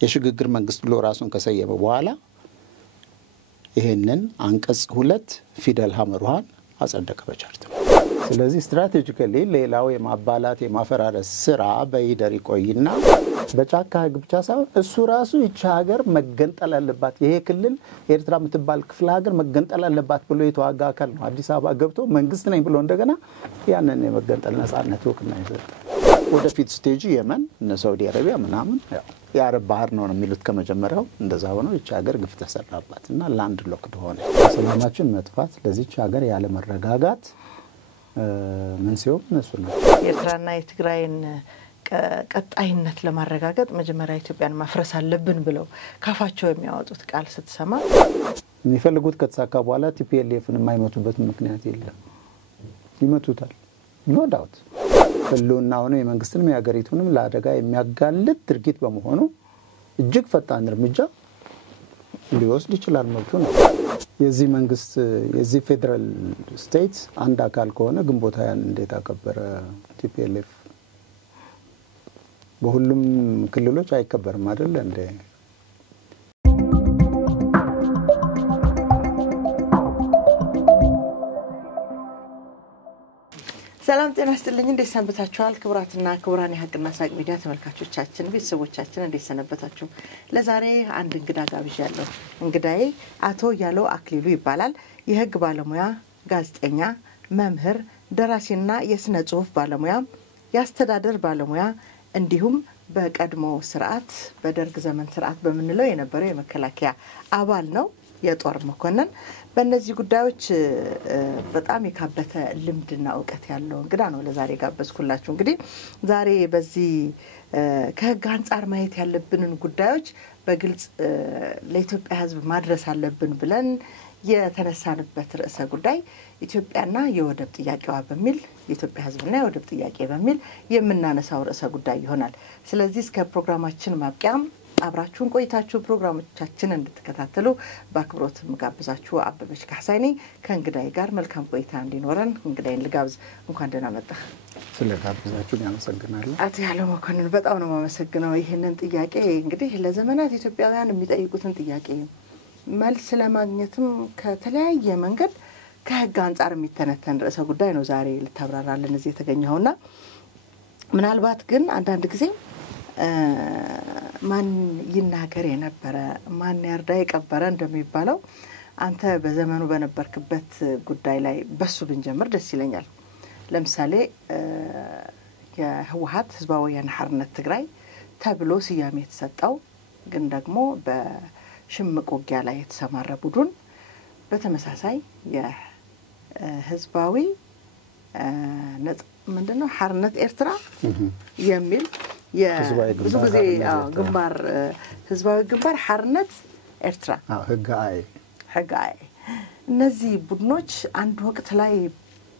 የሽግግር መንግስት ብሎ ራሱን ከሰየመ በኋላ ይሄንን አንቀጽ 2 ፊደል ሐመሩሃን አጸደቀ በቻርተር። ስለዚህ ስትራቴጂካሊ ሌላው የማባላት የማፈራረስ ስራ በይደር ይቆይና በጫካ ህግ ብቻ ሳይሆን እሱ ራሱ ይቺ ሀገር መገንጠል አለባት፣ ይሄ ክልል ኤርትራ የምትባል ክፍለ ሀገር መገንጠል አለባት ብሎ የተዋጋ አካል ነው አዲስ አበባ ገብቶ መንግስት ነኝ ብሎ እንደገና ያንን የመገንጠል ነጻነት ወክና ይሰጣል። ወደፊት ስቴጅ የመን እነ ሳውዲ አረቢያ ምናምን የአረብ ባህር ነው የሚሉት ከመጀመሪያው እንደዛ ሆኖ ይቺ ሀገር ግፍ ተሰራባትና ላንድ ሎክድ ሆነ። ሰላማችን መጥፋት ለዚች ሀገር ያለ መረጋጋት መንስኤው እነሱ ነው። የኤርትራና የትግራይን ቀጣይነት ለማረጋገጥ መጀመሪያ ኢትዮጵያን ማፍረስ አለብን ብለው ካፋቸው የሚያወጡት ቃል ስትሰማ የሚፈልጉት ከተሳካ በኋላ ቲፒኤልኤፍን የማይመቱበት ምክንያት የለም። ይመቱታል ኖ ዳውት። ህልውናውን የመንግስትንም የሀገሪቱንም ለአደጋ የሚያጋልጥ ድርጊት በመሆኑ እጅግ ፈጣን እርምጃ ሊወስድ ይችላል፣ መብቱ ነው። የዚህ መንግስት የዚህ ፌደራል ስቴት አንድ አካል ከሆነ ግንቦት ሃያን እንዴት አከበረ ቲፒኤልኤፍ? በሁሉም ክልሎች አይከበርም አይደል እንዴ? ሰላም ጤና ይስጥልኝ። እንዴት ሰንበታችኋል? ክቡራትና ክቡራን የሀቅና ሳቅ ሚዲያ ተመልካቾቻችን ቤተሰቦቻችን እንዴት ሰነበታችሁ? ለዛሬ አንድ እንግዳ ጋብዣለሁ። እንግዳዬ አቶ ያለው አክሊሉ ይባላል። የህግ ባለሙያ፣ ጋዜጠኛ፣ መምህር፣ ደራሲና የስነ ጽሁፍ ባለሙያ፣ የአስተዳደር ባለሙያ እንዲሁም በቀድሞ ስርዓት በደርግ ዘመን ስርዓት በመንለው የነበረው የመከላከያ አባል ነው፣ የጦር መኮንን። በእነዚህ ጉዳዮች በጣም የካበተ ልምድና ዕውቀት ያለው እንግዳ ነው ለዛሬ ጋበዝኩላችሁ። እንግዲህ ዛሬ በዚህ ከህግ አንፃር ማየት ያለብንን ጉዳዮች በግልጽ ለኢትዮጵያ ህዝብ ማድረስ አለብን ብለን የተነሳንበት ርዕሰ ጉዳይ ኢትዮጵያና የወደብ ጥያቄዋ በሚል የኢትዮጵያ ህዝብና የወደብ ጥያቄ በሚል የምናነሳው ርዕሰ ጉዳይ ይሆናል። ስለዚህ እስከ ፕሮግራማችን ማብቂያም አብራችሁን ቆይታችሁ ፕሮግራሞቻችንን እንድትከታተሉ በአክብሮት መጋብዛችሁ አበበች ካሳይ ነኝ። ከእንግዳዬ ጋር መልካም ቆይታ እንዲኖረን እንግዳዬን ልጋብዝ። እንኳን ደህና መጣህ። ስለጋብዛችሁ ያመሰግናለሁ። አቶ ያለው መኮንን በጣም ነው የማመሰግነው። ይሄንን ጥያቄ እንግዲህ ለዘመናት ኢትዮጵያውያን የሚጠይቁትን ጥያቄ መልስ ለማግኘትም ከተለያየ መንገድ ከህግ አንፃር የሚተነተን ርዕሰ ጉዳይ ነው ዛሬ ልታብራራለን እዚህ የተገኘውና ምናልባት ግን አንዳንድ ጊዜ ማን ይናገር የነበረ ማን ያርዳ የቀበረ እንደሚባለው አንተ በዘመኑ በነበርክበት ጉዳይ ላይ በሱ ብንጀምር ደስ ይለኛል። ለምሳሌ የህወሓት ህዝባዊ ወያነ ሓርነት ትግራይ ተብሎ ስያሜ የተሰጠው ግን ደግሞ በሽምቅ ውጊያ ላይ የተሰማራ ቡድን በተመሳሳይ የህዝባዊ ምንድነው ሓርነት ኤርትራ የሚል ብዙ ጊዜ ግንባር ህዝባዊ ግንባር ሓርነት ኤርትራ ህጋይ እነዚህ ቡድኖች አንድ ወቅት ላይ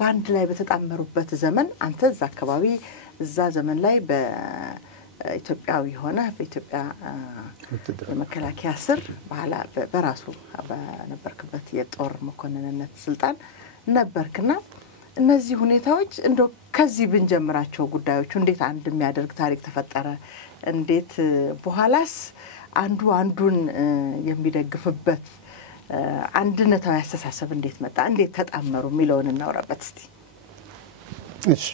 ባንድ ላይ በተጣመሩበት ዘመን አንተ እዛ አካባቢ እዛ ዘመን ላይ በኢትዮጵያዊ ሆነ በኢትዮጵያ የመከላከያ ስር በራሱ በነበርክበት የጦር መኮንንነት ስልጣን ነበርክና እነዚህ ሁኔታዎች እንደው ከዚህ ብንጀምራቸው ጉዳዮቹ እንዴት አንድ የሚያደርግ ታሪክ ተፈጠረ? እንዴት በኋላስ አንዱ አንዱን የሚደግፍበት አንድነታዊ አስተሳሰብ እንዴት መጣ? እንዴት ተጣመሩ የሚለውን እናወራበት እስቲ። እሺ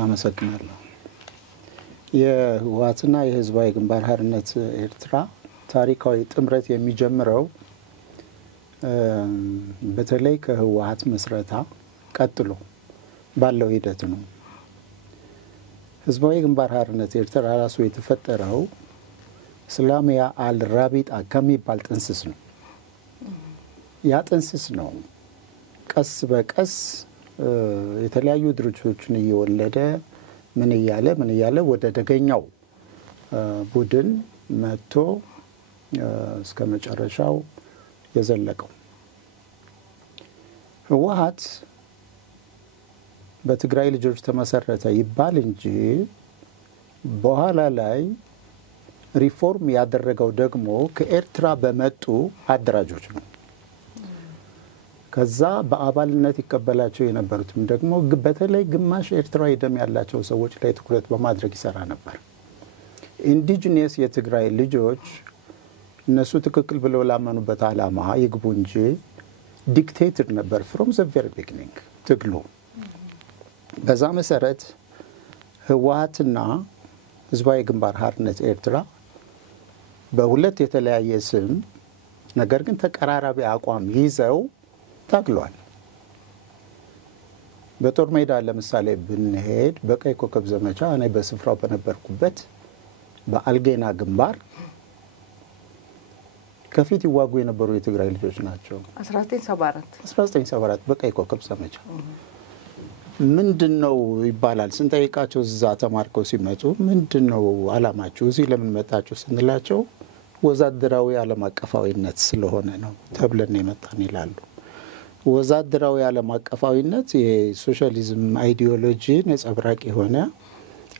አመሰግናለሁ። የህወሓትና የህዝባዊ ግንባር ሓርነት ኤርትራ ታሪካዊ ጥምረት የሚጀምረው በተለይ ከህወሓት መስረታ ቀጥሎ ባለው ሂደት ነው። ህዝባዊ ግንባር ሓርነት ኤርትራ ራሱ የተፈጠረው እስላሚያ አልራቢጣ ከሚባል ጥንስስ ነው። ያ ጥንስስ ነው ቀስ በቀስ የተለያዩ ድርጅቶችን እየወለደ ምን እያለ ወደ ደገኛው ቡድን መጥቶ እስከ መጨረሻው የዘለቀው። ህወሓት በትግራይ ልጆች ተመሰረተ ይባል እንጂ በኋላ ላይ ሪፎርም ያደረገው ደግሞ ከኤርትራ በመጡ አደራጆች ነው። ከዛ በአባልነት ይቀበላቸው የነበሩትም ደግሞ በተለይ ግማሽ ኤርትራዊ ደም ያላቸው ሰዎች ላይ ትኩረት በማድረግ ይሰራ ነበር። ኢንዲጂነስ የትግራይ ልጆች እነሱ ትክክል ብለው ላመኑበት ዓላማ ይግቡ እንጂ ዲክቴትድ ነበር ፍሮም ዘ ቬሪ ቢጊኒንግ ትግሉ። በዛ መሰረት ህወሓትና ህዝባዊ ግንባር ሓርነት ኤርትራ በሁለት የተለያየ ስም ነገር ግን ተቀራራቢ አቋም ይዘው ታግሏል። በጦር ሜዳ ለምሳሌ ብንሄድ በቀይ ኮከብ ዘመቻ እኔ በስፍራው በነበርኩበት በአልጌና ግንባር ከፊት ይዋጉ የነበሩ የትግራይ ልጆች ናቸው። 1974 በቀይ ኮከብ ዘመቻ ምንድነው ይባላል ስንጠይቃቸው እዛ ተማርከው ሲመጡ ምንድነው ዓላማችሁ እዚህ ለምን መጣችሁ ስንላቸው ወዛደራዊ ዓለም አቀፋዊነት ስለሆነ ነው ተብለን የመጣን ይላሉ። ወዛደራዊ ዓለም አቀፋዊነት የሶሻሊዝም አይዲዮሎጂ ነጸብራቅ የሆነ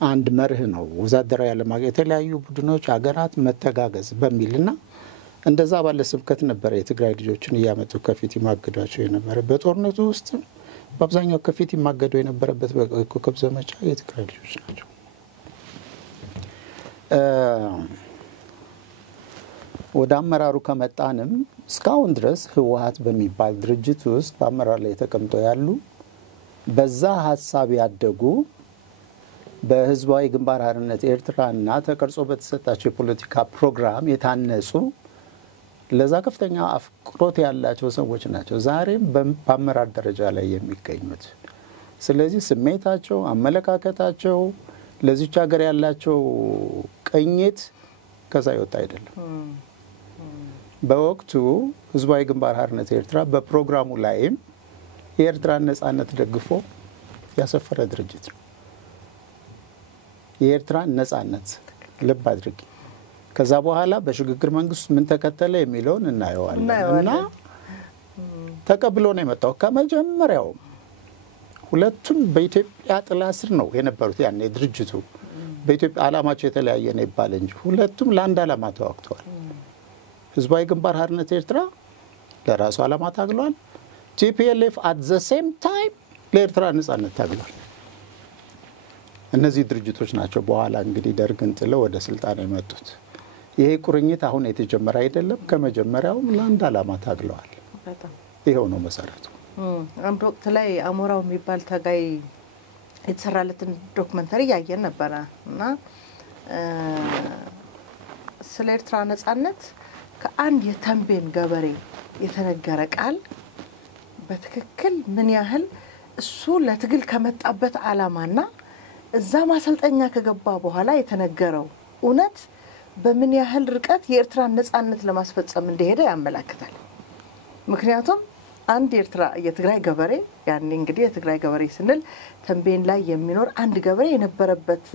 አንድ መርህ ነው። ወዛደራዊ ዓለም የተለያዩ ቡድኖች ሀገራት መተጋገዝ በሚልና እንደዛ ባለ ስብከት ነበር የትግራይ ልጆችን እያመጡ ከፊት ይማገዷቸው የነበረ። በጦርነቱ ውስጥ በአብዛኛው ከፊት ይማገዱ የነበረበት በኮከብ ዘመቻ የትግራይ ልጆች ናቸው። ወደ አመራሩ ከመጣንም እስካሁን ድረስ ህወሓት በሚባል ድርጅት ውስጥ በአመራር ላይ ተቀምጠው ያሉ በዛ ሀሳብ ያደጉ በህዝባዊ ግንባር ሓርነት ኤርትራና ተቀርጾ በተሰጣቸው የፖለቲካ ፕሮግራም የታነጹ ለዛ ከፍተኛ አፍቅሮት ያላቸው ሰዎች ናቸው ዛሬም በአመራር ደረጃ ላይ የሚገኙት። ስለዚህ ስሜታቸው፣ አመለካከታቸው ለዚች ሀገር ያላቸው ቅኝት ከዛ ይወጣ አይደለም። በወቅቱ ህዝባዊ ግንባር ሓርነት ኤርትራ በፕሮግራሙ ላይም የኤርትራን ነጻነት ደግፎ ያሰፈረ ድርጅት ነው። የኤርትራን ነጻነት ልብ አድርጊ። ከዛ በኋላ በሽግግር መንግስት ምን ተከተለ የሚለውን እናየዋለን እና ተቀብሎ ነው የመጣው። ከመጀመሪያው ሁለቱም በኢትዮጵያ ጥላ ስር ነው የነበሩት። ያኔ ድርጅቱ በኢትዮጵያ ዓላማቸው የተለያየ ነው ይባል እንጂ ሁለቱም ለአንድ ዓላማ ተዋግተዋል። ህዝባዊ ግንባር ሓርነት ኤርትራ ለራሱ ዓላማ ታግሏል። ቲፒኤልኤፍ at the same time ለኤርትራ ነጻነት ታግሏል። እነዚህ ድርጅቶች ናቸው በኋላ እንግዲህ ደርግን ጥለው ወደ ስልጣን የመጡት። ይሄ ቁርኝት አሁን የተጀመረ አይደለም። ከመጀመሪያው ለአንድ ዓላማ ታግለዋል። ይሄው ነው መሰረቱ። አንድ ወቅት ላይ አሞራው የሚባል ታጋይ የተሰራለትን ዶክመንተሪ ያየን ነበር እና ስለ ኤርትራ ነጻነት ከአንድ የተንቤን ገበሬ የተነገረ ቃል በትክክል ምን ያህል እሱ ለትግል ከመጣበት ዓላማና እዛ ማሰልጠኛ ከገባ በኋላ የተነገረው እውነት በምን ያህል ርቀት የኤርትራን ነጻነት ለማስፈጸም እንደሄደ ያመለክታል። ምክንያቱም አንድ የትግራይ ገበሬ ያኔ እንግዲህ የትግራይ ገበሬ ስንል ተንቤን ላይ የሚኖር አንድ ገበሬ የነበረበት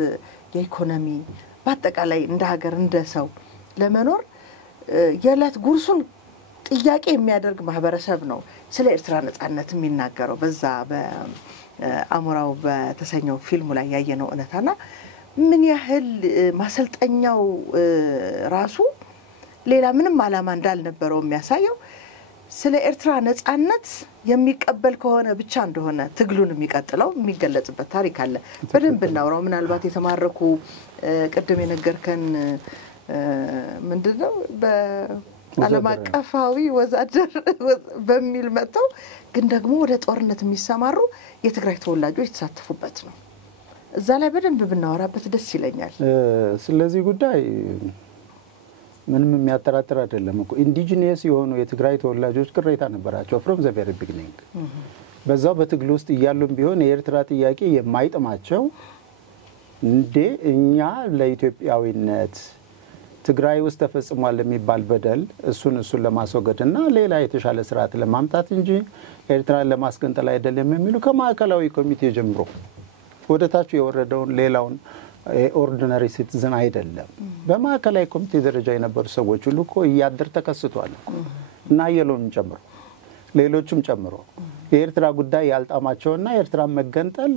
የኢኮኖሚ በአጠቃላይ እንደ ሀገር እንደ ሰው ለመኖር የዕለት ጉርሱን ጥያቄ የሚያደርግ ማህበረሰብ ነው ስለ ኤርትራ ነጻነት የሚናገረው። በዛ በአሞራው በተሰኘው ፊልሙ ላይ ያየነው እውነታና ምን ያህል ማሰልጠኛው ራሱ ሌላ ምንም ዓላማ እንዳልነበረው የሚያሳየው ስለ ኤርትራ ነጻነት የሚቀበል ከሆነ ብቻ እንደሆነ ትግሉን የሚቀጥለው የሚገለጽበት ታሪክ አለ። በደንብ እናውራው። ምናልባት የተማረኩ ቅድም የነገርከን ምንድነው በዓለም አቀፋዊ ወዛደር በሚል መጥተው ግን ደግሞ ወደ ጦርነት የሚሰማሩ የትግራይ ተወላጆች ተሳተፉበት ነው። እዛ ላይ በደንብ ብናወራበት ደስ ይለኛል። ስለዚህ ጉዳይ ምንም የሚያጠራጥር አይደለም እኮ ኢንዲጂነስ የሆኑ የትግራይ ተወላጆች ቅሬታ ነበራቸው from the very beginning። በዛው በትግል ውስጥ እያሉም ቢሆን የኤርትራ ጥያቄ የማይጥማቸው እንዴ እኛ ለኢትዮጵያዊነት ትግራይ ውስጥ ተፈጽሟል የሚባል በደል እሱን ለማስወገድና ሌላ የተሻለ ስርዓት ለማምጣት እንጂ ኤርትራን ለማስገንጠል አይደለም የሚሉ ከማዕከላዊ ኮሚቴ ጀምሮ ወደታች የወረደውን ሌላውን ኦርዲናሪ ሲቲዝን አይደለም በማዕከላዊ ኮሚቴ ደረጃ የነበሩ ሰዎች ሁሉ እኮ እያደር ተከስቷል እና የሎን ጨምሮ ሌሎችም ጨምሮ የኤርትራ ጉዳይ ያልጣማቸውና ኤርትራ መገንጠል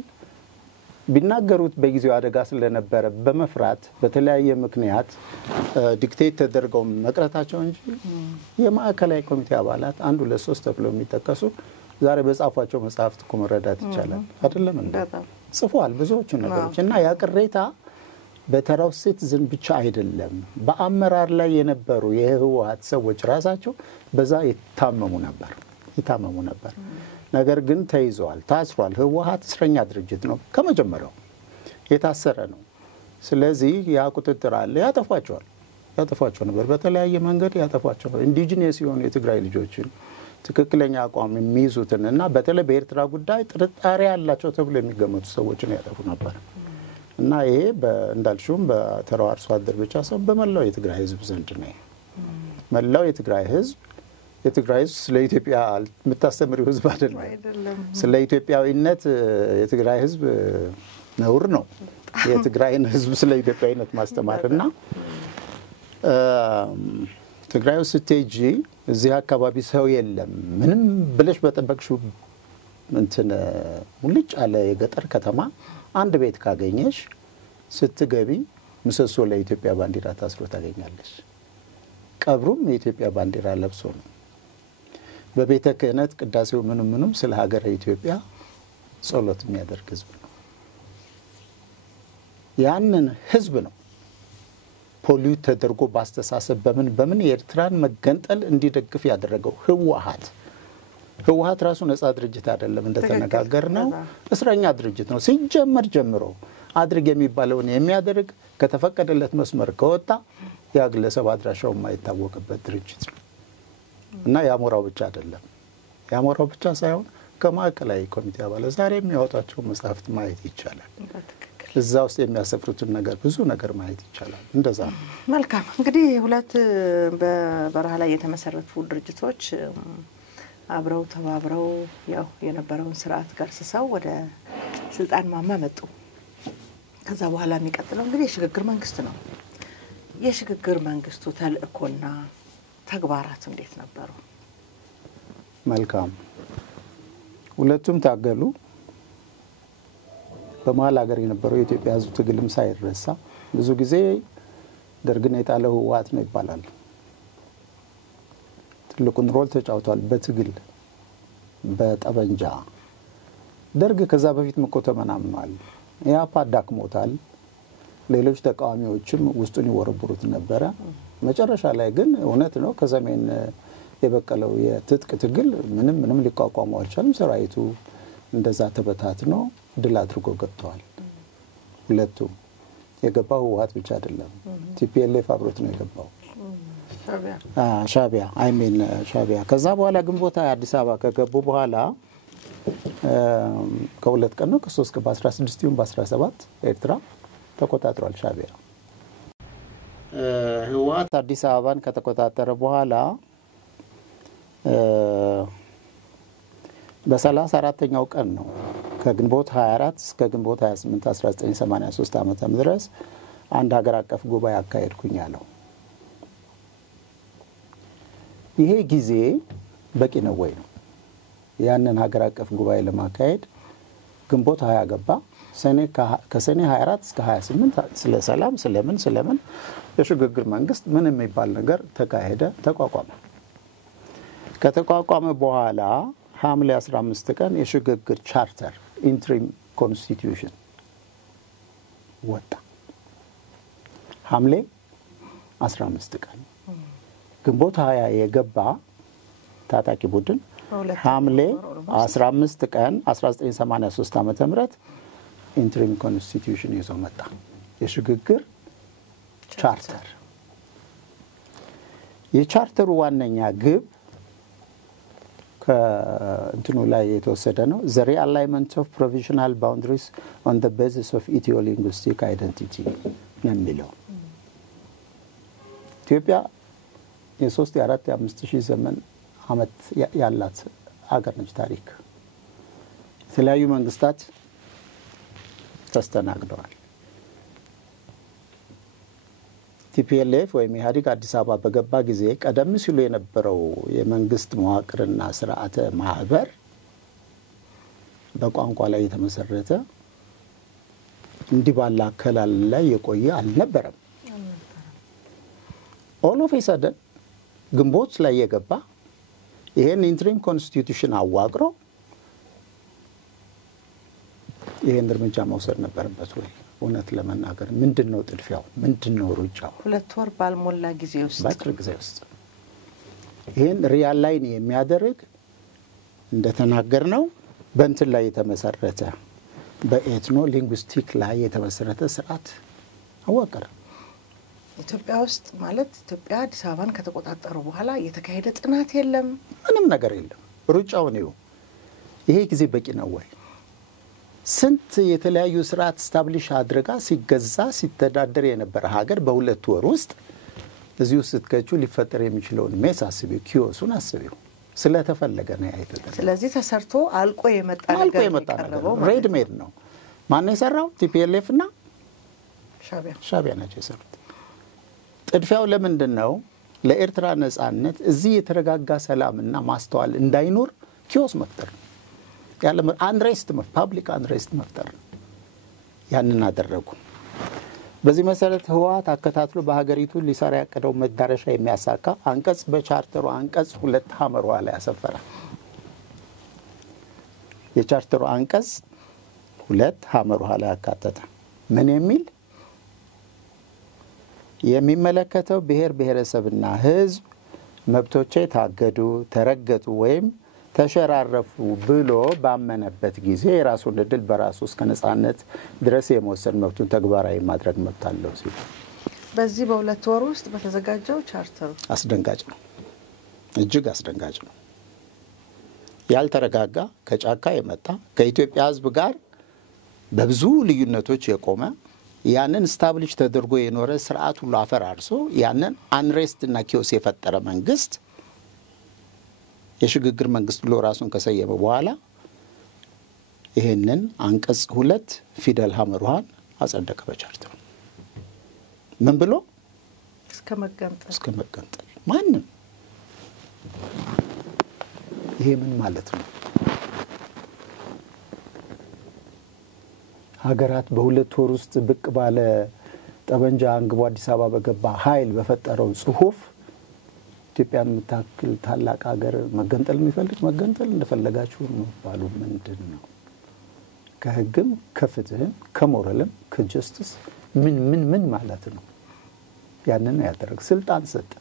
ቢናገሩት በጊዜው አደጋ ስለነበረ በመፍራት በተለያየ ምክንያት ዲክቴት ተደርገው መቅረታቸው እንጂ የማዕከላዊ ኮሚቴ አባላት 1 2 3 ተብለው የሚጠቀሱ ዛሬ በጻፏቸው መጽሐፍት እኮ መረዳት ይቻላል አይደለም እንዴ? ጽፏል ብዙዎቹ ነገሮች እና ያ ቅሬታ በተራው ሲቲዝን ብቻ አይደለም በአመራር ላይ የነበሩ የህወሓት ሰዎች ራሳቸው በዛ ይታመሙ ነበር ነገር ግን ተይዘዋል ታስሯል ህወሓት እስረኛ ድርጅት ነው ከመጀመሪያው የታሰረ ነው ስለዚህ ያ ቁጥጥር አለ ያጠፋቸው ነበር በተለያየ መንገድ ያጠፋቸው ኢንዲጂነስ የሆኑ የትግራይ ልጆችን ትክክለኛ አቋም የሚይዙትንና በተለይ በኤርትራ ጉዳይ ጥርጣሬ ያላቸው ተብሎ የሚገመቱ ሰዎችን ያጠፉ ነበር እና ይሄ እንዳልሽውም በተራው አርሶ አደር ብቻ ሳይሆን በመላው የትግራይ ህዝብ ዘንድ ነው መላው የትግራይ ህዝብ ስለ ኢትዮጵያ የምታስተምሪው ህዝብ አይደለም ስለ ኢትዮጵያዊነት የትግራይ ህዝብ ነውር ነው የትግራይን ህዝብ ስለ ኢትዮጵያዊነት ማስተማርና ትግራይ ውስጥ ስትሄጂ እዚህ አካባቢ ሰው የለም ምንም ብለሽ በጠበቅሽው እንትን ሙልጭ አለ የገጠር ከተማ አንድ ቤት ካገኘሽ ስትገቢ ምሰሶ ለኢትዮጵያ ባንዲራ ታስሮ ታገኛለሽ ቀብሩም የኢትዮጵያ ባንዲራ ለብሶ ነው በቤተ ክህነት ቅዳሴው ምንም ስለ ሀገረ ኢትዮጵያ ጸሎት የሚያደርግ ህዝብ ነው ያንን ህዝብ ነው ፖሊስ ተደርጎ ባስተሳሰብ በምን የኤርትራን መገንጠል እንዲደግፍ ያደረገው ህወሓት ራሱ ነፃ ድርጅት አይደለም እንደተነጋገር ነው እስረኛ ድርጅት ነው ሲጀመር ጀምሮ አድርግ የሚባለውን የሚያደርግ ከተፈቀደለት መስመር ከወጣ ያግለሰብ አድራሻው የማይታወቅበት ድርጅት ነው እና ያሞራው ብቻ አይደለም ያሞራው ብቻ ሳይሆን ከማዕከላዊ ኮሚቴ አባላት ዛሬ የሚያወጣቸው መጽሐፍት ማየት ይቻላል እዛ ውስጥ የሚያሰፍሩትን ነገር ብዙ ነገር ማየት ይቻላል እንደዛ መልካም እንግዲህ ሁለት በበረሃ ላይ የተመሰረቱ ድርጅቶች አብረው ተባብረው ያው የነበረውን ስርዓት ገርስሰው ወደ ስልጣን ማማ መጡ ከዛ በኋላ የሚቀጥለው እንግዲህ የሽግግር መንግስት ነው የሽግግር መንግስቱ ተልእኮና ተግባራቱ እንዴት ነበሩ መልካም ሁለቱም ታገሉ በመሃል ሀገር የነበረው የኢትዮጵያ ህዝብ ትግልም ሳይረሳ ብዙ ጊዜ ደርግን የጣለው ህወሓት ነው ይባላል ትልቁን ሮል ተጫውቷል በትግል በጠበንጃ ደርግ ከዛ በፊት ተመናምኗል ያፓ ዳክሞታል ሌሎች ተቃዋሚዎችም ውስጡን ይወረብሩት ነበር መጨረሻ ላይ ግን እውነት ነው ከሰሜን የበቀለው የትጥቅ ትግል ምንም ሊቋቋመው አልቻለም ሰራዊቱ እንደዛ ተበታትኖ ድል አድርጎ ገብቷል ሁለቱ የገባው ህወሓት ብቻ አይደለም ቲፒኤልኤፍ አብሮት ነው የገባው ሻቢያ ከዛ በኋላ ግንቦት አዲስ አበባ ከገቡ በኋላ ከሁለት ቀን ነው ከ3 ቀን በ16 ይሁን በ17 ኤርትራ ተቆጣጥሯል ሻቢያ ህወሓት አዲስ አበባን ከተቆጣጠረ በኋላ በ34ኛው ቀን ነው ከግንቦት 24 እስከ ግንቦት 28 1983 ዓመተ ምህረት አንድ ሀገር አቀፍ ጉባኤ አካሄድኩኝ ያለው ይሄ ጊዜ በቂ ነው ወይ ነው ያንን ሀገር አቀፍ ጉባኤ ለማካሄድ ግንቦት 20 ገባ ከሰኔ 24 እስከ 28 ስለ ሰላም ስለምን የሽግግር መንግስት ምን የሚባል ነገር ተካሄደ ከተቋቋመ በኋላ ሐምሌ 15 ቀን የሽግግር ቻርተር ኢንትሪም ኮንስቲቲዩሽን ወጣ ሐምሌ 15 ቀን ግንቦት 20 የገባ ታጣቂ ቡድን ሐምሌ 15 ቀን 1983 ዓመተ ምህረት ኢንትሪም ኮንስቲቲዩሽን ይዞ መጣ የሽግግር ቻርተር የቻርተሩ ዋነኛ ግብ ከእንትኑ ላይ የተወሰደ ነው the realignment of provisional boundaries on the basis of ethio-linguistic identity ነሚለው ኢትዮጵያ የ3 የ4 የ5 ሺህ ዘመን አመት ያላት ሀገር ነች ታሪክ የተለያዩ መንግስታት ተስተናግደዋል ቲፒኤልኤፍ ወይም ኢህአዴግ አዲስ አበባ በገባ ጊዜ ቀደም ሲሉ የነበረው የመንግስት መዋቅርና ስርዓተ ማህበር በቋንቋ ላይ የተመሰረተ እንዲባላ ከላል ላይ የቆየ አልነበረም all of a sudden ግንቦት ላይ የገባ ይሄን ኢንትሪም ኮንስቲቲዩሽን አዋቅሮ ይሄን እርምጃ መውሰድ ነበረበት እውነት ለመናገር ምንድነው ጥድፊያው? ምንድነው ሩጫው? 2 ወር ባልሞላ ጊዜ ውስጥ ባጭር ጊዜ ውስጥ ይሄን ሪያል ላይን የሚያደርግ እንደተናገርነው በእንትን ላይ የተመሰረተ በኤትኖ ሊንጉስቲክ ላይ የተመሰረተ ስርዓት አዋቀረ። ኢትዮጵያ ውስጥ ማለት ኢትዮጵያ አዲስ አበባን ከተቆጣጠሩ በኋላ የተካሄደ ጥናት የለም፣ ምንም ነገር የለም። ሩጫው ነው። ይሄ ጊዜ በቂ ነው ወይ? ስንት የተለያዩ ስርዓት ስታብሊሽ አድርጋ ሲገዛ ሲተዳደር የነበረ ሀገር በ2 ወር ውስጥ እዚሁ ስትከቹ ሊፈጠር የሚችለውን ሜስ አስቢው፣ ኪዮሱን አስቢው። ስለተፈለገ ነው ያይተደ። ስለዚህ ተሰርቶ አልቆ የመጣ ነገር ነው። ሬድ ሜድ ነው። ማን የሰራው? ቲፒኤልኤፍ እና ሻቢያ ናቸው የሰሩት። ጥድፊያው ለምንድን ነው? ለኤርትራ ነጻነት እዚህ የተረጋጋ ሰላምና ማስተዋል እንዳይኖር ኪዮስ መፍጠር ነው። ያለ አንሬስት ፐብሊክ አንሬስት መፍጠር ነው። ያንን አደረጉ። በዚህ መሰረት ህወሓት አከታትሎ በሀገሪቱ ሊሰራ ያቀደው መዳረሻ የሚያሳካ አንቀጽ በቻርተሩ አንቀጽ 2 ሐመሯ ላይ ያሰፈረ። የቻርተሩ አንቀጽ 2 ሐመሯ ላይ ያካተተ ምን የሚል? የሚመለከተው ብሔር ብሔረሰብና ህዝብ መብቶቼ ታገዱ፣ ተረገጡ ወይም ተሸራረፉ ብሎ ባመነበት ጊዜ የራሱን እድል በራሱ እስከ ነጻነት ድረስ የመወሰን መብቱን ተግባራዊ ማድረግ መብት አለው ሲል በዚህ በ2 ወር ውስጥ በተዘጋጀው ቻርተሩ አስደንጋጭ ነው። እጅግ አስደንጋጭ ነው። ያልተረጋጋ ከጫካ የመጣ ከኢትዮጵያ ህዝብ ጋር በብዙ ልዩነቶች የቆመ ያንን ስታብሊሽ ተደርጎ የኖረ ስርዓት ሁሉ አፈራርሶ ያንን አንሬስት እና ኪዮስ የፈጠረ መንግስት የሽግግር መንግስት ብሎ ራሱን ከሰየመ በኋላ ይሄንን አንቀጽ 2 ፊደል ሐመሩሃን አጸደቀ በቻርተሩ። ምን ብሎ? እስከ መገንጠል ማንም። ይሄ ምን ማለት ነው? ሀገራት በ2 ወር ውስጥ ብቅ ባለ ጠበንጃ አንግቦ አዲስ አበባ በገባ ኃይል በፈጠረው ጽሁፍ ኢትዮጵያን የምታክል ታላቅ ሀገር መገንጠል የሚፈልግ መገንጠል እንደፈለጋችሁ ነው ባሉ ምንድን ነው? ከህግም ከፍትህም ከሞራልም ከጀስቲስ ምን ማለት ነው? ያንን ያደረገ ስልጣን ሰጠ።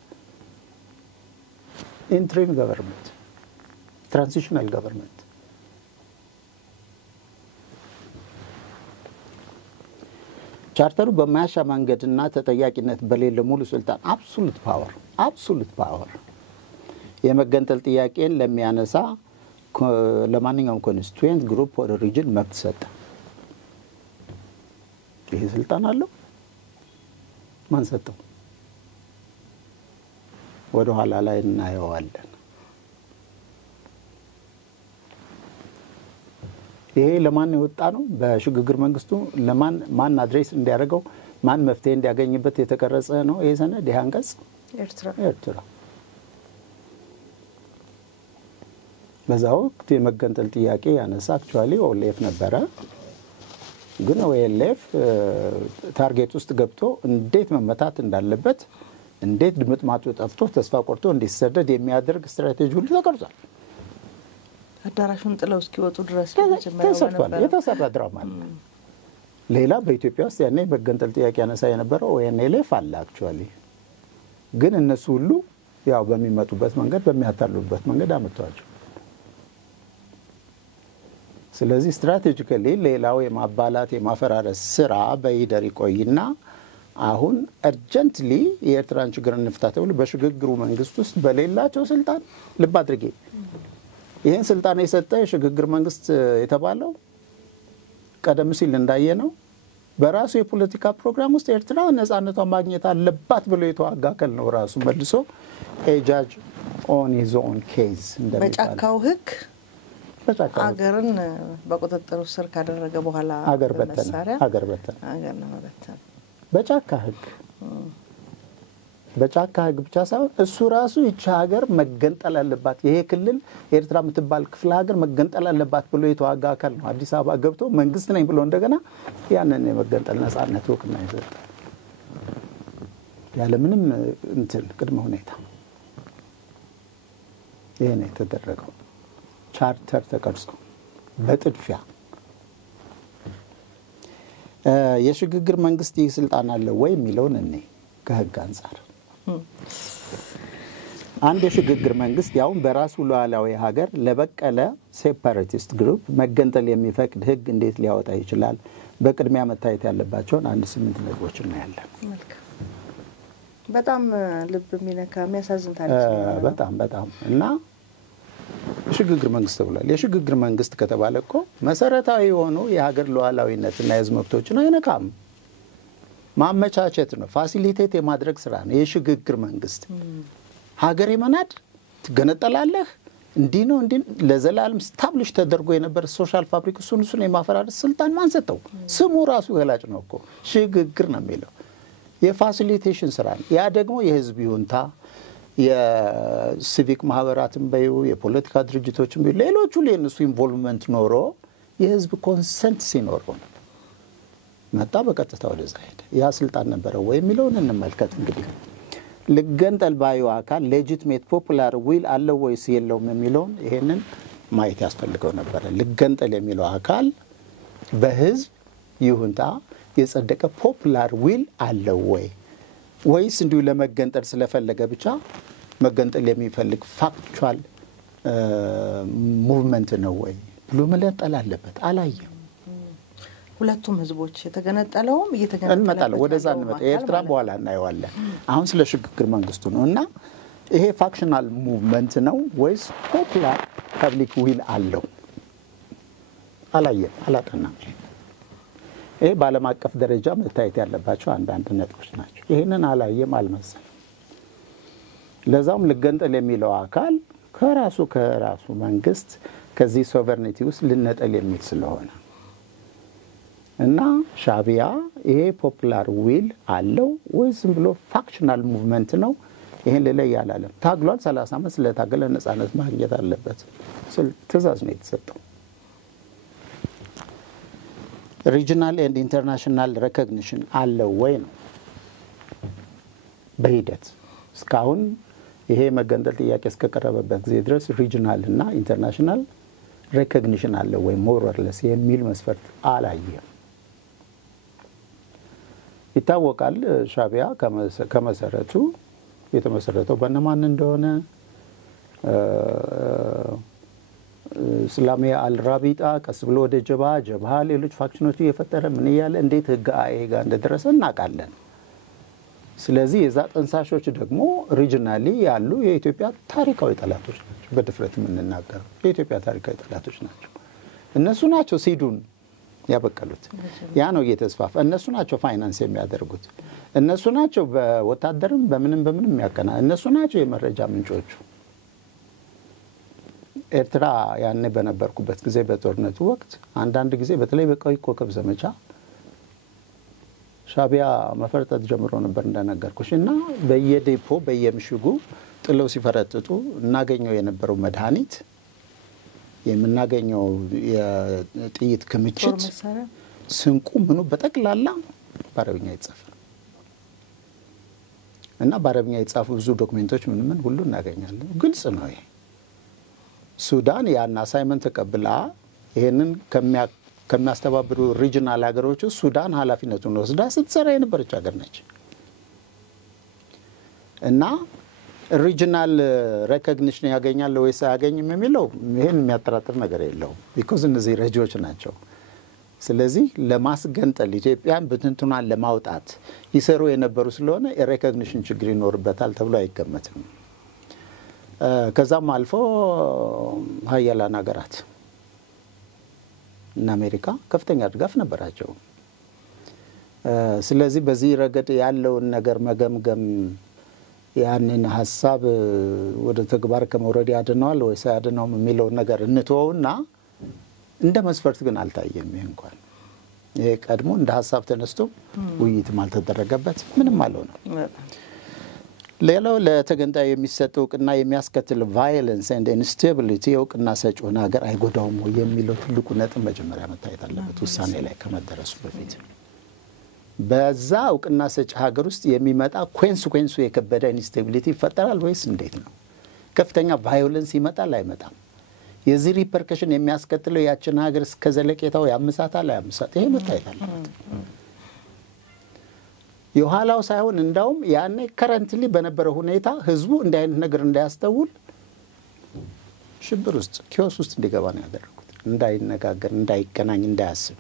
ኢንትሪም ገቨርንመንት፣ ትራንዚሽናል ገቨርንመንት። ቻርተሩ በማያሻ መንገድና ተጠያቂነት በሌለ ሙሉ ስልጣን አብሶሉት ፓወር የመገንጠል ጥያቄን ለሚያነሳ ለማንኛውም ኮንስቲትዩንት ግሩፕ ወደ ሪጅን መብት ሰጠ። ይሄ ስልጣን አለው። ማን ሰጠው? ወደ ኋላ ላይ እናየዋለን። ይሄ ለማን የወጣ ነው? በሽግግር መንግስቱ ማን አድሬስ እንዲያደርገው ማን መፍትሄ እንዲያገኝበት የተቀረጸ ነው። ይሄ ሰነድ ይሄ አንቀጽ ኤርትራ በዛ ወቅት የመገንጠል ጥያቄ ያነሳ አክቹአሊ ኦኤልኤፍ ነበረ። ግን ኦኤልኤፍ ታርጌት ውስጥ ገብቶ እንዴት መመታት እንዳለበት እንዴት ድምጥማጡ ጠፍቶ ተስፋ ቆርጦ እንዲሰደድ የሚያደርግ ስትራቴጂ ሁሉ ተቀርጿል። አዳራሹን ጥለው እስኪወጡ ድረስ የተሰራ ድራማ አለ። ሌላ በኢትዮጵያ ውስጥ ያኔ መገንጠል ጥያቄ ያነሳ የነበረው ኦኤልኤፍ አለ አክቹአሊ። ግን እነሱ ሁሉ ያው በሚመጡበት መንገድ በሚያታሉበት መንገድ አመጣቸው። ስለዚህ ስትራቴጂካሊ ሌላው የማባላት የማፈራረስ ስራ በይደር ይቆይና አሁን አርጀንትሊ የኤርትራን ችግር እንፍታ ተብሎ በሽግግሩ መንግስት ውስጥ በሌላቸው ስልጣን ልብ አድርጌ ይሄን ስልጣን የሰጠ የሽግግር መንግስት የተባለው ቀደም ሲል እንዳየነው በራሱ የፖለቲካ ፕሮግራም ውስጥ ኤርትራ ነጻነቷን ማግኘት አለባት ብሎ የተዋጋ አካል ነው። ራሱ መልሶ ኤጃጅ ኦን ሂዝ ኦን ኬዝ በጫካው ህግ አገርን በቁጥጥር ስር ካደረገ በኋላ አገር በተነ በጫካ ህግ ብቻ ሳይሆን እሱ ራሱ ይቺ ሀገር መገንጠል አለባት፣ ይሄ ክልል ኤርትራ የምትባል ክፍለ ሀገር መገንጠል አለባት ብሎ የተዋጋ አካል ነው። አዲስ አበባ ገብቶ መንግስት ነኝ ብሎ እንደገና ያንን የመገንጠል ነጻነት ወቅና ይሰጣ ያለ ምንም እንትን ቅድመ ሁኔታ ይሄ ነው የተደረገው። ቻርተር ተቀርጾ በጥድፊያ የሽግግር መንግስት ይህ ስልጣን አለው ወይ የሚለውን እኔ ከህግ አንፃር አንድ የሽግግር መንግስት ያውን በራሱ ሉዓላዊ ሀገር ለበቀለ ሴፓሬቲስት ግሩፕ መገንጠል የሚፈቅድ ህግ እንዴት ሊያወጣ ይችላል? በቅድሚያ መታየት ያለባቸውን 8 ነጥቦች እናያለን። በጣም ልብ የሚነካ የሚያሳዝን ታሪክ ነው። በጣም እና የሽግግር መንግስት ብሏል። የሽግግር መንግስት ከተባለ እኮ መሰረታዊ የሆኑ የሀገር ሉዓላዊነትና የህዝብ መብቶችን አይነካም። ማመቻቸት ነው፣ ፋሲሊቴት የማድረግ ስራ ነው የሽግግር መንግስት። ሀገር የመናድ ትገነጠላለህ እንዲህ ነው እንዲህ ለዘላለም ስታብሊሽ ተደርጎ የነበረ ሶሻል ፋብሪክ እሱን የማፈራረስ ስልጣን ማን ሰጠው? ስሙ ራሱ ገላጭ ነው እኮ ሽግግር ነው የሚለው። የፋሲሊቴሽን ስራ ነው። ያ ደግሞ የህዝብ ይሁንታ የሲቪክ ማህበራትን በዩ የፖለቲካ ድርጅቶችን በዩ ሌሎቹ ለነሱ ኢንቮልቭመንት ኖሮ የህዝብ ኮንሰንት ሲኖረው መጣ በቀጥታ ወደዛ ሄደ። ያ ስልጣን ነበረ ወይ የሚለውን እንመልከት። እንግዲህ ልገንጠል ባዩ አካል ሌጂቲሜት ፖፑላር ዊል አለው ወይስ የለውም የሚለውን ይሄንን ማየት ያስፈልገው ነበር። ልገንጠል የሚለው አካል በህዝብ ይሁንታ የጸደቀ ፖፑላር ዊል አለው ወይስ እንዲሁ ለመገንጠል ስለፈለገ ብቻ መገንጠል የሚፈልግ ፋክቹዋል ሙቭመንት ነው ወይ ብሎ መለጠል አለበት። አላየም። ሁለቱም ህዝቦች የተገነጠለውም እየተገነጠለ ወደዛ እንመጣ። የኤርትራ በኋላ እናየዋለን። አሁን ስለ ሽግግር መንግስቱ ነው እና ይሄ ፋክሽናል ሙቭመንት ነው ወይስ ፖፑላር ፐብሊክ ዊል አለው? አላየም፣ አላጠናም። ይሄ በዓለም አቀፍ ደረጃ መታየት ያለባቸው አንዳንድ ነጥቦች ናቸው። ይሄንን አላየም፣ አልመሰለም። ለዛውም ልገንጠል የሚለው አካል ከራሱ መንግስት ከዚህ ሶቨርኒቲ ውስጥ ልነጠል የሚል ስለሆነ እና ሻዕቢያ ይሄ ፖፑላር ዊል አለው ወይስ ዝም ብሎ ፋክሽናል ሙቭመንት ነው? ይሄን ለለይ ያላለም ታግሏል። 30 ዓመት ስለታገለ ነፃነት ማግኘት አለበት ትዕዛዝ ነው የተሰጠው። ሪጂናል ኤንድ ኢንተርናሽናል ሬኮግኒሽን አለው ወይ ነው በሂደት እስካሁን ይሄ መገንጠል ጥያቄ እስከቀረበበት ጊዜ ድረስ ሪጂናል እና ኢንተርናሽናል ሬኮግኒሽን አለው ወይ ሞር ኦር ለስ የሚል መስፈርት አላየም። ይታወቃል ሻዕቢያ ከመሰረቱ የተመሰረተው በእነማን እንደሆነ እስላሚያ አልራቢጣ ቀስ ብሎ ወደ ጀብሃ ሌሎች ፋክሽኖች እየፈጠረ ምን እያለ እንዴት ህግ ጋር እንደደረሰ እናውቃለን። ስለዚህ የዛ ጥንሳሾች ደግሞ ሪጂናሊ ያሉ የኢትዮጵያ ታሪካዊ ጠላቶች ናቸው። በድፍረት የምንናገረው የኢትዮጵያ ታሪካዊ ጠላቶች ናቸው። እነሱ ናቸው ሲዱን ያበቀሉት። ያ ነው እየተስፋፋ። እነሱ ናቸው ፋይናንስ የሚያደርጉት። እነሱ ናቸው በወታደርም በምንም ያቀና። እነሱ ናቸው የመረጃ ምንጮቹ። ኤርትራ ያኔ በነበርኩበት ጊዜ በጦርነቱ ወቅት አንዳንድ ጊዜ በተለይ በቀይ ኮከብ ዘመቻ ሻዕቢያ መፈርጠጥ ጀምሮ ነበር እንደነገርኩሽ እና በየዴፖ በየምሽጉ ጥለው ሲፈረጥጡ እናገኘው የነበረው መድኃኒት የምናገኘው የጥይት ክምችት ስንቁ ምኑ በጠቅላላ በአረብኛ ይጻፍ እና በአረብኛ የተጻፉ ብዙ ዶክመንቶች ምን ሁሉ እናገኛለን። ግልጽ ነው ይሄ። ሱዳን ያን አሳይመንት ተቀብላ ይሄንን ከሚያስተባብሩ ሪጂናል ሀገሮች ሱዳን ኃላፊነቱን ወስዳ ስትሰራ የነበረች ሀገር ነች እና ሪጂናል ሬኮግኒሽን ያገኛል ወይስ አያገኝም የሚለው ይሄን የሚያጠራጥር ነገር የለውም። ቢኮዝ እነዚህ ረጂዎች ናቸው። ስለዚህ ለማስገንጠል ኢትዮጵያን በትንትኗን ለማውጣት ይሰሩ የነበሩ ስለሆነ የሬኮግኒሽን ችግር ይኖርበታል ተብሎ አይገመትም። ከዛም አልፎ ሀያላን ሀገራት እና አሜሪካ ከፍተኛ ድጋፍ ነበራቸው። ስለዚህ በዚህ ረገድ ያለውን ነገር መገምገም ያንን ሐሳብ ወደ ተግባር ከመውረድ ያድነዋል ወይስ ያድነውም የሚለውን ነገር እንተውና እንደ መስፈርት ግን አልታየም። ይሄ እንኳን ይሄ ቀድሞ እንደ ሐሳብ ተነስቶ ውይይትም አልተደረገበት ምንም አልሆነም። ሌላው ለተገንጣይ የሚሰጥ እውቅና የሚያስከትል ቫዮለንስ ኤንድ ኢንስቴቢሊቲ እውቅና ሰጪውን ሀገር አይጎዳውም ወይ የሚለው ትልቁ ነጥብ መጀመሪያ መታየት አለበት ውሳኔ ላይ ከመደረሱ በፊት። በዛ እውቅና ሰጪ ሀገር ውስጥ የሚመጣ ኮንሲኩዌንሱ የከበደ ኢንስቴቢሊቲ ይፈጠራል ወይስ እንዴት ነው? ከፍተኛ ቫዮለንስ ይመጣል አይመጣም? የዚህ ሪፐርከሽን የሚያስከትለው ያችን ሀገር እስከ ዘለቄታው ያምሳታል አያምሳት? ይሄ መታየት አለበት። የኋላው ሳይሆን እንዳውም ያኔ ከረንትሊ በነበረው ሁኔታ ህዝቡ እንዲህ አይነት ነገር እንዳያስተውል ሽብር ውስጥ ኪዮስ ውስጥ እንዲገባ ነው ያደረጉት። እንዳይነጋገር፣ እንዳይገናኝ፣ እንዳያስብ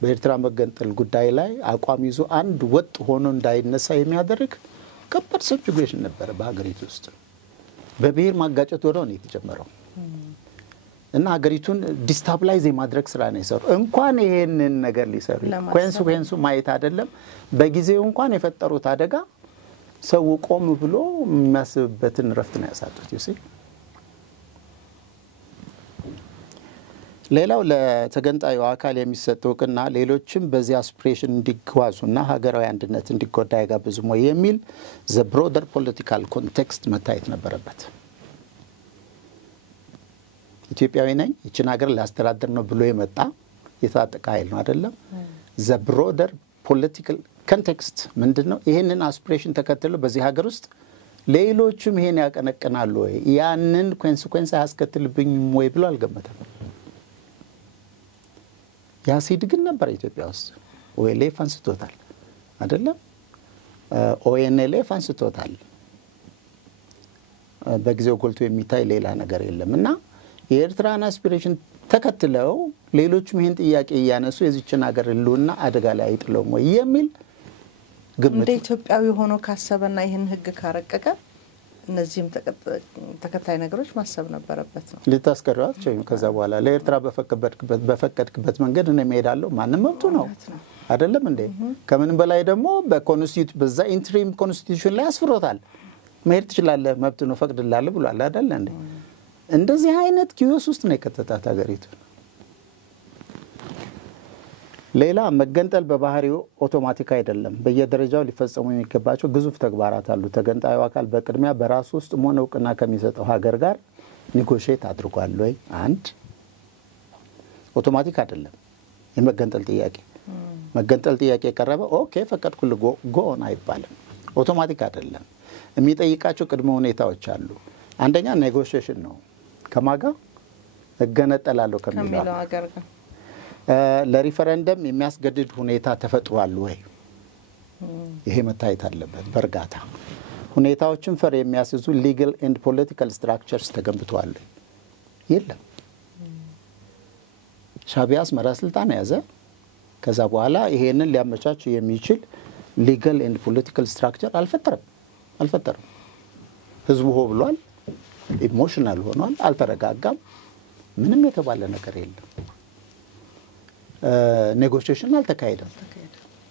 በኤርትራ መገንጠል ጉዳይ ላይ አቋም ይዞ አንድ ወጥ ሆኖ እንዳይነሳ የሚያደርግ ከባድ ሲቹዌሽን ነበር በሀገሪቱ ውስጥ። በብሔር ማጋጨት ወዲያው ነው የተጀመረው እና ሀገሪቱን ዲስታብላይዝ የማድረግ ስራ ነው የሰሩ። እንኳን ይሄንን ነገር ሊሰሩ ኮንሲኩዌንሱ ማየት አይደለም በጊዜው እንኳን የፈጠሩት አደጋ ሰው ቆም ብሎ የሚያስብበትን ረፍት ነው ያሳጡት። ይሲ ሌላው ለተገንጣዩ አካል የሚሰጠው እውቅና ሌሎችም በዚህ አስፒሬሽን እንዲጓዙና ሀገራዊ አንድነት እንዲጎዳ አይጋብዝም ወይ የሚል ዘ ብሮደር ፖለቲካል ኮንቴክስት መታየት ነበረበት። ኢትዮጵያዊ ነኝ ይችን ሀገር ላስተዳድር ነው ብሎ የመጣ የታጠቀ ኃይል ነው አይደለም። ዘ ብሮደር ፖለቲካል ኮንቴክስት ምንድነው? ይሄንን አስፒሬሽን ተከትሎ በዚህ ሀገር ውስጥ ሌሎችም ይሄን ያቀነቅናሉ ወይ ያንን ኮንሲኩዌንስ አያስከትልብኝም ወይ ብሎ አልገመተም። ያሲድ ግን ነበር ኢትዮጵያ ውስጥ ኦኤልኤፍ አንስቶታል አይደለም። ኦኤንኤልኤፍ አንስቶታል። በጊዜው ጎልቶ የሚታይ ሌላ ነገር የለም እና የኤርትራን አስፒሬሽን ተከትለው ሌሎችም ይሄን ጥያቄ እያነሱ የዚችን ሀገር ህልውና አደጋ ላይ አይጥለውም ወይ የሚል ግምት እንደ ኢትዮጵያዊ ሆኖ ካሰበና ይሄን ህግ ካረቀቀ እነዚህም ተከታይ ነገሮች ማሰብ ነበረበት ነው። ልታስቀሯት ከዛ በኋላ ለኤርትራ በፈቀድክበት መንገድ እኔ እሄዳለሁ ማንም መብቱ ነው አይደለም እንዴ? ከምንም በላይ ደግሞ በኮንስቲቱሽን በዛ ኢንትሪም ኮንስቲቱሽን ላይ አስፍሮታል። መሄድ ትችላለህ መብት ነው ፈቅድላለህ ብሏል አይደል እንዴ? እንደዚህ አይነት ኪዮስ ውስጥ ነው የከተታት ሀገሪቱ። ሌላ መገንጠል በባህሪው አውቶማቲክ አይደለም። በየደረጃው ሊፈጸሙ የሚገባቸው ግዙፍ ተግባራት አሉ። ተገንጣዩ አካል በቅድሚያ በራሱ ውስጥ ሆነ እውቅና ከሚሰጠው ሀገር ጋር ኔጎሺዬት አድርጓል ወይ? አንድ አውቶማቲክ አይደለም የመገንጠል ጥያቄ። መገንጠል ጥያቄ የቀረበ ኦኬ ፈቀድኩልህ ጎን አይባልም። አውቶማቲክ አይደለም። የሚጠይቃቸው ቅድመ ሁኔታዎች አሉ። አንደኛ ኔጎሺዬሽን ነው። ከማጋ እገነጠላለሁ ከሚለው ሀገር ጋር ለሪፈረንደም የሚያስገድድ ሁኔታ ተፈጥሯል ወይ? ይሄ መታየት አለበት በእርጋታ። ሁኔታዎችን ፈር የሚያስይዙ ሊጋል ኤንድ ፖለቲካል ስትራክቸርስ ተገንብተዋል ወይ? የለም። ሻዕቢያ አስመራ ስልጣን ያዘ። ከዛ በኋላ ይሄንን ሊያመቻች የሚችል ሊጋል ኤንድ ፖለቲካል ስትራክቸር አልፈጠረም። ህዝቡ ሆ ብሏል። ኢሞሽናል ሆኗል። አልተረጋጋም። ምንም የተባለ ነገር የለም። ኔጎሺዬሽን አልተካሄደም።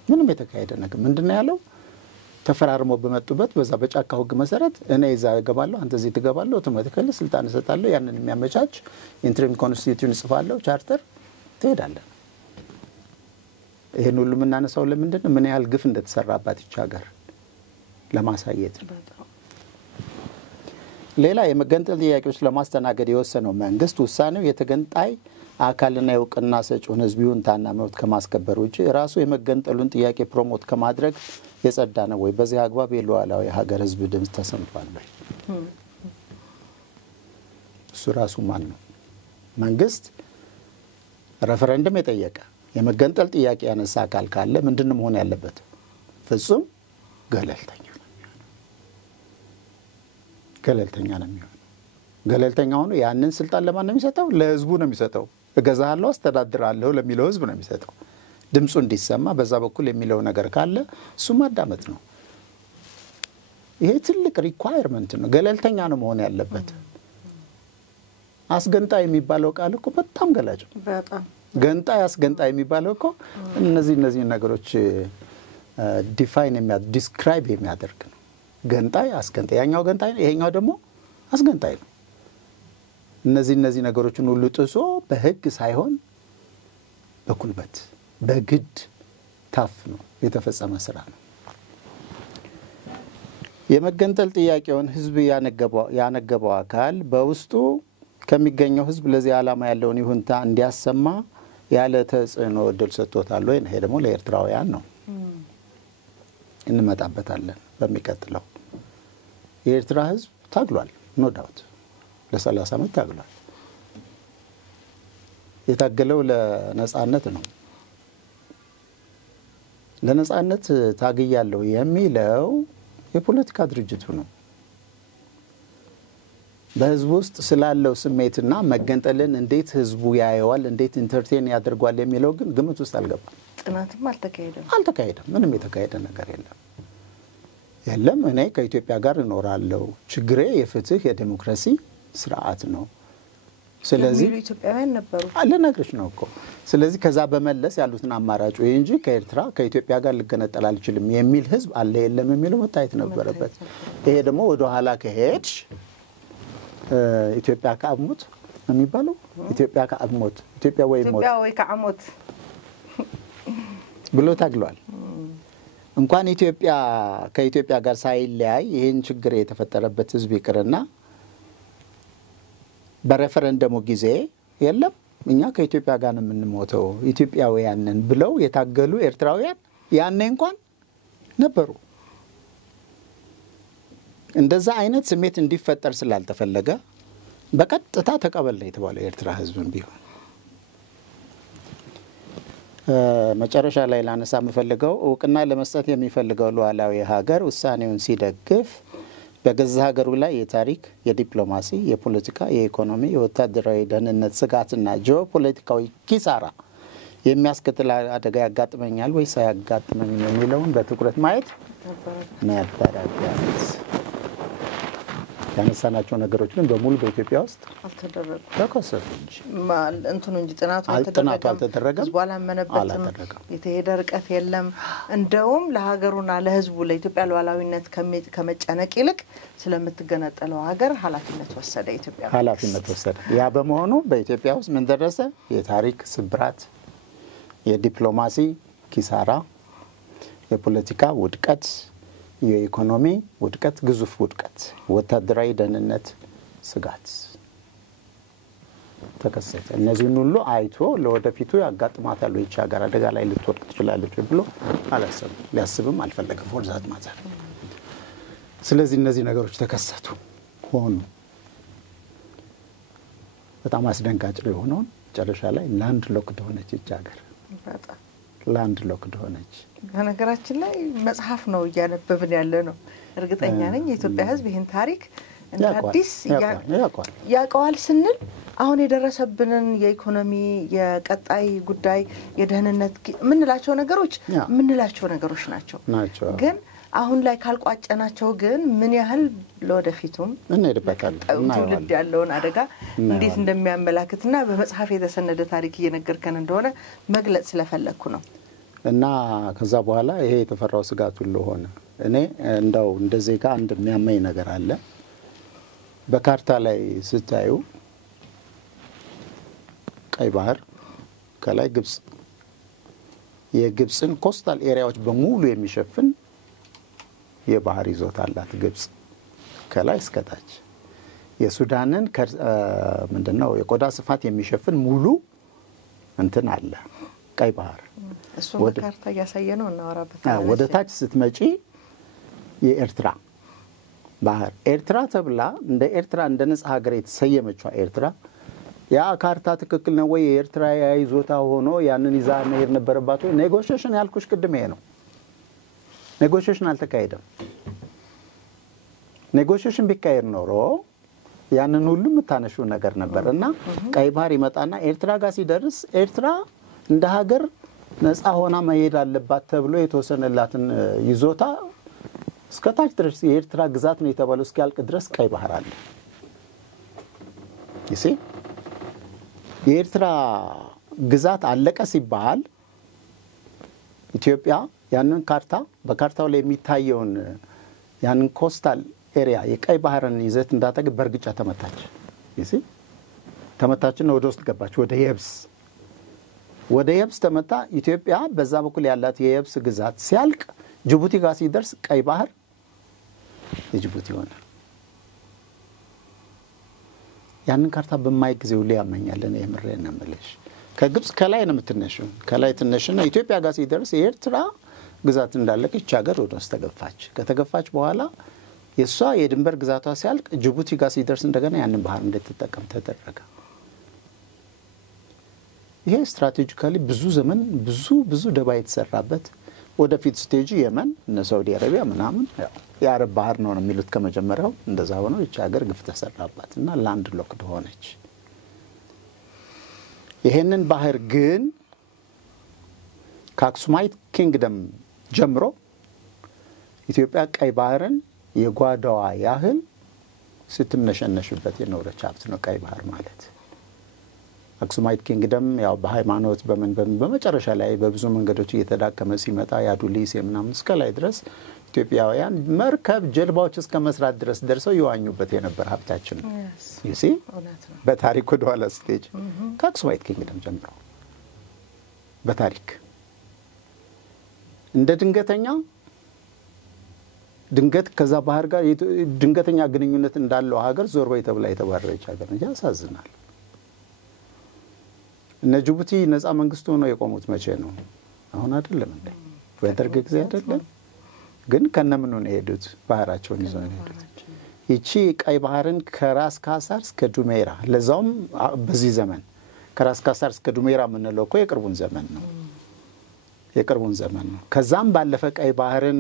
ምንም የተካሄደ ነገር ምንድነው ያለው? ተፈራርሞ በመጡበት በዛ በጫካው ህግ መሰረት እኔ እዛ እገባለሁ አንተ እዚህ ትገባለህ፣ አውቶማቲካሊ ስልጣን እሰጣለሁ፣ ያንን የሚያመቻች ኢንትሪም ኮንስቲቱሽን ጽፋለሁ፣ ቻርተር ትሄዳለህ። ይሄን ሁሉ የምናነሳው ለምንድን ነው? ምን ያህል ግፍ እንደተሰራባት ይች ሀገር ለማሳየት ነው። ሌላ የመገንጠል ጥያቄዎች ለማስተናገድ የወሰነው መንግስት ውሳኔው የተገንጣይ አካልና የእውቅና ሰጪውን ህዝብ ይሁንታና መብት ከማስከበር ውጭ ራሱ የመገንጠሉን ጥያቄ ፕሮሞት ከማድረግ የጸዳ ነው ወይ? በዚህ አግባብ የሉዓላዊ ሀገር ህዝብ ድምፅ ተሰምቷል ወይ? እሱ ራሱ ማን ነው? መንግስት ሬፈረንደም የጠየቀ የመገንጠል ጥያቄ ያነሳ አካል ካለ ምንድነው መሆን ያለበት? ፍጹም ገለልተኛ ነው የሚሆነው። ገለልተኛ ሆኖ ያንን ስልጣን ለማን ነው የሚሰጠው? ለህዝቡ ነው የሚሰጠው። እገዛለሁ አስተዳድራለሁ ለሚለው ህዝብ ነው የሚሰጠው። ድምፁ እንዲሰማ በዛ በኩል የሚለው ነገር ካለ እሱ ማዳመጥ ነው። ይሄ ትልቅ ሪኳየርመንት ነው። ገለልተኛ ነው መሆን ያለበት። አስገንጣይ የሚባለው ቃል እኮ በጣም ገላጭ ነው። በጣም ገንጣይ አስገንጣይ የሚባለው እኮ እነዚህ ነገሮች ዲፋይን ዲስክራይብ የሚያደርግ ነው። ገንጣይ አስገንጣይ፣ ያኛው ገንጣይ ነው፣ ይሄኛው ደግሞ አስገንጣይ ነው። እነዚህ ነገሮችን ሁሉ ጥሶ በህግ ሳይሆን በኩልበት በግድ ታፍ ነው የተፈጸመ ስራ ነው። የመገንጠል ጥያቄውን ህዝብ ያነገበው አካል በውስጡ ከሚገኘው ህዝብ ለዚህ ዓላማ ያለውን ይሁንታ እንዲያሰማ ያለ ተጽዕኖ እድል ሰጥቶታል ወይ? ይሄ ደግሞ ለኤርትራውያን ነው። እንመጣበታለን በሚቀጥለው። የኤርትራ ህዝብ ታግሏል። ኖ ዳውት ለ30 ዓመት ታግሏል። የታገለው ለነጻነት ነው። ለነጻነት ታግያለሁ የሚለው የፖለቲካ ድርጅቱ ነው። በህዝቡ ውስጥ ስላለው ስሜትና መገንጠልን እንዴት ህዝቡ ያየዋል እንዴት ኢንተርቴን ያደርጓል የሚለው ግን ግምት ውስጥ አልገባም። ጥናትም አልተካሄደም። ምንም የተካሄደ ነገር የለም። እኔ ከኢትዮጵያ ጋር እኖራለሁ። ችግሬ የፍትህ የዲሞክራሲ ስርዓት ነው። ስለዚህ ኢትዮጵያውያን ነበሩ አለነግርሽ ነው እኮ። ስለዚህ ከዛ በመለስ ያሉትን አማራጭ ወይ እንጂ ከኢትዮጵያ ጋር ልገነጠል አልችልም የሚል ህዝብ አለ የለም የሚለው መታየት ነበረበት። ይሄ ደግሞ ወደ ኋላ ከሄድሽ ኢትዮጵያ ከአብሞት የሚባለው ኢትዮጵያ ከአብሞት ኢትዮጵያ ወይ ከአሞት ብሎ ታግሏል። እንኳን ከኢትዮጵያ ጋር ሳይለያይ ይሄን ችግር የተፈጠረበት ህዝብ ይቅርና በሬፈረንደሙ ጊዜ የለም እኛ ከኢትዮጵያ ጋር ነው የምንሞተው ኢትዮጵያውያንን ብለው የታገሉ ኤርትራውያን ያኔ እንኳን ነበሩ። እንደዛ አይነት ስሜት እንዲፈጠር ስላልተፈለገ በቀጥታ ተቀበል ነው የተባለው ኤርትራ ህዝብን ቢሆን። መጨረሻ ላይ ላነሳ የምፈልገው እውቅና ለመስጠት የሚፈልገው ሉዓላዊ ሀገር ውሳኔውን ሲደግፍ በገዛ ሀገሩ ላይ የታሪክ፣ የዲፕሎማሲ፣ የፖለቲካ፣ የኢኮኖሚ፣ የወታደራዊ ደህንነት ስጋትና ጂኦፖለቲካዊ ኪሳራ የሚያስከትል አደጋ ያጋጥመኛል ወይስ አያጋጥመኝም የሚለውን በትኩረት ማየት ነበረበት። ያነሳናቸው ነገሮች ግን በሙሉ በኢትዮጵያ ውስጥ አልተደረገም። ተከሰቱ እንጂ ጥናቱ አልተደረገም። በኋላ መነበትም የተሄደ ርቀት የለም። እንደውም ለሀገሩና ለህዝቡ ለኢትዮጵያ ሉዓላዊነት ከመጨነቅ ይልቅ ስለምትገነጠለው ሀገር ኃላፊነት ወሰደ። ኢትዮጵያ ኃላፊነት ወሰደ። ያ በመሆኑ በኢትዮጵያ ውስጥ ምን ደረሰ? የታሪክ ስብራት፣ የዲፕሎማሲ ኪሳራ፣ የፖለቲካ ውድቀት፣ የኢኮኖሚ ውድቀት፣ ግዙፍ ውድቀት፣ ወታደራዊ ደህንነት ስጋት ተከሰተ። እነዚህን ሁሉ አይቶ ለወደፊቱ ያጋጥማታል ወይ ሀገር አደጋ ላይ ልትወድቅ ትችላለች ብሎ አላሰበም፣ ሊያስብም አልፈለገም ፎርዛት ማተር። ስለዚህ እነዚህ ነገሮች ተከሰቱ ሆኑ። በጣም አስደንጋጭ የሆነው መጨረሻ ላይ ላንድ ሎክድ ሆነች ሀገር። ላንድ ሎክድ ሆነች። በነገራችን ላይ መጽሐፍ ነው እያነበብን ያለ ነው። እርግጠኛ ነኝ የኢትዮጵያ ህዝብ ይሄን ታሪክ እንደ አዲስ ያውቀዋል ስንል አሁን የደረሰብንን የኢኮኖሚ የቀጣይ ጉዳይ የደህንነት ምንላቸው ነገሮች ናቸው። ግን አሁን ላይ ካልቋጨናቸው ግን ምን ያህል ለወደፊቱም እንሄድበታለን ትውልድ ያለውን አደጋ እንዴት እንደሚያመላክትና በመጽሐፍ የተሰነደ ታሪክ እየነገርከን እንደሆነ መግለጽ ስለፈለኩ ነው። እና ከዛ በኋላ ይሄ የተፈራው ስጋት ሁሉ ሆነ። እኔ እንደው እንደዚህ ጋር አንድ የሚያመኝ ነገር አለ። በካርታ ላይ ስታዩ ቀይ ባህር ከላይ ግብጽ፣ የግብጽን ኮስታል ኤሪያዎች በሙሉ የሚሸፍን የባህር ይዞታ አላት ግብጽ ከላይ እስከ ታች። የሱዳንን ምንድነው የቆዳ ስፋት የሚሸፍን ሙሉ እንትን አለ ቀይ ባህር። እሱ በካርታ ያሳየነው እናወራበታለን። ወደ ታች ስትመጪ የኤርትራ ባህር ኤርትራ ተብላ እንደ ኤርትራ እንደ ነጻ ሀገር የተሰየመችው ኤርትራ ያ ካርታ ትክክል ነው ወይ? የኤርትራ ይዞታ ሆኖ ያንን ይዛ መሄድ ነበረባት ወይ? ኔጎሺዬሽን ያልኩሽ ቅድም ይሄ ነው። ኔጎሺዬሽን አልተካሄደም። ኔጎሺዬሽን ቢካሄድ ኖሮ ያንን ሁሉ የምታነሹ ነገር ነበርና ቀይ ባህር ይመጣና ኤርትራ ጋር ሲደርስ ኤርትራ እንደ ሀገር ነጻ ሆና መሄድ አለባት ተብሎ የተወሰነላትን ይዞታ እስከታች ድረስ የኤርትራ ግዛት ነው የተባለው እስኪያልቅ ድረስ ቀይ ባህር አለ። ይሲ የኤርትራ ግዛት አለቀ ሲባል ኢትዮጵያ ያንን ካርታ በካርታው ላይ የሚታየውን ያንን ኮስታል ኤሪያ የቀይ ባህርን ይዘት እንዳጠቅ በርግጫ ተመታች። ይሲ ተመታችና ወደ ውስጥ ገባች። ወደ የብስ ተመታ። ኢትዮጵያ በዛ በኩል ያላት የየብስ ግዛት ሲያልቅ ጅቡቲ ጋር ሲደርስ ቀይ ባህር የጅቡቲ ሆነ። ያንን ካርታ በማይ ጊዜው ሊያመኛለን የምሬን ነው የምልሽ። ከግብጽ ከላይ ነው የምትነሽው። ከላይ ትነሽና ኢትዮጵያ ጋር ሲደርስ የኤርትራ ግዛት እንዳለቀች ሀገር ወደ ውስጥ ተገፋች። ከተገፋች በኋላ የሷ የድንበር ግዛቷ ሲያልቅ ጅቡቲ ጋር ሲደርስ እንደገና ያንን ባህር እንድትጠቀም ተደረገ። ይሄ ስትራቴጂካሊ ብዙ ዘመን ብዙ ደባ የተሰራበት ወደፊት ስቴጅ የመን እነ ሳውዲ አረቢያ ምናምን ያው የአረብ ባህር ነው የሚሉት ከመጀመሪያው እንደዛ ሆኖ ይቺ ሀገር ግፍ ተሰራባትና ላንድ ሎክድ ሆነች። ይሄንን ባህር ግን ከአክሱማይት ኪንግደም ጀምሮ ኢትዮጵያ ቀይ ባህርን የጓዳዋ ያህል ስትነሸነሽበት የኖረች ሀብት ነው ቀይ ባህር ማለት። አክሱማይት ኪንግደም ያው በሃይማኖት በምን በመጨረሻ ላይ በብዙ መንገዶች እየተዳከመ ሲመጣ ያዱሊስ የምናምን እስከ ላይ ድረስ ኢትዮጵያውያን መርከብ ጀልባዎች እስከ መስራት ድረስ ደርሰው ይዋኙበት የነበር ሀብታችን ነው። ይሲ በታሪክ ወደ ኋላ ስቴጅ ከአክሱማይት ኪንግደም ጀምሮ በታሪክ እንደ ድንገት ከዛ ባህር ጋር ድንገተኛ ግንኙነት እንዳለው ሀገር ዞር በይ ተብላ የተባረረች ሀገር ነው። ያሳዝናል። እነ ጅቡቲ ነፃ መንግስት ሆነው የቆሙት መቼ ነው? አሁን አይደለም እንዴ? በደርግ ጊዜ አይደለም? ግን ከነምኑ ነው የሄዱት? ባህራቸውን ይዘው ነው የሄዱት። ይቺ ቀይ ባህርን ከራስ ካሳር እስከ ዱሜራ ለዛውም በዚህ ዘመን ከራስ ካሳር እስከ ዱሜራ የምንለው እኮ የቅርቡን ዘመን ነው። ከዛም ባለፈ ቀይ ባህርን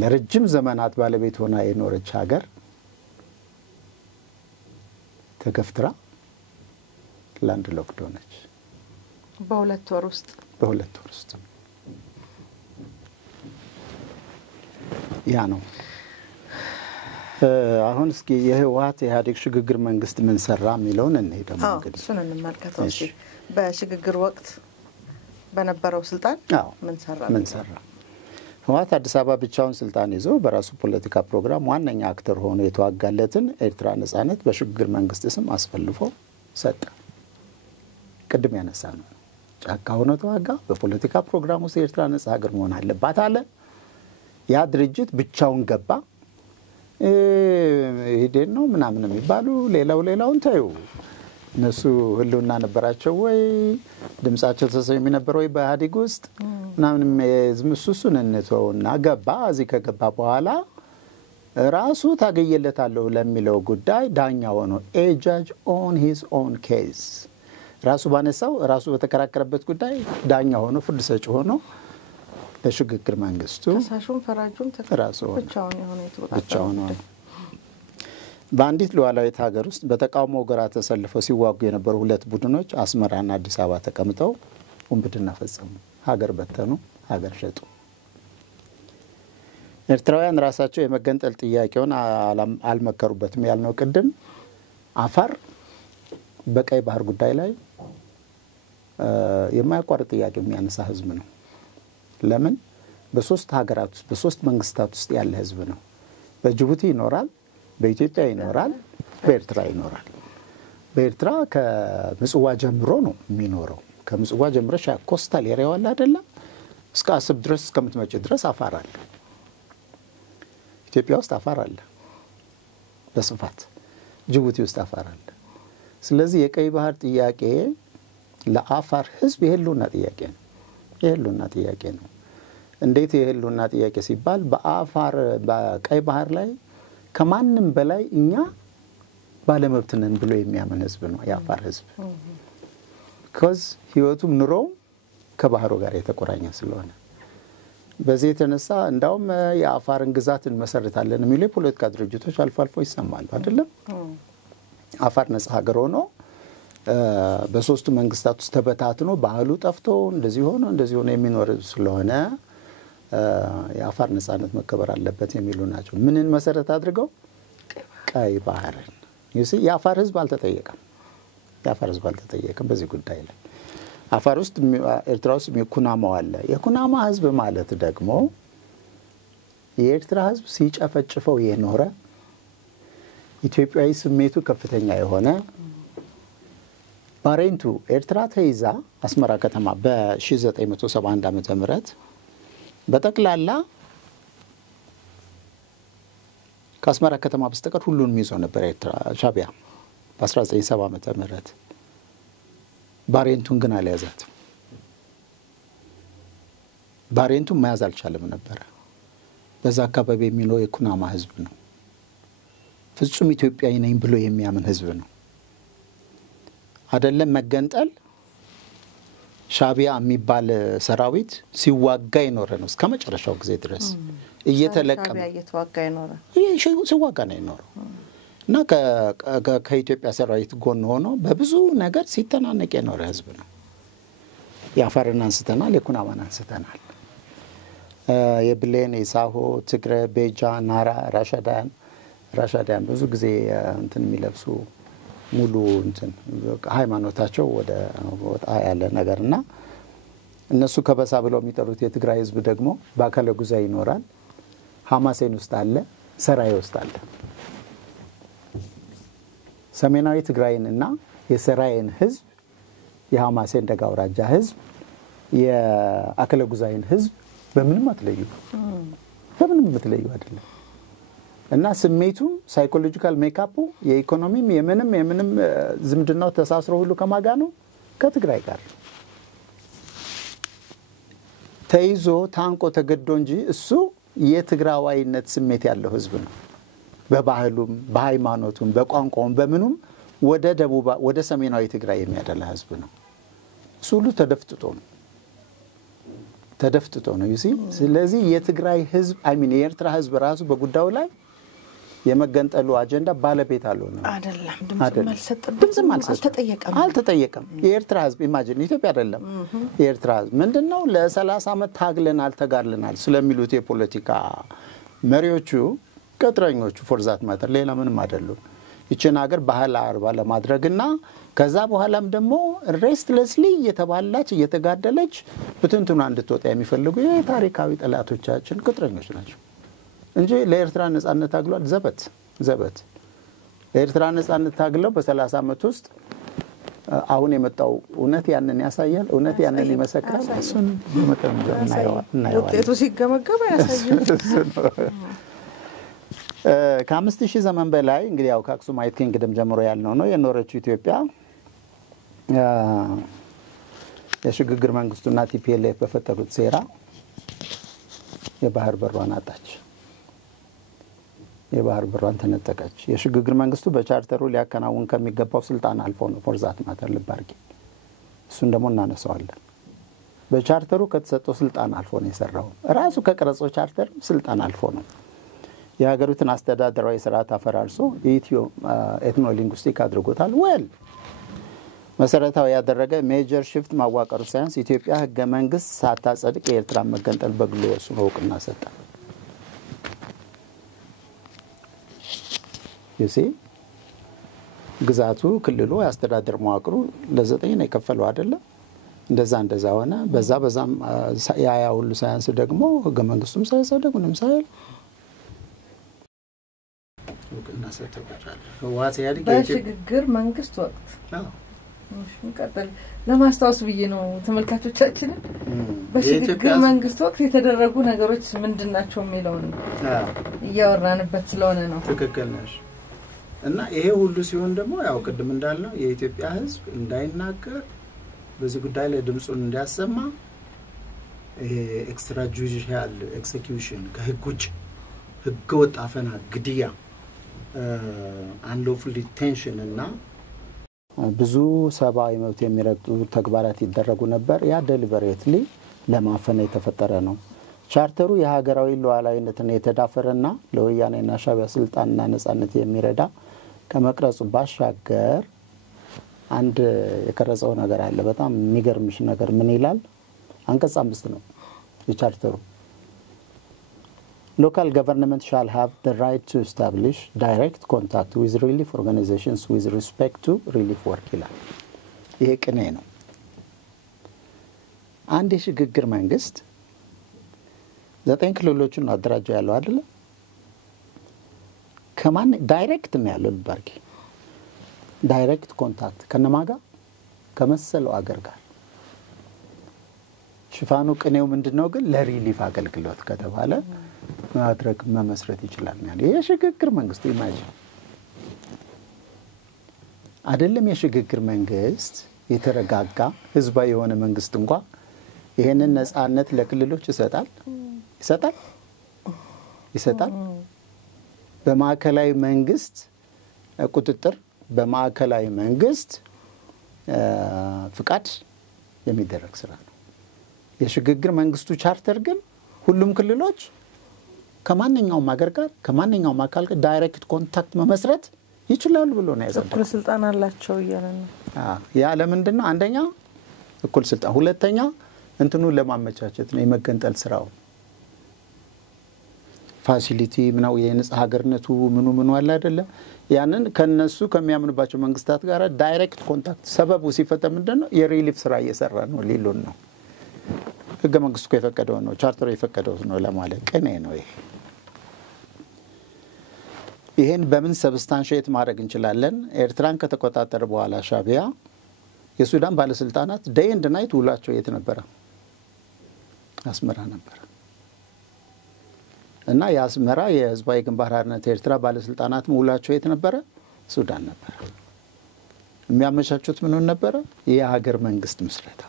ለረጅም ዘመናት ባለቤት ሆና የኖረች ሀገር ተገፍትራ ላንድ ሎክድ ሆነች። በሁለት ወር ውስጥ ያ ነው። አሁን እስኪ የህወሓት የኢህአዴግ ሽግግር መንግስት ምን ሰራ የሚለውን እንሄደው እንግዲህ እሱን እንመልከተው። እሺ በሽግግር ወቅት በነበረው ስልጣን ምን ሰራ? ህወሓት አዲስ አበባ ብቻውን ስልጣን ይዞ በራሱ ፖለቲካ ፕሮግራም ዋነኛ አክተር ሆኖ የተዋጋለትን ኤርትራ ነጻነት በሽግግር መንግስት ስም አስፈልፎ ሰጠ። ቅድም ያነሳ ነው። ጫካ ሆኖ ተዋጋ። በፖለቲካ ፕሮግራም ውስጥ ኤርትራ ነጻ ሀገር መሆን አለባት አለ። ያ ድርጅት ብቻውን ገባ። ሄደን ነው ምናምን የሚባሉ ሌላውን ታዩ። እነሱ ህልውና ነበራቸው ወይ ድምጻቸው ተሰሚ ነበር ወይ በኢህአዴግ ውስጥ ምናምን ዝምሱሱን እንተውና ገባ። እዚህ ከገባ በኋላ ራሱ ታገየለታለሁ ለሚለው ጉዳይ ዳኛ ሆኖ a judge on his own case ራሱ ባነሳው ራሱ በተከራከረበት ጉዳይ ዳኛ ሆኖ ፍርድ ሰጪ ሆኖ ለሽግግር መንግስቱ ተሳሹም ፈራጁም ተከራክረው ብቻውን በአንዲት ሉዓላዊት ሀገር ውስጥ በተቃውሞ ጎራ ተሰልፈው ሲዋጉ የነበሩ ሁለት ቡድኖች አስመራና አዲስ አበባ ተቀምጠው ውንብድና ፈጸሙ። ሀገር በተኑ፣ ሀገር ሸጡ። ኤርትራውያን ራሳቸው የመገንጠል ጥያቄውን አልመከሩበትም ያልነው ቅድም አፋር በቀይ ባህር ጉዳይ ላይ የማያቋርጥ ጥያቄ የሚያነሳ ህዝብ ነው። ለምን? በሶስት ሀገራት ውስጥ በሶስት መንግስታት ውስጥ ያለ ህዝብ ነው። በጅቡቲ ይኖራል፣ በኢትዮጵያ ይኖራል፣ በኤርትራ ይኖራል። በኤርትራ ከምጽዋ ጀምሮ ነው የሚኖረው። ከምጽዋ ጀምሮ ኮስታል ኤሪያው አለ አይደለ? እስከ አሰብ ድረስ እስከምትመጪ ድረስ አፋር አለ። ኢትዮጵያ ውስጥ አፋር አለ በስፋት፣ ጅቡቲ ውስጥ አፋር አለ። ስለዚህ የቀይ ባህር ጥያቄ ለአፋር ህዝብ የህልውና ጥያቄ ነው። የህልውና ጥያቄ ነው። እንዴት የህልውና ጥያቄ ሲባል በአፋር በቀይ ባህር ላይ ከማንም በላይ እኛ ባለመብት ነን ብሎ የሚያምን ህዝብ ነው የአፋር ህዝብ። ከዚ ህይወቱም ኑሮው ከባህሩ ጋር የተቆራኘ ስለሆነ በዚህ የተነሳ እንዳውም የአፋርን ግዛት እንመሰርታለን የሚሉ የፖለቲካ ድርጅቶች አልፎ አልፎ ይሰማሉ አይደለም? አፋር ነጻ ሀገር ሆኖ በሶስቱ መንግስታት ውስጥ ተበታትኖ ባህሉ ጠፍቶ እንደዚህ ሆኖ የሚኖር ስለሆነ የአፋር ነጻነት መከበር አለበት የሚሉ ናቸው። ምንን መሰረት አድርገው? ቀይ ባህርን። የአፋር ህዝብ አልተጠየቀም። በዚህ ጉዳይ ላይ አፋር ውስጥ ኤርትራ ውስጥ ኩናማ አለ። የኩናማ ህዝብ ማለት ደግሞ የኤርትራ ህዝብ ሲጨፈጭፈው የኖረ ኢትዮጵያዊ ስሜቱ ከፍተኛ የሆነ ባሬንቱ ኤርትራ ተይዛ አስመራ ከተማ በ1971 ዓመተ ምህረት በጠቅላላ ከአስመራ ከተማ በስተቀር ሁሉንም ይዞ ነበር ኤርትራ ሻዕቢያ በ1970 ዓመተ ምህረት። ባሬንቱን ግን አልያዛትም። ባሬንቱን መያዝ አልቻለም ነበር። በዛ አካባቢ የሚኖር የኩናማ ህዝብ ነው። ፍጹም ኢትዮጵያዊ ነኝ ብሎ የሚያምን ህዝብ ነው። አይደለም መገንጠል ሻቢያ የሚባል ሰራዊት ሲዋጋ ይኖር ነው እስከ መጨረሻው ጊዜ ድረስ እየተለቀመ ሻቢያ እየተዋጋ ይኖር ሲዋጋ ነው ይኖር እና ከኢትዮጵያ ሰራዊት ጎን ሆኖ በብዙ ነገር ሲተናነቅ የኖረ ህዝብ ነው። የአፋርን አንስተናል፣ የኩናማን አንስተናል፣ የብሌን፣ የሳሆ፣ ትግረ፣ ቤጃ፣ ናራ፣ ራሻዳን ብዙ ጊዜ እንትን የሚለብሱ ሙሉ እንትን ሃይማኖታቸው ወጣ ያለ ነገርና እነሱ ከበሳ ብለው የሚጠሩት የትግራይ ህዝብ ደግሞ በአካለ ጉዛይ ይኖራል። ሐማሴን ውስጥ አለ፣ ሰራይ ውስጥ አለ። ሰሜናዊ ትግራይንና የሰራይን ህዝብ፣ የሐማሴን ደጋ አውራጃ ህዝብ፣ የአካለ ጉዛይን ህዝብ በምንም አትለዩ፣ በምንም የምትለዩ አይደለም። እና ስሜቱ ሳይኮሎጂካል ሜካፑ የኢኮኖሚም የምንም ዝምድናው ተሳስሮ ሁሉ ከማጋ ነው ከትግራይ ጋር ተይዞ ታንቆ ተገዶ እንጂ እሱ የትግራዋይነት ስሜት ያለው ህዝብ ነው። በባህሉም በሃይማኖቱም በቋንቋውም በምኑም ወደ ሰሜናዊ ትግራይ የሚያደላ ህዝብ ነው። እሱ ሁሉ ተደፍጥጦ ነው ይሲ። ስለዚህ የትግራይ ህዝብ የኤርትራ ህዝብ ራሱ በጉዳዩ ላይ የመገንጠሉ አጀንዳ ባለቤት አልሆነ አይደለም። ድምጽም አልተጠየቀም። የኤርትራ ህዝብ ኢማጂን ኢትዮጵያ አይደለም የኤርትራ ህዝብ ምንድነው ለ30 አመት ተጋርለናል ስለሚሉት የፖለቲካ መሪዎቹ ቅጥረኞቹ ፎርዛት ማተር ሌላ ምንም አይደሉም። ይችን ሀገር ባህል አርባ ለማድረግና ከዛ በኋላም ደግሞ ሬስትለስሊ እየተጋደለች ብትንቱና እንድትወጣ የሚፈልጉ የታሪካዊ ጠላቶቻችን ቅጥረኞች ናቸው እንጂ ለኤርትራ ነጻነት ታግሏል። ዘበት ለኤርትራ ነጻነት ታግለው በ30 አመት ውስጥ አሁን የመጣው እውነት ያንን ያሳያል። እውነት ያንን ይመሰክራል። እሱን በመጠኑ እናየዋለን። ውጤቱ ሲገመገም ያሳያል። ከ5000 ዘመን በላይ እንግዲህ ያው ከአክሱማይት ኪንግደም ጀምሮ ያልነው ነው የኖረችው ኢትዮጵያ የሽግግር መንግስቱና ቲፒኤልኤፍ በፈጠሩት ሴራ የባህር በሯን አጣች። የባህር በሯን ተነጠቀች። የሽግግር መንግስቱ በቻርተሩ ሊያከናውን ከሚገባው ስልጣን አልፎ ነው ፎርዛት ማተር ልባርቂ እሱን ደግሞ እናነሳዋለን። በቻርተሩ ከተሰጠው ስልጣን አልፎ ነው የሰራው። ራሱ ከቀረጸው ቻርተር ስልጣን አልፎ ነው የሀገሪቱን አስተዳደራዊ ስርዓት አፈራርሶ የኢትዮ ኤትኖ ሊንጉስቲክ አድርጎታል። መሰረታዊ ያደረገ ሜጀር ሽፍት ማዋቀሩ ሳይንስ ኢትዮጵያ ህገ መንግስት ሳታጸድቅ የኤርትራ መገንጠል በግሎ ወስኖ እውቅና ሰጠ። ይሲ ግዛቱ ክልሉ ያስተዳደር መዋቅሩ ለ9 ነው የከፈለው አይደለ? እንደዛ ሆነ። በዛም ያ ሁሉ ሳይንስ ደግሞ ህገ መንግስቱም ሳይጸድቅ ምንም ሳይል እውቅና ሰጠ። በሽግግር መንግስት ወቅት እንቀጥል ለማስታወስ ብዬ ነው ተመልካቾቻችን በሽግግር መንግስት ወቅት የተደረጉ ነገሮች ምንድናቸው የሚለውን እያወራንበት ስለሆነ ነው። ትክክል ነሽ። እና ይሄ ሁሉ ሲሆን ደግሞ ያው ቅድም እንዳልነው የኢትዮጵያ ህዝብ እንዳይናገር በዚህ ጉዳይ ላይ ድምጹን እንዲያሰማ ኤክስትራ ጁዲሻል ኤክሲኪዩሽን ከህግ ውጭ ህገወጥ አፈና፣ ግድያ፣ አንሎፉል ዲቴንሽን እና ብዙ ሰብአዊ መብት የሚረግጡ ተግባራት ይደረጉ ነበር። ያ ዴሊበሬትሊ ለማፈን የተፈጠረ ነው። ቻርተሩ የሀገራዊ ሉዓላዊነትን የተዳፈረና ለወያኔና ሻቢያ ስልጣንና ነጻነት የሚረዳ ከመቅረጹ ባሻገር አንድ የቀረጸው ነገር አለ። በጣም የሚገርምሽ ነገር ምን ይላል? አንቀጽ 5 ነው የቻርተሩ Local government shall have the right to establish direct contact with relief organizations with respect to relief work ይላል። ይሄ ቅኔ ነው። አንድ የሽግግር መንግስት 9 ክልሎችን አደራጀው ያለው አይደለ? ከማን ዳይሬክት ነው ያለው ልባርኪ ዳይሬክት ኮንታክት ከነማጋ ከመሰለው አገር ጋር ሽፋኑ ቅኔው ምንድነው ግን ለሪሊፍ አገልግሎት ከተባለ ማድረግ መመስረት ይችላል ማለት የሽግግር መንግስት ኢማጂን አይደለም። የሽግግር መንግስት የተረጋጋ ህዝባዊ የሆነ መንግስት እንኳን ይሄንን ነጻነት ለክልሎች ይሰጣል። በማዕከላዊ መንግስት ቁጥጥር፣ በማዕከላዊ መንግስት ፍቃድ የሚደረግ ስራ ነው። የሽግግር መንግስቱ ቻርተር ግን ሁሉም ክልሎች ከማንኛውም ሀገር ጋር ከማንኛውም አካል ጋር ዳይሬክት ኮንታክት መመስረት ይችላሉ ብሎ ነው ያዘው። እኩል ስልጣን አላቸው እያለ ነው። ያ ለምንድን ነው? አንደኛ እኩል ስልጣን፣ ሁለተኛ እንትኑን ለማመቻቸት ነው የመገንጠል ስራው። ፋሲሊቲ ምናው የነጻ ሀገርነቱ ምኑ አለ አይደለ? ያንን ከነሱ ከሚያምኑባቸው መንግስታት ጋር ዳይሬክት ኮንታክት ሰበቡ ሲፈጠር ምንድነው የሪሊፍ ስራ እየሰራ ነው ሊሉን ነው። ህገ መንግስቱ የፈቀደው ነው፣ ቻርተሩ የፈቀደው ነው ለማለት ቅኔ ነው ይሄ። ይሄን በምን ሰብስታንሺየት ማድረግ እንችላለን? ኤርትራን ከተቆጣጠረ በኋላ ሻዕቢያ የሱዳን ባለስልጣናት ዴይ ኤንድ ናይት ውላቸው የት ነበረ? አስመራ ነበረ። እና የአስመራ የህዝባዊ ግንባር ሓርነት ኤርትራ ባለስልጣናት ውላቸው የት ነበረ? ሱዳን ነበረ። የሚያመቻቹት ምኑን ነበረ? የሀገር መንግስት ምስረታ።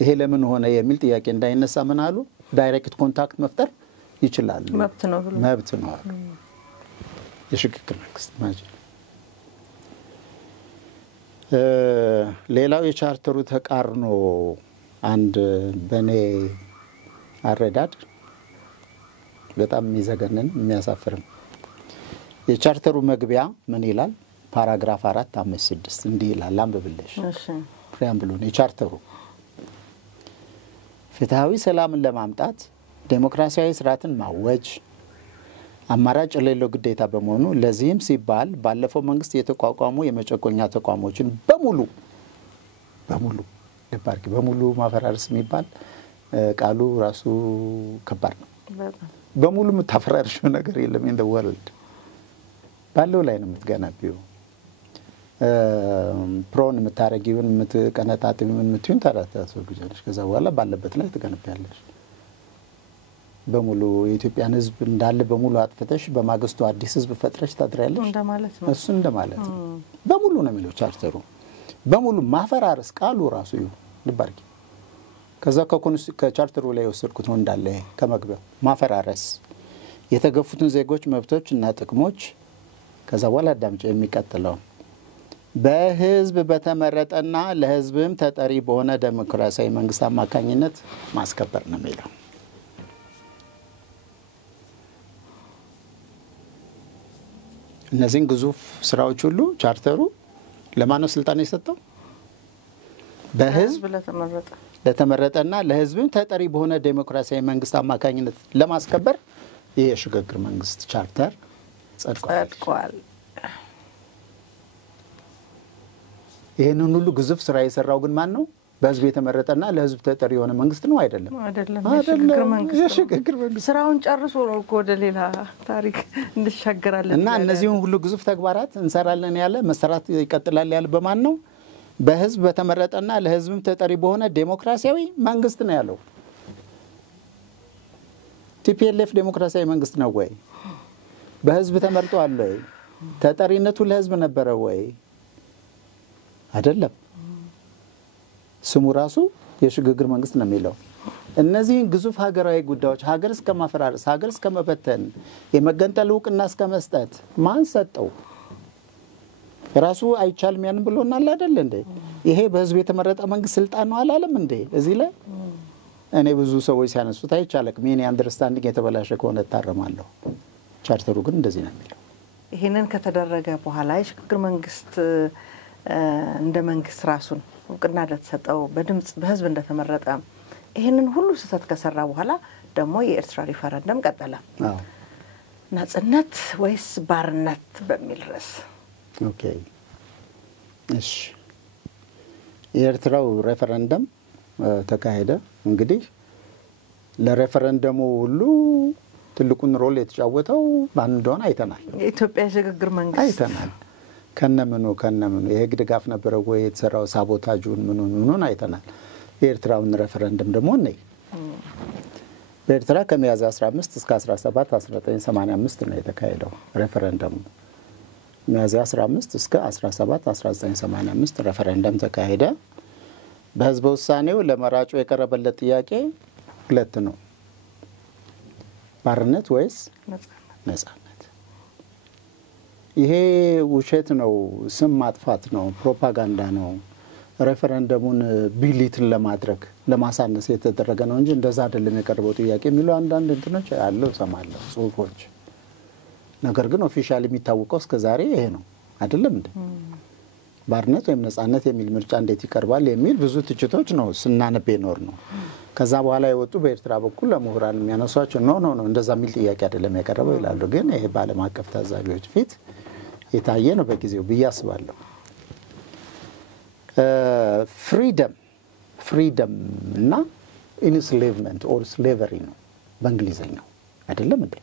ይሄ ለምን ሆነ የሚል ጥያቄ እንዳይነሳ ምን አሉ? ዳይሬክት ኮንታክት መፍጠር ይችላሉ፣ መብት ነው አሉ። የሽግግር መንግስት ማለት ሌላው የቻርተሩ ተቃርኖ አንድ በኔ አረዳድ በጣም የሚዘገንን የሚያሳፍርም የቻርተሩ መግቢያ ምን ይላል? ፓራግራፍ 4 5 6 እንዲህ ይላል። አንብብልሽ። እሺ ፕሪያምብሉ ነው የቻርተሩ ፍትሃዊ ሰላምን ለማምጣት ዴሞክራሲያዊ ስርዓትን ማወጅ አማራጭ የሌለው ግዴታ በመሆኑ ለዚህም ሲባል ባለፈው መንግስት የተቋቋሙ የመጨቆኛ ተቋሞችን በሙሉ ለባርክ በሙሉ ማፈራረስ የሚባል ቃሉ ራሱ ከባድ ነው። በሙሉ የምታፈራርሽው ነገር የለም። in the world ባለው ላይ ነው የምትገነቢው። ፕሮን የምታረጊውን የምትቀነጣጥሚውን የምትዩን ታራታስወግጃለሽ። ከዛ በኋላ ባለበት ላይ ትገነቢያለሽ። በሙሉ የኢትዮጵያን ህዝብ እንዳለ በሙሉ አጥፍተሽ በማግስቱ አዲስ ህዝብ ፈጥረሽ ታድሪያለሽ እንደማለት ነው። እሱ እንደማለት ነው። በሙሉ ነው የሚለው ቻርተሩ። በሙሉ ማፈራረስ ቃሉ ራሱ ይሁ ልባርኪ። ከዛ ከቻርተሩ ላይ ወሰድኩት ነው እንዳለ ከመግቢያው ማፈራረስ የተገፉትን ዜጎች መብቶች እና ጥቅሞች ከዛ በኋላ አዳምጪ የሚቀጥለው በህዝብ በተመረጠና ለህዝብም ተጠሪ በሆነ ዴሞክራሲያዊ መንግስት አማካኝነት ማስከበር ነው የሚለው። እነዚህን ግዙፍ ስራዎች ሁሉ ቻርተሩ ለማን ነው ስልጣን የሰጠው? በህዝብ ለተመረጠና ለህዝብም ተጠሪ በሆነ ዴሞክራሲያዊ መንግስት አማካኝነት ለማስከበር ይሄ የሽግግር መንግስት ቻርተር ጸድቋል። ይሄንን ሁሉ ግዙፍ ስራ የሰራው ግን ማን ነው? በህዝብ የተመረጠና ለህዝብ ተጠሪ የሆነ መንግስት ነው አይደለም? የሽግግር መንግስት ስራውን ጨርሶ ነው እኮ ወደ ሌላ ታሪክ እንሻገራለን። እና እነዚህን ሁሉ ግዙፍ ተግባራት እንሰራለን ያለ መሰራት ይቀጥላል ያለ በማን ነው? በህዝብ በተመረጠና ለህዝብም ተጠሪ በሆነ ዴሞክራሲያዊ መንግስት ነው ያለው። ቲፒኤልኤፍ ዴሞክራሲያዊ መንግስት ነው ወይ? በህዝብ ተመርጧል ወይ? ተጠሪነቱ ለህዝብ ነበረ ወይ? አይደለም። ስሙ ራሱ የሽግግር መንግስት ነው የሚለው። እነዚህን ግዙፍ ሀገራዊ ጉዳዮች ሀገር እስከ ማፈራረስ ሀገር እስከ መበተን የመገንጠል ዕውቅና እስከ መስጠት ማን ሰጠው? ራሱ አይቻልም ያን ብሎናል አይደል እንዴ? ይሄ በህዝብ የተመረጠ መንግስት ስልጣን ነው አላለም እንዴ? እዚህ ላይ እኔ ብዙ ሰዎች ሲያነሱት አይቻልም። ምን አንደርስታንዲንግ የተበላሸ ከሆነ ታረማለሁ። ቻርተሩ ግን እንደዚህ ነው የሚለው። ይሄንን ከተደረገ በኋላ የሽግግር መንግስት እንደ መንግስት ራሱን ዕውቅና እንደተሰጠው በድምጽ በህዝብ እንደተመረጠ ይሄንን ሁሉ ስህተት ከሰራ በኋላ ደግሞ የኤርትራ ሪፈረንደም ቀጠለ። ነጻነት ወይስ ባርነት በሚል ርዕስ ኦኬ እሺ የኤርትራው ሬፈረንደም ተካሄደ። እንግዲህ ለሬፈረንደሙ ሁሉ ትልቁን ሮል የተጫወተው ማን እንደሆነ አይተናል። የኢትዮጵያ የሽግግር መንግስት አይተናል። ከነምኑ የህግ ድጋፍ ነበረ ወይ የተሰራው ሳቦታጁን ምኑን አይተናል። የኤርትራውን ሬፈረንደም ደግሞ ነይ በኤርትራ ከሚያዝያ 15 እስከ 17 1985 ነው የተካሄደው ሬፈረንደሙ። ሚያዝያ 15 እስከ 17 1985 ሬፈረንደም ተካሄደ። በህዝብ ውሳኔው ለመራጩ የቀረበለት ጥያቄ ሁለት ነው። ባርነት ወይስ ነጻነት? ይሄ ውሸት ነው፣ ስም ማጥፋት ነው፣ ፕሮፓጋንዳ ነው። ሬፈረንደሙን ቢሊትን ለማድረግ ለማሳነስ የተደረገ ነው እንጂ እንደዛ አይደለም የቀረበው ጥያቄ የሚሉ አንዳንድ እንትኖች ያለው ሰማለሁ ጽሁፎች። ነገር ግን ኦፊሻሊ የሚታወቀው እስከዛሬ ይሄ ነው አይደለም እንዴ? ባርነት ወይም ነጻነት የሚል ምርጫ እንዴት ይቀርባል የሚል ብዙ ትችቶች ነው ስናነብ ኖር ነው። ከዛ በኋላ የወጡ በኤርትራ በኩል ለምሁራን የሚያነሷቸው ኖ እንደዛ የሚል ጥያቄ አይደለም ያቀረበው ይላሉ። ግን ይሄ በዓለም አቀፍ ታዛቢዎች ፊት የታየ ነው በጊዜው ብዬ አስባለሁ። ፍሪደም እና ኢንስሌቭመንት ኦር ስሌቨሪ ነው በእንግሊዘኛው አይደለም እንዴ?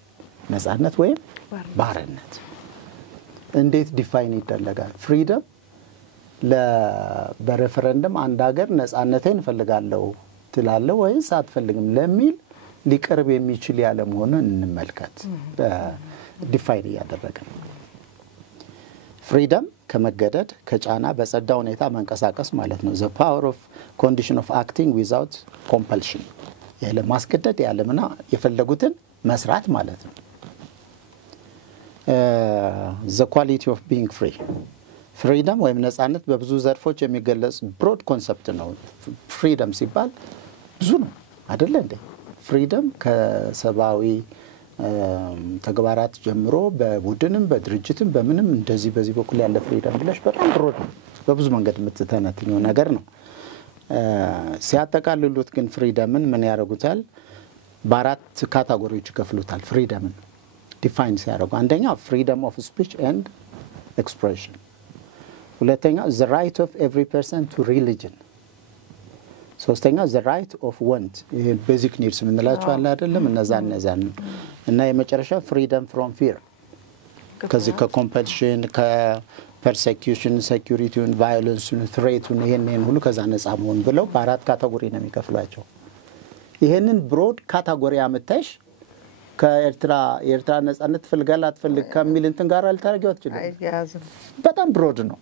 ነጻነት ወይም ባርነት እንዴት ዲፋይን ይደረጋል? ፍሪደም በሬፈረንደም አንድ ሀገር ነጻነቴን እፈልጋለሁ ትላለህ ወይስ አትፈልግም ለሚል ሊቀርብ የሚችል ያለ መሆኑን እንመልከት። ዲፋይን እያደረገ ፍሪደም ከመገደድ ከጫና በጸዳ ሁኔታ መንቀሳቀስ ማለት ነው። the power of condition of acting without compulsion ያለ ማስገደድ ያለምና የፈለጉትን መስራት ማለት ነው። the quality of being free ፍሪደም ወይም ነጻነት በብዙ ዘርፎች የሚገለጽ ብሮድ ኮንሰፕት ነው። ፍሪደም ሲባል ብዙ ነው አይደለ እንዴ? ፍሪደም ከሰባዊ ተግባራት ጀምሮ በቡድንም በድርጅትም በምንም እንደዚህ በዚህ በኩል ያለ ፍሪደም ብለሽ በጣም ብሮድ ነው፣ በብዙ መንገድ የምትተነትኘው ነገር ነው። ሲያጠቃልሉት ግን ፍሪደምን ምን ያደርጉታል? በአራት ካታጎሪዎች ይከፍሉታል። ፍሪደምን ዲፋይን ሲያደርጉ አንደኛው ፍሪደም ኦፍ ስፒች ኤንድ ኤክስፕሬሽን፣ ሁለተኛው the right of every person to religion፣ ሶስተኛው the right of want ይሄ ቤዚክ ኒድስ የምንላቸው አለ አይደለም እነዛን እና የመጨረሻው freedom from fear ከዚህ ከኮምፐልሽን ከፐርሴኪዩሽን ሴኩሪቲውን ቫዮለንስን ትሬቱን ይሄንን ሁሉ ከዛ ነፃ መሆን ብለው በአራት ካታጎሪ ነው የሚከፍሏቸው። ይሄንን ብሮድ ካታጎሪ አመጣሽ የኤርትራ ነጻነት ትፈልጋለህ አትፈልግ ከሚል እንትን ጋር አልታረጋው አትችልም። በጣም ብሮድ ነው።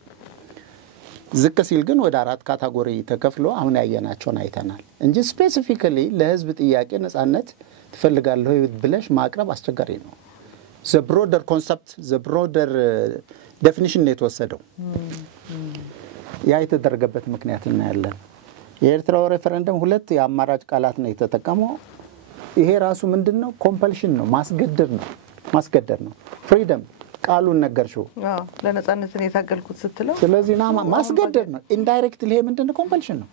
ዝቅ ሲል ግን ወደ አራት ካታጎሪ ተከፍሎ አሁን ያየናቸውን አይተናል እንጂ ስፔሲፊካሊ ለህዝብ ጥያቄ ነጻነት ትፈልጋለህ ብለሽ ማቅረብ አስቸጋሪ ነው። the broader concept the broader definition ነው የተወሰደው። ያ የተደረገበት ምክንያት እናያለን። የኤርትራው ሬፈረንደም ሁለት የአማራጭ ቃላት ነው የተጠቀመው። ይሄ ራሱ ምንድነው? ኮምፐልሽን ነው፣ ማስገደድ ነው። ፍሪደም ቃሉን ነገርሽው ለነጻነት ነው የታገልኩት ስትለው ስለዚህ ማስገደድ ነው። ኢንዳይሬክትሊ ይሄ ምንድነው? ኮምፐልሽን ነው፣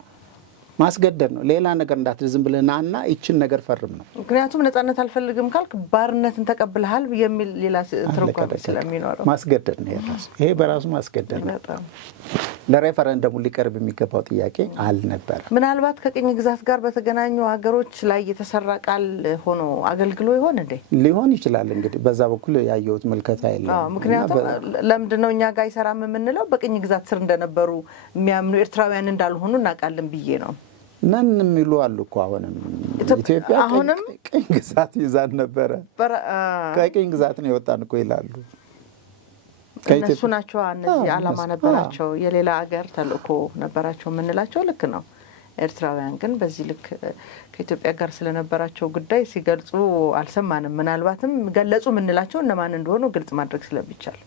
ማስገደድ ነው። ሌላ ነገር እንዳትዝም ብለናና እቺን ነገር ፈርም ነው። ምክንያቱም ነጻነት አልፈልግም ካልክ ባርነትን ተቀብለሃል የሚል ሌላ ትርጓሜ ስለሚኖረው ማስገደድ ነው ያራስ። ይሄ በራሱ ማስገደድ ነው። ለሬፈረንደሙ ሊቀርብ የሚገባው ጥያቄ አልነበረ። ምናልባት ከቅኝ ግዛት ጋር በተገናኙ ሀገሮች ላይ የተሰራ ቃል ሆኖ አገልግሎ ይሆን እንዴ? ሊሆን ይችላል። እንግዲህ በዛ በኩል ያየሁት መልከታ የለም። ምክንያቱም ለምንድነው እኛ ጋር ይሰራም የምንለው በቅኝ ግዛት ስር እንደነበሩ የሚያምኑ ኤርትራውያን እንዳልሆኑ እናቃለን ብዬ ነው። ነን የሚሉ አሉ እኮ አሁንም ኢትዮጵያ ቅኝ ግዛት ይዛን ነበረ። ከቅኝ ግዛት ነው የወጣን እኮ ይላሉ። ከነሱ ናቸው እነዚህ ዓላማ ነበራቸው፣ የሌላ ሀገር ተልእኮ ነበራቸው የምንላቸው ልክ ነው። ኤርትራውያን ግን በዚህ ልክ ከኢትዮጵያ ጋር ስለነበራቸው ጉዳይ ሲገልጹ አልሰማንም። ምናልባትም ገለጹ የምንላቸው እነማን እንደሆኑ ግልጽ ማድረግ ስለሚቻል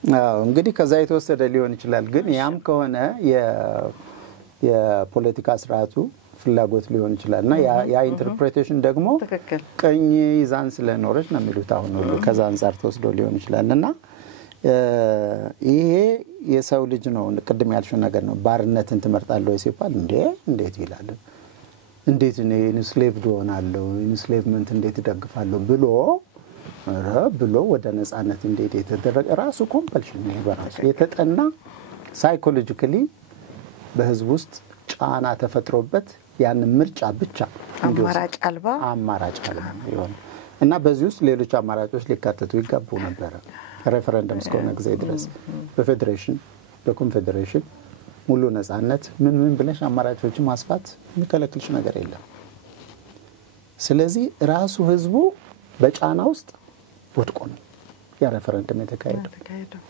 እንግዲህ ከዛ የተወሰደ ሊሆን ይችላል። ግን ያም ከሆነ የፖለቲካ ስርዓቱ ፍላጎት ሊሆን ይችላልና ያ ኢንተርፕሬቴሽን ደግሞ ቀኝ ይዛን ስለኖረች ነው የሚሉት አሁን ሁሉ ከዛ አንፃር ተወስዶ ሊሆን ይችላልና ይሄ የሰው ልጅ ነው። ቅድም ያልሽው ነገር ነው። ባርነትን ትመርጣለህ ወይ ሲባል እንዴት ይላል? እንዴት ነው ኢንስሌቭድ ሆናለሁ? ኢንስሌቭመንት እንዴት ደግፋለሁ ብሎ ወደ ነጻነት እንዴት የተደረገ ራሱ ኮምፐልሽን ነው። በራሱ የተጠና ሳይኮሎጂካሊ በህዝብ ውስጥ ጫና ተፈጥሮበት ያን ምርጫ ብቻ አማራጭ አልባ ይሆን እና በዚህ ውስጥ ሌሎች አማራጮች ሊካተቱ ይገቡ ነበር። ሬፈረንደም እስከሆነ ጊዜ ድረስ በፌዴሬሽን በኮንፌዴሬሽን ሙሉ ነጻነት ምን ብለሽ አማራጮችን ማስፋት የሚከለክልሽ ነገር የለም። ስለዚህ ራሱ ህዝቡ በጫና ውስጥ ወድቆ ነው ያ ሬፈረንደም የተካሄደው።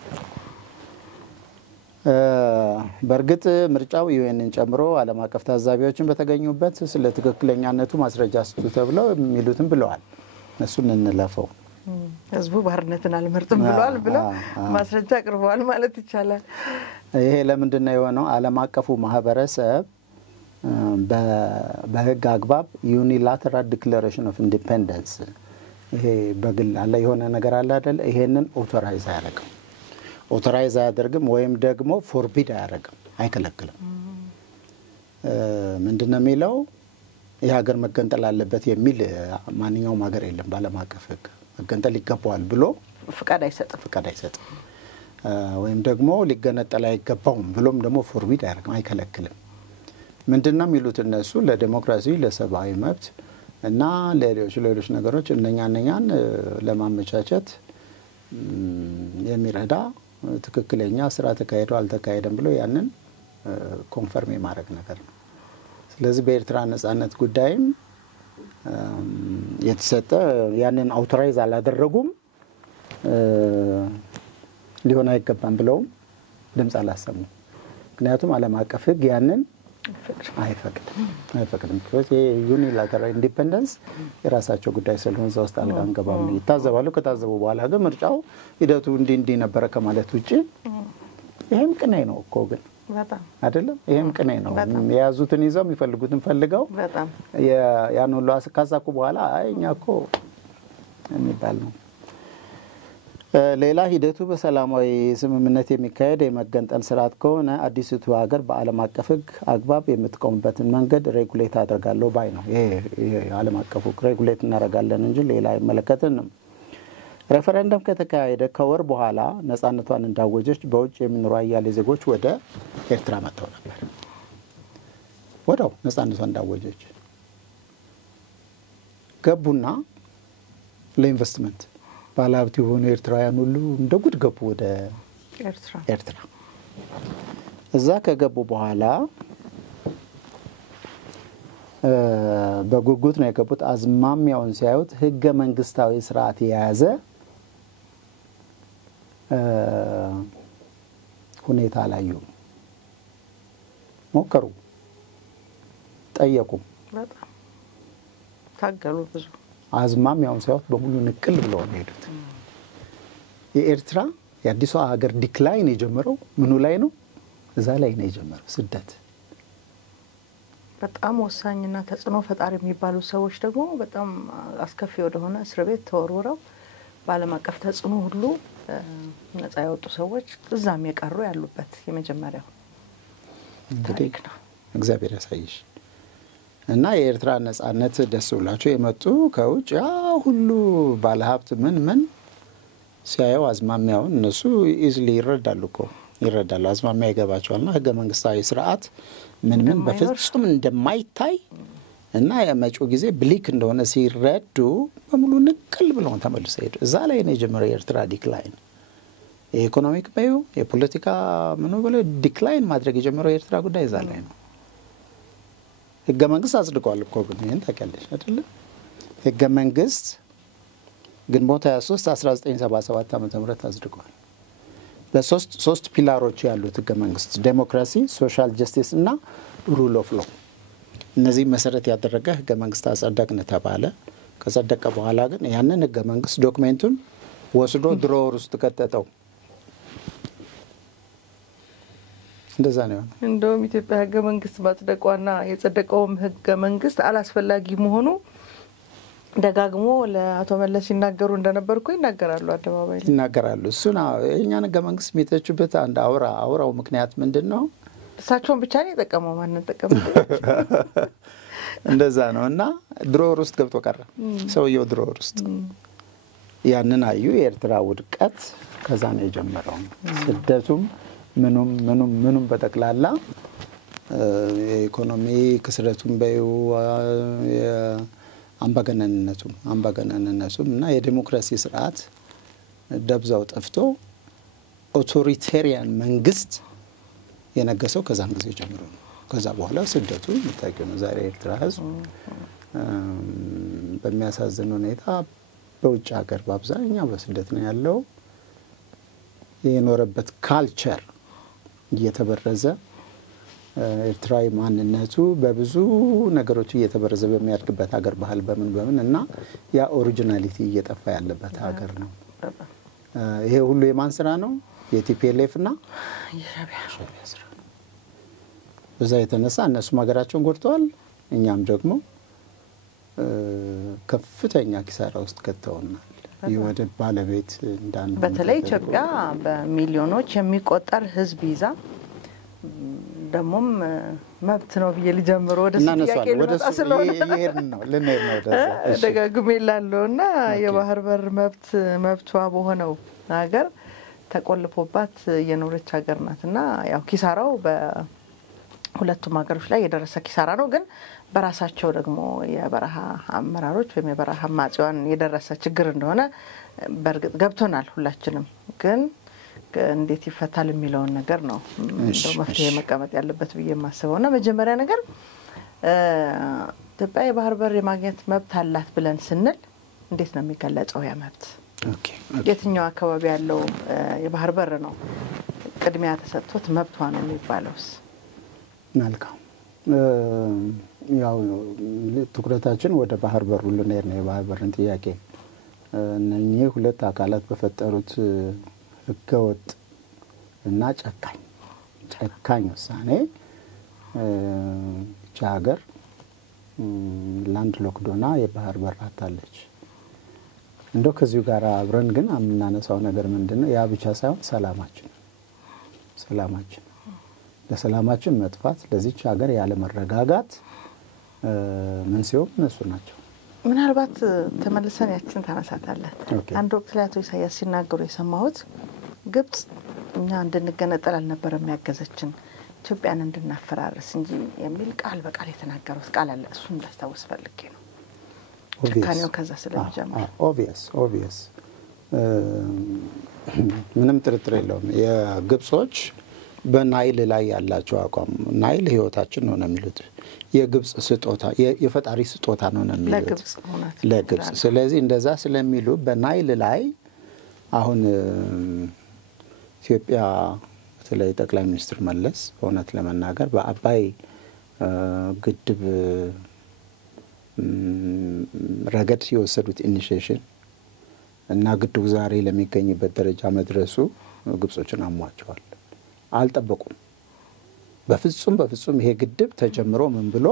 በርግጥ ምርጫው ዩኤንን ጨምሮ ዓለም አቀፍ ታዛቢዎችን በተገኙበት ስለ ትክክለኛነቱ ማስረጃ ስጡ ተብለው የሚሉትን ብለዋል። እሱን እንለፈው። ህዝቡ ባርነትን አልመርጥም ብሏል ብለው ማስረጃ አቅርበዋል ማለት ይቻላል። ይሄ ለምንድነው የሆነው? ዓለም አቀፉ ማህበረሰብ በህግ አግባብ ዩኒላተራል ዲክላሬሽን ኦፍ ኢንዲፔንደንስ ይሄ በግል አለ የሆነ ነገር አለ አይደል? ይሄንን ኦቶራይዝ አያደርግም። ኦቶራይዝ አያደርግም ወይም ደግሞ ፎርቢድ አያደርግም፣ አይከለክልም። ምንድነው የሚለው? የሀገር መገንጠል አለበት የሚል ማንኛውም ሀገር የለም በዓለም አቀፍ ህግ። መገንጠል ይገባዋል ብሎ ፍቃድ አይሰጥም። ወይም ደግሞ ሊገነጠል አይገባውም ብሎም ደግሞ ፎርቢድ አያደርግም፣ አይከለክልም። ምንድነው የሚሉት እነሱ? ለዲሞክራሲ፣ ለሰብአዊ መብት እና ለሌሎች ነገሮች እነኛን ለማመቻቸት የሚረዳ ትክክለኛ ስራ ተካሄደው አልተካሄደም ብሎ ያንን ኮንፈርም የማድረግ ነገር ነው። ስለዚህ በኤርትራ ነጻነት ጉዳይም የተሰጠ ያንን አውቶራይዝ አላደረጉም፣ ሊሆን አይገባም ብለው ድምጽ አላሰሙም። ምክንያቱም ዓለም አቀፍ ህግ ያንን አይፈቅድም። ዩኒላተራል ኢንዲፔንደንስ የራሳቸው ጉዳይ ስለሆነ እዛ ውስጥ ጣልቃ አንገባም ይታዘባሉ። ከታዘቡ በኋላ ግን ምርጫው ሂደቱ እንዲህ ነበረ ከማለት ውጪ ይሄም ቅኔ ነው እኮ ግን አይደለም? ይሄም ቅኔ ነው። የያዙትን ይዘው የሚፈልጉትን ፈልገው ያን ሁሉ ካሳኩ በኋላ እኛ እኮ የሚባል ነው። ሌላ ሂደቱ በሰላማዊ ስምምነት የሚካሄድ የመገንጠል ስርዓት ከሆነ አዲስቱ ሀገር በዓለም አቀፍ ህግ አግባብ የምትቆምበትን መንገድ ሬጉሌት አደርጋለሁ ባይ ነው። ይሄ ዓለም አቀፉ ሬጉሌት እናደርጋለን እንጂ ሌላ አይመለከትንም። ሬፈረንደም ከተካሄደ ከወር በኋላ ነጻነቷን እንዳወጀች በውጭ የሚኖሩ አያሌ ዜጎች ወደ ኤርትራ መጥተው ነበር። ወዲያው ነጻነቷን እንዳወጀች ገቡና ለኢንቨስትመንት ባለሀብት የሆኑ ኤርትራውያን ሁሉ እንደ ጉድ ገቡ ወደ ኤርትራ። እዛ ከገቡ በኋላ በጉጉት ነው የገቡት። አዝማሚያውን ሲያዩት ህገ መንግስታዊ ስርዓት የያዘ ሁኔታ ላይ ሞከሩ፣ ጠየቁ፣ ታገሉ ብዙ። አዝማሚያውን ሲያዩት በሙሉ ንቅል ብለው ነው ሄዱት። የኤርትራ የአዲሷ ሀገር ዲክላይን የጀመረው ምኑ ላይ ነው? እዛ ላይ ነው የጀመረው፣ ስደት። በጣም ወሳኝና ተጽዕኖ ፈጣሪ የሚባሉ ሰዎች ደግሞ በጣም አስከፊ ወደሆነ እስር ቤት ተወርውረው በዓለም አቀፍ ተጽዕኖ ሁሉ ነጻ ያወጡ ሰዎች እዛም የቀሩ ያሉበት የመጀመሪያው ታሪክ ነው። እግዚአብሔር ያሳይሽ። እና የኤርትራ ነጻነት ደስ ብላቸው የመጡ ከውጭ ያ ሁሉ ባለሀብት ምን ሲያየው አዝማሚያውን እነሱ ኢዝሊ ይረዳሉ። አዝማሚያ ይገባቸዋልና ህገ መንግስታዊ ስርዓት ምን በፍጹም እንደማይታይ እና የመጪው ጊዜ ብሊክ እንደሆነ ሲረዱ በሙሉ ንቅል ብለው ተመልሰው ሄዱ። እዛ ላይ ነው የጀመረው የኤርትራ ዲክላይን። የኢኮኖሚክ ባዩ የፖለቲካ ብሎ ዲክላይን ማድረግ የጀመረው የኤርትራ ጉዳይ እዛ ላይ ነው። ህገ መንግስት አጽድቋል እኮ ግን ይሄን ታውቂያለሽ አይደል? ህገ መንግስት ግንቦት 23 1977 ዓ.ም አጽድቋል። በሶስት ፒላሮች ያሉት ህገ መንግስት ዴሞክራሲ፣ ሶሻል ጀስቲስ እና ሩል ኦፍ ሎው። እነዚህ መሰረት ያደረገ ህገ መንግስት አጸደቅን ተባለ። ከጸደቀ በኋላ ግን ያንን ህገ መንግስት ዶክመንቱን ወስዶ ድሮወር ውስጥ ከተተው። እንደዛ ነው። እንደውም ኢትዮጵያ ህገ መንግስት ማጽደቋና የጸደቀውም ህገ መንግስት አላስፈላጊ መሆኑ ደጋግሞ ለአቶ መለስ ሲናገሩ እንደነበርኩ ይናገራሉ፣ አደባባይ ይናገራሉ። እሱና የኛን ህገ መንግስት የሚተቹበት አንድ አውራው ምክንያት ምንድነው? እሳቸውን ብቻ ነው የጠቀመው፣ ማንን ጠቀመው? እንደዛ ነው። እና ድሮወር ውስጥ ገብቶ ቀረ ሰውየው ድሮወር ውስጥ። ያንን አዩ። የኤርትራ ውድቀት ከዛ ነው የጀመረው። ስደቱም ምኑም በጠቅላላ የኢኮኖሚ ክስረቱም አምባገነንነቱም እና የዲሞክራሲ ስርዓት ደብዛው ጠፍቶ ኦቶሪቴሪያን መንግስት የነገሰው ከዛም ጊዜ ጀምሮ ነው። ከዛ በኋላ ስደቱ የምታውቂው ነው። ዛሬ ኤርትራ ህዝብ በሚያሳዝን ሁኔታ በውጭ ሀገር በአብዛኛው በስደት ነው ያለው። የኖረበት ካልቸር እየተበረዘ ኤርትራዊ ማንነቱ በብዙ ነገሮች እየተበረዘ በሚያድግበት ሀገር ባህል በምን እና ያ ኦሪጂናሊቲ እየጠፋ ያለበት ሀገር ነው። ይሄ ሁሉ የማን ስራ ነው? የቲፒኤልኤፍ እና የሻዕቢያ ስራ። በዛ የተነሳ እነሱም ሀገራቸውን ጎድተዋል፣ እኛም ደግሞ ከፍተኛ ኪሳራ ውስጥ ከተውናል። የወደብ ባለቤት እንዳንሆን በተለይ ኢትዮጵያ በሚሊዮኖች የሚቆጠር ህዝብ ይዛ ደሞም መብት ነው ብዬ ልጀምር ወደ ጥያቄ ልመጣ ስለሆነ ይሄን ነው ለኔር ነው ደጋግሜ ላለውና የባህር በር መብቷ በሆነው ሀገር ተቆልፎባት የኖረች ሀገር ናትና ያው ኪሳራው በሁለቱም ሀገሮች ላይ የደረሰ ኪሳራ ነው። ግን በራሳቸው ደግሞ የበረሃ አመራሮች ወይም የበረሃ ማጽዋን የደረሰ ችግር እንደሆነ በርግጥ ገብቶናል ሁላችንም። ግን እንዴት ይፈታል የሚለውን ነገር ነው እንደው መፍትሄ መቀመጥ ያለበት ብዬ የማስበውና መጀመሪያ ነገር ኢትዮጵያ የባህር በር የማግኘት መብት አላት ብለን ስንል እንዴት ነው የሚገለጸው ያ መብት? የትኛው አካባቢ ያለው የባህር በር ነው ቅድሚያ ተሰጥቶት መብቷ ነው የሚባለውስ? መልካም ያው ትኩረታችን ወደ ባህር በሩ ልንሄድ ነው። የባህር በርን ጥያቄ እነኚህ ሁለት አካላት በፈጠሩት ህገወጥ እና ጨካኝ ውሳኔ ብቻ ሀገር ላንድ ሎክዶና የባህር በር አጣለች። እንደው ከዚሁ ጋር አብረን ግን የምናነሳው ነገር ምንድነው? ያ ብቻ ሳይሆን ሰላማችን ለሰላማችን መጥፋት ለዚች ሀገር ያለ መረጋጋት መንስኤው እነሱ ናቸው። ምናልባት ተመልሰን ያችን ታነሳታለህ። አንድ ወቅት ላይ አቶ ኢሳያስ ሲናገሩ የሰማሁት ግብጽ እኛ እንድንገነጠል አልነበረም ያገዘችን ኢትዮጵያን እንድናፈራርስ እንጂ የሚል ቃል በቃል የተናገሩት ቃል አለ። እሱን እንዳስታውስ ፈልጌ ነው። ጭካኔው ከዛ ስለሚጀምር ኦብቪየስ ምንም ጥርጥር የለውም። የግብጾች በናይል ላይ ያላቸው አቋም ናይል ህይወታችን ነው የሚሉት። የግብጽ ስጦታ የፈጣሪ ስጦታ ነው የሚሉት ለግብጽ። ስለዚህ እንደዛ ስለሚሉ በናይል ላይ አሁን ኢትዮጵያ በተለይ ጠቅላይ ሚኒስትር መለስ በእውነት ለመናገር በአባይ ግድብ ረገድ የወሰዱት ኢኒሺዬሽን እና ግድቡ ዛሬ ለሚገኝበት ደረጃ መድረሱ ግብጾችን አሟቸዋል። አልጠበቁም። በፍጹም ይሄ ግድብ ተጀምሮ ምን ብሎ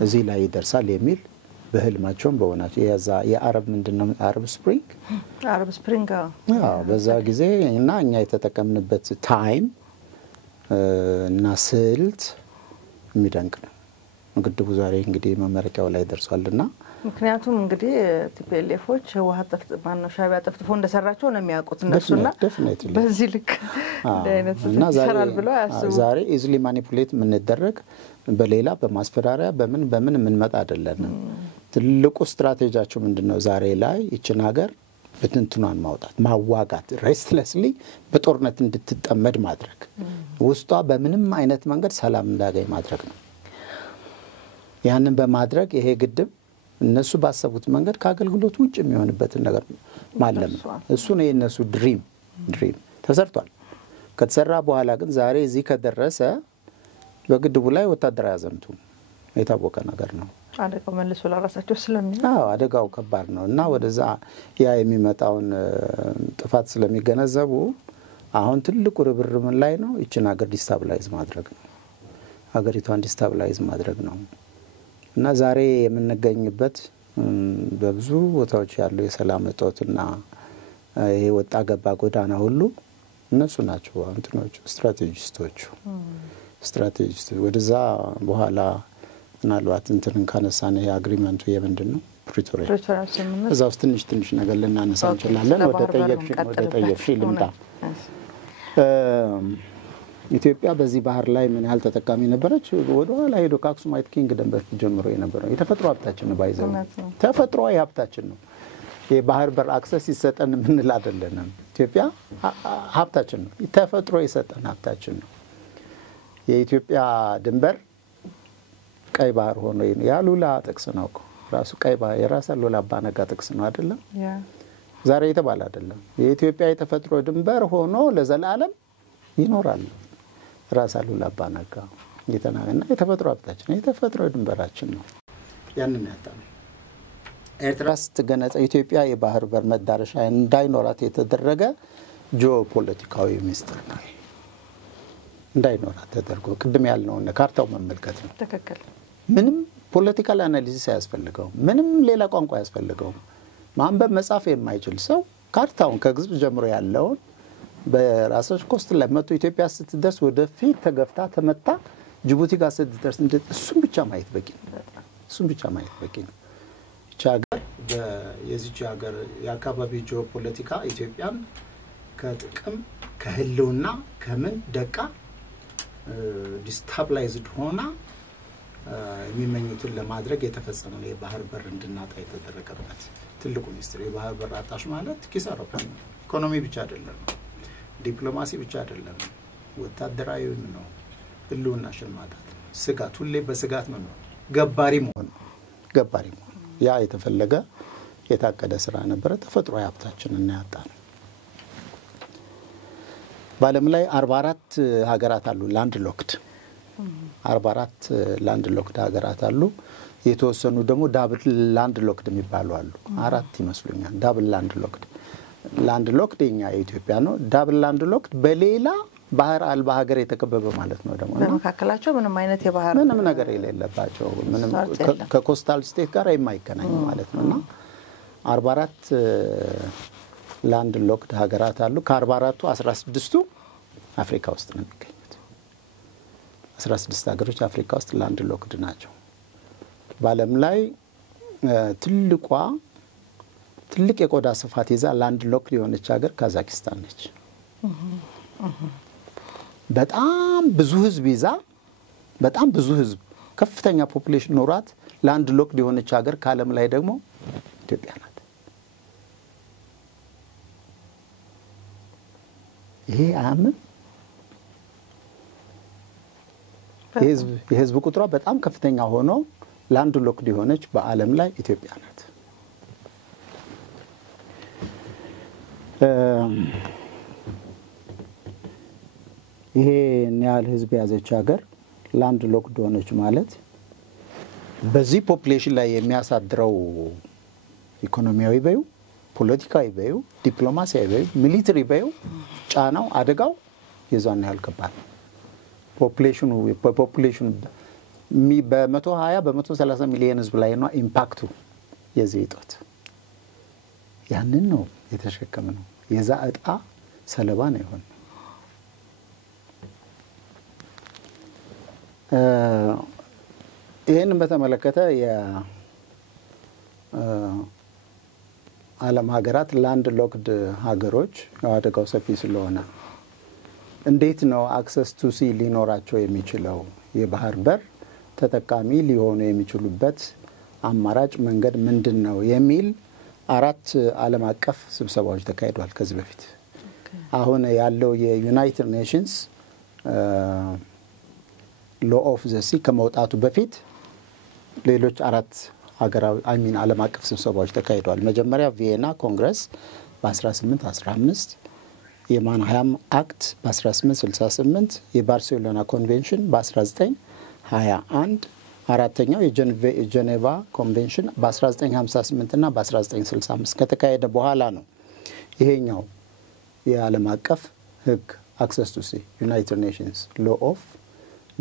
እዚህ ላይ ይደርሳል የሚል በህልማቸውም በሆናቸው የአረብ ምንድነው አረብ ስፕሪንግ በዛ ጊዜ እና እኛ የተጠቀምንበት ታይም እና ስልት የሚደንቅ ነው። ግድቡ ዛሬ እንግዲህ መመረቂያው ላይ ደርሷልና ምክንያቱም እንግዲህ ቲፒኤልኤፎች ህወሓት ሻዕቢያ ጠፍጥፎ እንደሰራቸው ነው የሚያውቁት እነሱና በዚህ ልክ አይነት ይሰራል ብለው ያስቡ። ዛሬ ኢዝሊ ማኒፑሌት የምንደረግ በሌላ በማስፈራሪያ በምን የምንመጣ አይደለንም። ትልቁ ስትራቴጂያቸው ምንድነው? ዛሬ ላይ እቺን ሀገር በትንትኗን ማውጣት ማዋጋት፣ ሬስትለስሊ በጦርነት እንድትጠመድ ማድረግ፣ ውስጧ በምንም አይነት መንገድ ሰላም እንዳገኝ ማድረግ ነው። ያንን በማድረግ ይሄ ግድብ እነሱ ባሰቡት መንገድ ከአገልግሎት ውጭ የሚሆንበትን ነገር ማለም ነው። እሱ ነው የነሱ ድሪም ተሰርቷል። ከተሰራ በኋላ ግን ዛሬ እዚህ ከደረሰ በግድቡ ላይ ወታደራዊ አዘምቱ የታወቀ ነገር ነው። አደጋው መልሶ ለራሳቸው ስለሚል አደጋው ከባድ ነው እና ወደዛ ያ የሚመጣውን ጥፋት ስለሚገነዘቡ አሁን ትልቁ ርብርብ ላይ ነው እቺን ሀገር ዲስታብላይዝ ማድረግ ነው። ሀገሪቷን ዲስታብላይዝ ማድረግ ነው እና ዛሬ የምንገኝበት በብዙ ቦታዎች ያለው የሰላም እጦትና ይሄ ወጣ ገባ ጎዳና ሁሉ እነሱ ናቸው እንትኖቹ ስትራቴጂስቶቹ ወደዛ በኋላ ምናልባት እንትንን ካነሳን ይሄ አግሪመንቱ የምንድነው ፕሪቶሪያ እዛ ውስጥ ትንሽ ነገር ልናነሳ እንችላለን። ወደ ጠየቅሽ ልምጣ። ኢትዮጵያ በዚህ ባህር ላይ ምን ያህል ተጠቃሚ ነበረች? ወደ ኋላ ሄዶ ከአክሱማይት ኪንግደም በፊት ጀምሮ የነበረው የተፈጥሮ ሀብታችን ነው። ባይዘው ተፈጥሮ ሀብታችን ነው። የባህር በር አክሰስ ይሰጠን ምን አይደለንም። ኢትዮጵያ ሀብታችን ነው። ተፈጥሮ ይሰጠን ሀብታችን ነው። የኢትዮጵያ ድንበር ቀይ ባህር ሆኖ ያሉላ ጥቅስ ነው እኮ ራሱ ቀይ ባህር የራስ ሉላ አባነጋ ጥቅስ ነው አይደለም? ዛሬ የተባለ አይደለም። የኢትዮጵያ የተፈጥሮ ድንበር ሆኖ ለዘላለም ይኖራል። ራስ ሉላ አባነጋ የተናገና የተፈጥሮ ሀብታችን የተፈጥሮ ድንበራችን ነው። ያንን ያጣነው ኤርትራ ስትገነጣ ኢትዮጵያ የባህር በር መዳረሻ እንዳይኖራት የተደረገ ጂኦፖለቲካዊ ሚስጥር ነው። እንዳይኖራት ተደርጎ ቅድም ያልነው ካርታው መመልከት ነው። ትክክል። ምንም ፖለቲካል አናሊሲስ አያስፈልገው፣ ምንም ሌላ ቋንቋ አያስፈልገው። ማንበብ መጻፍ የማይችል ሰው ካርታውን ከግብጽ ጀምሮ ያለውን በራስሽ ኮስት ላይ መጥቶ ኢትዮጵያ ስትደርስ ወደፊት ተገፍታ ተመታ ጅቡቲ ጋር ስትደርስ እሱን ብቻ ማየት በቂ ነው። እሱን ብቻ ማየት በቂ ነው። ቻገር የዚህ ሀገር የአካባቢ ጂኦፖለቲካ ኢትዮጵያን ከጥቅም ከህልውና ከምን ደቃ ዲስታብላይዝድ ሆና የሚመኙትን ለማድረግ የተፈጸመ ነው። የባህር በር እንድናጣ የተደረገበት ትልቁ ሚስጥር የባህር በር አጣሽ ማለት ኪሳራ ነው። ኢኮኖሚ ብቻ አይደለም፣ ዲፕሎማሲ ብቻ አይደለም፣ ወታደራዊም ነው። ህልውናሽን ማጣት፣ ስጋት፣ ሁሌ በስጋት መኖር፣ ገባሪ መሆን። ያ የተፈለገ የታቀደ ስራ ነበረ። ተፈጥሮ ሀብታችንን ያጣ ነው። በዓለም ላይ 44 ሀገራት አሉ ላንድ ሎክድ 44 ላንድ ሎክድ ሀገራት አሉ። የተወሰኑ ደግሞ ዳብል ላንድ ሎክድ የሚባሉ አሉ። 4 ይመስሉኛል። ዳብል ላንድ ሎክድ የኛ የኢትዮጵያ ነው። ዳብል ላንድ ሎክድ በሌላ ባህር አልባ ሀገር የተከበበ ማለት ነው። ደግሞ በመካከላቸው ምንም አይነት የባህር ምንም ነገር የሌለባቸው ምንም ከኮስታል ስቴት ጋር የማይገናኙ ማለት ነውና 44 ላንድ ሎክድ ሀገራት አሉ። ከ44ቱ 16ቱ አፍሪካ ውስጥ ነው የሚገኙት። 16 ሀገሮች አፍሪካ ውስጥ ላንድ ሎክድ ናቸው። በዓለም ላይ ትልቅ የቆዳ ስፋት ይዛ ላንድ ሎክድ የሆነች ሀገር ካዛክስታን ነች። በጣም ብዙ ህዝብ ይዛ በጣም ብዙ ህዝብ ከፍተኛ ፖፑሌሽን ኖሯት ላንድ ሎክድ የሆነች ሀገር ከዓለም ላይ ደግሞ ኢትዮጵያ ናት። ይሄ አያምም። የህዝብ ቁጥሯ በጣም ከፍተኛ ሆኖ ላንድ ሎክድ የሆነች በዓለም ላይ ኢትዮጵያ ናት። ይሄ ያህል ህዝብ ያዘች ሀገር ላንድ ሎክድ ሆነች ማለት በዚህ ፖፑሌሽን ላይ የሚያሳድረው ኢኮኖሚያዊ በዩ፣ ፖለቲካዊ በዩ፣ ዲፕሎማሲያዊ በዩ፣ ሚሊተሪ በዩ ጫናው አደጋው የዛን ያህል ከባድ ነው። ፖፑሌሽኑ በ120 በ130 ሚሊዮን ህዝብ ላይ ነው ኢምፓክቱ የዚህ እጦት። ያንን ነው የተሸከመው። የዛ እጣ ሰለባ ነው የሆነው። ይህን በተመለከተ የዓለም ሀገራት ላንድ ሎክድ ሀገሮች አደጋው ሰፊ ስለሆነ እንዴት ነው አክሰስ ቱ ሲ ሊኖራቸው የሚችለው የባህር በር ተጠቃሚ ሊሆኑ የሚችሉበት አማራጭ መንገድ ምንድን ነው የሚል 4 ዓለም አቀፍ ስብሰባዎች ተካሂደዋል ከዚህ በፊት። አሁን ያለው የዩናይትድ ኔሽንስ ሎ ኦፍ ዘ ሲ ከመውጣቱ በፊት ሌሎች 4 ሀገራዊ ዓለም አቀፍ ስብሰባዎች ተካሂደዋል። መጀመሪያ ቪየና ኮንግረስ በ1815፣ የማንሃም አክት በ1868፣ የባርሴሎና ኮንቬንሽን በ1921፣ አራተኛው የጀኔቫ ኮንቬንሽን በ1958 እና በ1965 ከተካሄደ በኋላ ነው ይሄኛው የዓለም አቀፍ ህግ አክሰስ ቱ ሲ ዩናይትድ ኔሽንስ ሎ ኦፍ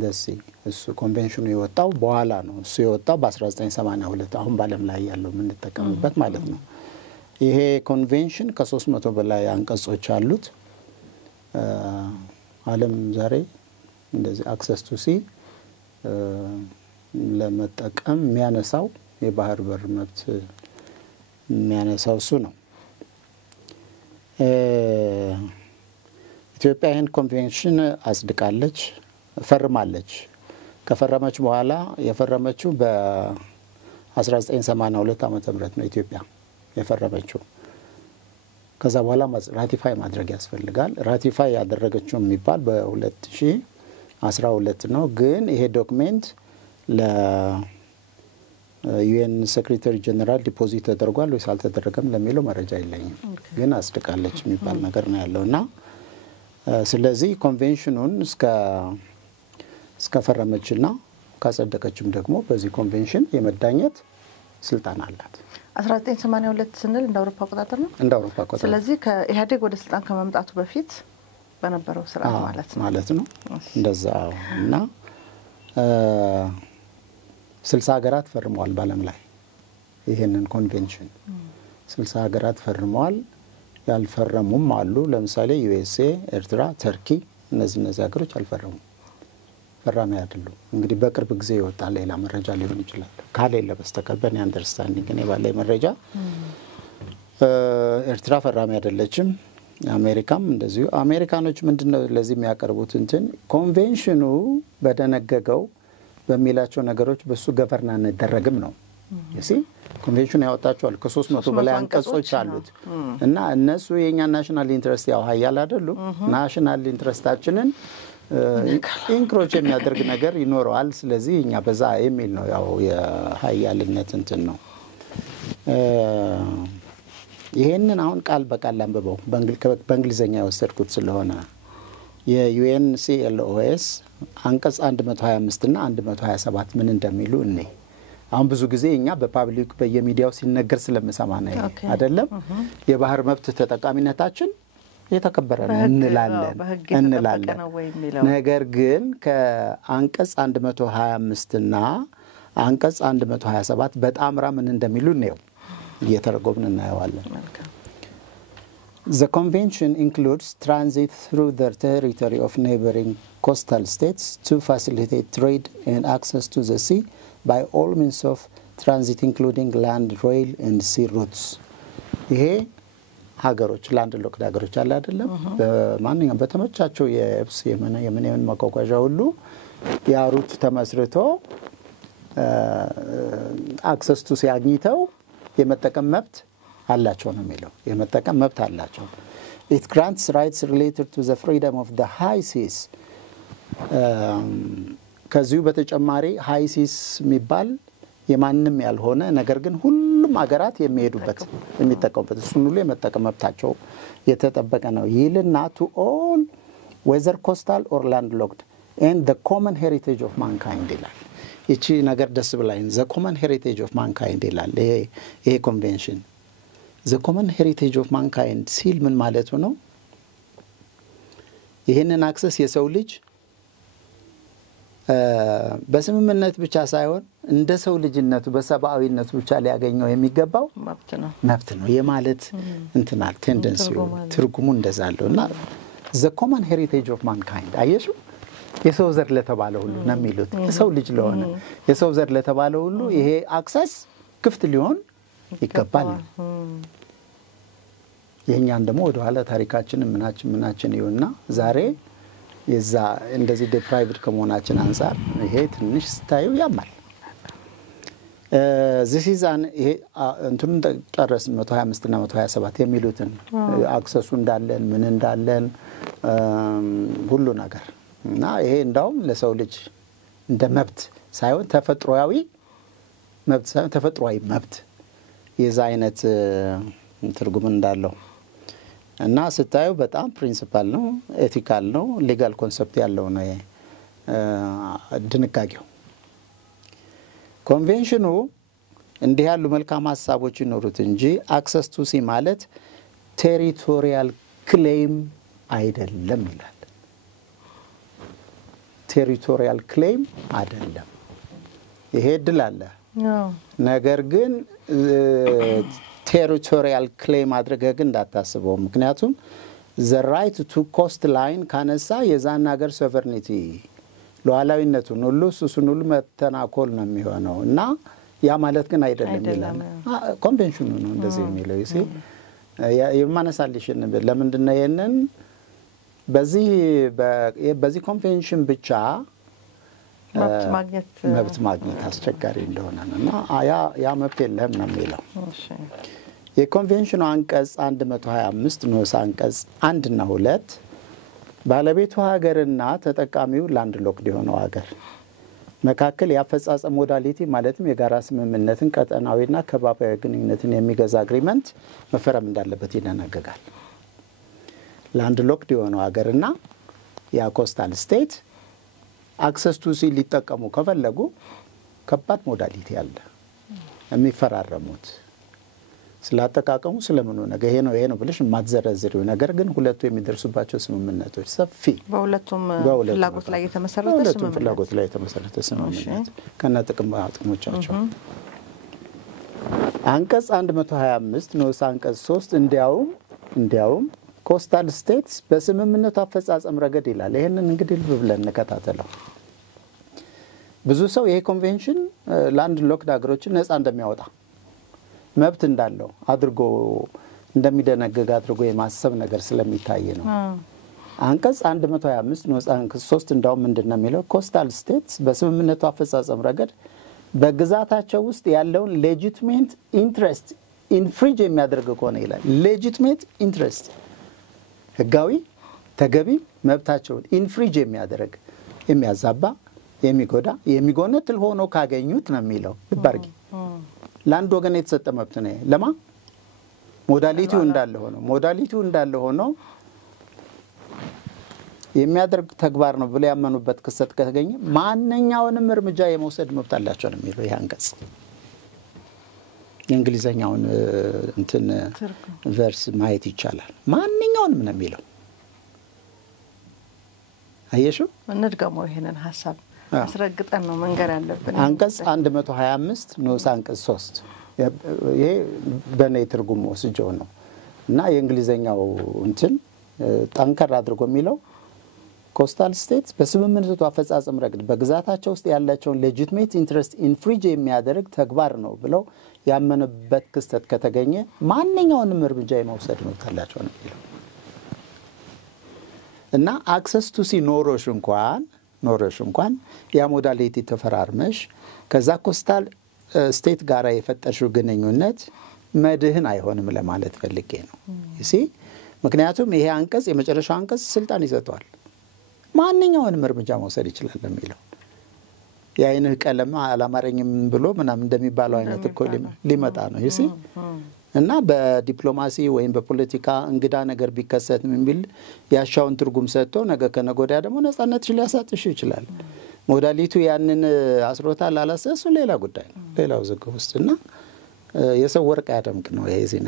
ዘ ሲ እሱ ኮንቬንሽኑ የወጣው በኋላ ነው። እሱ የወጣው በ1982 አሁን በዓለም ላይ ያለው የምንጠቀምበት ማለት ነው። ይሄ ኮንቬንሽን ከ300 በላይ አንቀጾች አሉት። ዓለም ዛሬ እንደዚህ አክሰስ ቱ ሲ ለመጠቀም የሚያነሳው የባህር በር መብት የሚያነሳው እሱ ነው። ኢትዮጵያ ይህን ኮንቬንሽን አጽድቃለች፣ ፈርማለች። ከፈረመች በኋላ የፈረመችው በ1982 ዓ.ም ነው ኢትዮጵያ የፈረመችው። ከዛ በኋላ ራቲፋይ ማድረግ ያስፈልጋል። ራቲፋይ ያደረገችው የሚባል በ2012 ነው። ግን ይሄ ዶክሜንት ለዩኤን ሴክሬታሪ ጀነራል ዲፖዚት ተደርጓል ወይስ አልተደረገም ለሚለው መረጃ የለኝም። ግን አጽድቃለች የሚባል ነገር ነው ያለውና ስለዚህ ኮንቬንሽኑን እስከፈረመችና ካጸደቀችም ደግሞ በዚህ ኮንቬንሽን የመዳኘት ስልጣን አላት። 1982 ስንል እንደ አውሮፓ አቆጣጠር ነው። እንደ አውሮፓ አቆጣጠር። ስለዚህ ከኢህአዴግ ወደ ስልጣን ከመምጣቱ በፊት በነበረው ስርዓት ማለት ነው እንደዛው እና 60 ሀገራት ፈርመዋል በዓለም ላይ ይሄንን ኮንቬንሽን 60 ሀገራት ፈርመዋል ያልፈረሙም አሉ ለምሳሌ ዩኤስኤ ኤርትራ ተርኪ እነዚህ ሀገሮች አልፈረሙም ፈራሚ አይደሉም እንግዲህ በቅርብ ጊዜ ይወጣል ሌላ መረጃ ሊሆን ይችላል ካሌለ በስተቀር በእኔ አንደርስታንዲንግ እኔ ባለኝ መረጃ ኤርትራ ፈራሚ አይደለችም አሜሪካም እንደዚሁ አሜሪካኖች ምንድነው ለዚህ የሚያቀርቡት እንትን ኮንቬንሽኑ በደነገገው በሚላቸው ነገሮች በሱ ገቨርናን እንደረግም ነው እሺ ኮንቬንሽኑ ያወጣቸዋል ከ300 በላይ አንቀጾች አሉት እና እነሱ የኛ ናሽናል ኢንትረስት ያው ሀያል አይደሉ ናሽናል ኢንትረስታችንን ኢንክሮች የሚያደርግ ነገር ይኖረዋል ስለዚህ እኛ በዛ የሚል ነው ያው የሀያልነት እንትን ነው ይሄንን አሁን ቃል በቃል አንብበው በእንግሊዘኛ ያወሰድኩት ስለሆነ የዩኤንሲኤልኦኤስ አንቀጽ 125 እና 127 ምን እንደሚሉ እኔ አሁን ብዙ ጊዜ እኛ በፓብሊክ በየሚዲያው ሲነገር ስለምሰማ ነው አይደለም የባህር መብት ተጠቃሚነታችን የተከበረ ነው እንላለን ነገር ግን ከአንቀጽ 125 እና አንቀጽ 127 በጣምራ ምን እንደሚሉ ነው እየተረጎምን እናየዋለን The convention includes transit through the territory of neighboring coastal states to facilitate trade and access to the sea by all means of transit including land, rail and sea routes. ይሄ ሀገሮች ላንድ ሎክድ ሀገሮች አለ አይደለም በማንኛውም በተመቻቸው የኤፕስ የምን መጓጓዣ ሁሉ ያሩት ተመስርቶ አክሰስ ቱ ሲያግኝተው የመጠቀም መብት አላቸው ነው የሚለው የመጠቀም መብት አላቸው it grants rights related to the freedom of the high seas ከዚሁ በተጨማሪ high seas የሚባል የማንንም ያልሆነ ነገር ግን ሁሉም ሀገራት የሚሄዱበት የሚጠቀሙበት እሱን ሁሉ የመጠቀም መብታቸው የተጠበቀ ነው ይልና to all whether coastal or landlocked and the common heritage of mankind ይላል እቺ ነገር ደስ ብላኝ the common heritage of mankind ይላል ይሄ ኮንቬንሽን the common heritage of mankind ሲል ምን ማለቱ ነው ይሄንን አክሰስ የሰው ልጅ በስምምነት ብቻ ሳይሆን እንደ ሰው ልጅነቱ በሰባዊነቱ ብቻ ሊያገኘው የሚገባው መብት ነው የማለት እንትናል ቴንደንሲው ትርጉሙ እንደዛለውና the common heritage of mankind አየሹ የሰው ዘር ለተባለው ሁሉ ነው የሚሉት የሰው ልጅ ለሆነ የሰው ዘር ለተባለው ሁሉ ይሄ አክሰስ ክፍት ሊሆን ይገባል የኛን ደግሞ ወደ ኋላ ታሪካችን ምናችን ይውና ዛሬ የዛ እንደዚህ ዲፕራይቭድ ከመሆናችን አንፃር ይሄ ትንሽ ስታዩ ያማል this is an እንቱን ተጨረስ 125 እና 127 የሚሉትን አክሰሱ እንዳለን ምን እንዳለን ሁሉ ነገር እና ይሄ እንዳውም ለሰው ልጅ እንደ መብት ሳይሆን ተፈጥሯዊ መብት የዛ አይነት ትርጉም እንዳለው እና ስታዩ በጣም ፕሪንሲፓል ነው ኤቲካል ነው ሊጋል ኮንሰፕት ያለው ነው ድንጋጌው ኮንቬንሽኑ እንዲህ ያሉ መልካም ሐሳቦች ይኖሩት እንጂ አክሰስ ቱ ሲ ማለት ቴሪቶሪያል ክሌም አይደለም ይላል ቴሪቶሪያል ክሌም አይደለም ይሄ ድል አለ ነገር ግን ቴሪቶሪያል ክሌም አድርገህ ግን እንዳታስበው ምክንያቱም the right to coastline ካነሳ የዛን ሀገር sovereignty ሉዓላዊነቱን ሁሉ እሱን ሁሉ መተናኮል ነው የሚሆነው እና ያ ማለት ግን አይደለም ይላል ኮንቬንሽኑ ነው እንደዚህ የሚለው ይሲ የማነሳልሽን ለምንድን ነው የነን በዚህ ኮንቬንሽን ብቻ መብት ማግኘት አስቸጋሪ እንደሆነ ነውና ያ መብት የለም ነው የሚለው እሺ የኮንቬንሽኑ አንቀጽ 125 ንዑስ አንቀጽ 1 እና 2 ባለቤቱ ሀገርና ተጠቃሚው ላንድ ሎክድ የሆነው ሀገር መካከል ያፈጻጸም ሞዳሊቲ ማለትም የጋራ ስምምነትን ቀጠናዊና ከባቢያዊ ግንኙነትን የሚገዛ አግሪመንት መፈረም እንዳለበት ይደነግጋል ላንድ ሎክድ የሆነው ሀገርና ያ ኮስታል ስቴት አክሰስ ቱ ሲ ሊጠቀሙ ከፈለጉ ከባድ ሞዳሊቲ አለ የሚፈራረሙት ስላጠቃቀሙ ስለምን ነገር ይሄ ነው ብለሽ ማትዘረዝሪው ነገር ግን ሁለቱ የሚደርሱባቸው ስምምነቶች ሰፊ በሁለቱም ፍላጎት ላይ የተመሰረተ ስምምነት ከነ ጥቅሞቻቸው አንቀጽ 125 ንዑስ አንቀጽ 3 እንዲያውም ኮስታል ስቴትስ በስምምነቱ አፈጻጸም ረገድ ይላል። ይሄንን እንግዲህ ልብ ብለን እንከታተለው። ብዙ ሰው ይሄ ኮንቬንሽን ላንድ ሎክድ ሀገሮችን ነፃ እንደሚያወጣ መብት እንዳለው አድርጎ እንደሚደነግግ አድርጎ የማሰብ ነገር ስለሚታይ ነው። አንቀጽ 125 ንዑስ አንቀጽ 3 እንዳውም ምንድነው የሚለው? ኮስታል ስቴትስ በስምምነቱ አፈጻጸም ረገድ በግዛታቸው ውስጥ ያለውን ሌጂቲሜት ኢንትረስት ኢንፍሪጅ የሚያደርግ ከሆነ ይላል። ሌጂቲሜት ኢንትረስት ህጋዊ ተገቢ መብታቸውን ኢንፍሪጅ የሚያደርግ የሚያዛባ የሚጎዳ የሚጎነትል ሆኖ ካገኙት ነው የሚለው። ልባርጊ ለአንድ ወገን የተሰጠ መብት ነው። ለማ ሞዳሊቲው እንዳለ ሆኖ የሚያደርግ ተግባር ነው ብለው ያመኑበት ክስተት ከተገኘ ማንኛውንም እርምጃ የመውሰድ መብት አላቸው ነው የሚለው ይሄ አንቀጽ። የእንግሊዘኛውን እንትን ቨርስ ማየት ይቻላል። ማንኛውንም ነው የሚለው። አየሽው? እንድገመው ይሄንን ሐሳብ አስረግጠን ነው መንገር ያለብን። አንቀጽ 125 ንዑስ አንቀጽ 3 ይሄ በኔ ትርጉም ወስጀው ነው እና የእንግሊዘኛው እንትን ጠንከር አድርጎ የሚለው ኮስታል ስቴትስ በስምምነቱ አፈጻጸም ረገድ በግዛታቸው ውስጥ ያላቸውን ሌጂቲሜት ኢንትረስት ኢንፍሪጅ የሚያደርግ ተግባር ነው ብለው ያመኑበት ክስተት ከተገኘ ማንኛውንም እርምጃ የመውሰድ መብት አላቸው ነው የሚለው እና አክሰስ ቱ ሲ ኖሮሽ እንኳን ያ ሞዳሊቲ ተፈራርመሽ ከዛ ኮስታል ስቴት ጋራ የፈጠርሽው ግንኙነት መድህን አይሆንም ለማለት ፈልጌ ነው። እሺ ምክንያቱም ይሄ አንቀጽ የመጨረሻው አንቀጽ ስልጣን ይሰጣል። ማንኛውንም እርምጃ መውሰድ ይችላል የሚለው የአይንህ ቀለም አላማረኝም ብሎ ምናምን እንደሚባለው አይነት እኮ ሊመጣ ነው። እሺ እና በዲፕሎማሲ ወይም በፖለቲካ እንግዳ ነገር ቢከሰት ምን ቢል ያሻውን ትርጉም ሰጥቶ ነገ ከነጎዳ ደግሞ ነፃነትሽ ሊያሳጥሽ ይችላል። ሞዳሊቱ ያንን አስሮታል አላሰሱ ሌላ ጉዳይ ነው። ሌላው ዝግብ ውስጥና የሰው ወርቅ ያደምቅ ነው የዚህ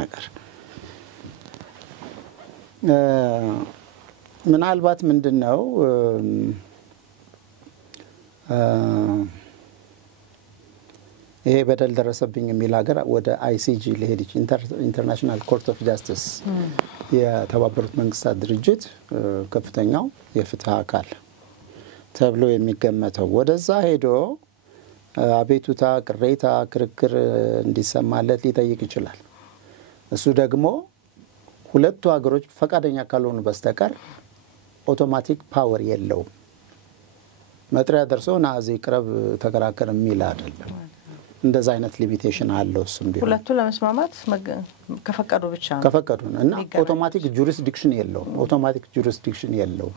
ነገር ምናልባት ምንድነው ይሄ በደል ደረሰብኝ የሚል ሀገር ወደ አይሲጂ ለሄድች ኢንተርናሽናል ኮርት ኦፍ ጃስቲስ የተባበሩት መንግስታት ድርጅት ከፍተኛው የፍትህ አካል ተብሎ የሚገመተው ወደዛ ሄዶ አቤቱታ ቅሬታ ክርክር እንዲሰማለት ሊጠይቅ ይችላል። እሱ ደግሞ ሁለቱ ሀገሮች ፈቃደኛ ካልሆኑ በስተቀር አውቶማቲክ ፓወር የለውም። መጥሪያ ደርሶ ናዚ ቅረብ ተከራከር የሚል አይደለም። እንደዛ አይነት ሊሚቴሽን አለው። እሱም ቢሆን ሁለቱ ለመስማማት ከፈቀዱ ብቻ ነው ከፈቀዱ እና አውቶማቲክ ጁሪስዲክሽን የለውም።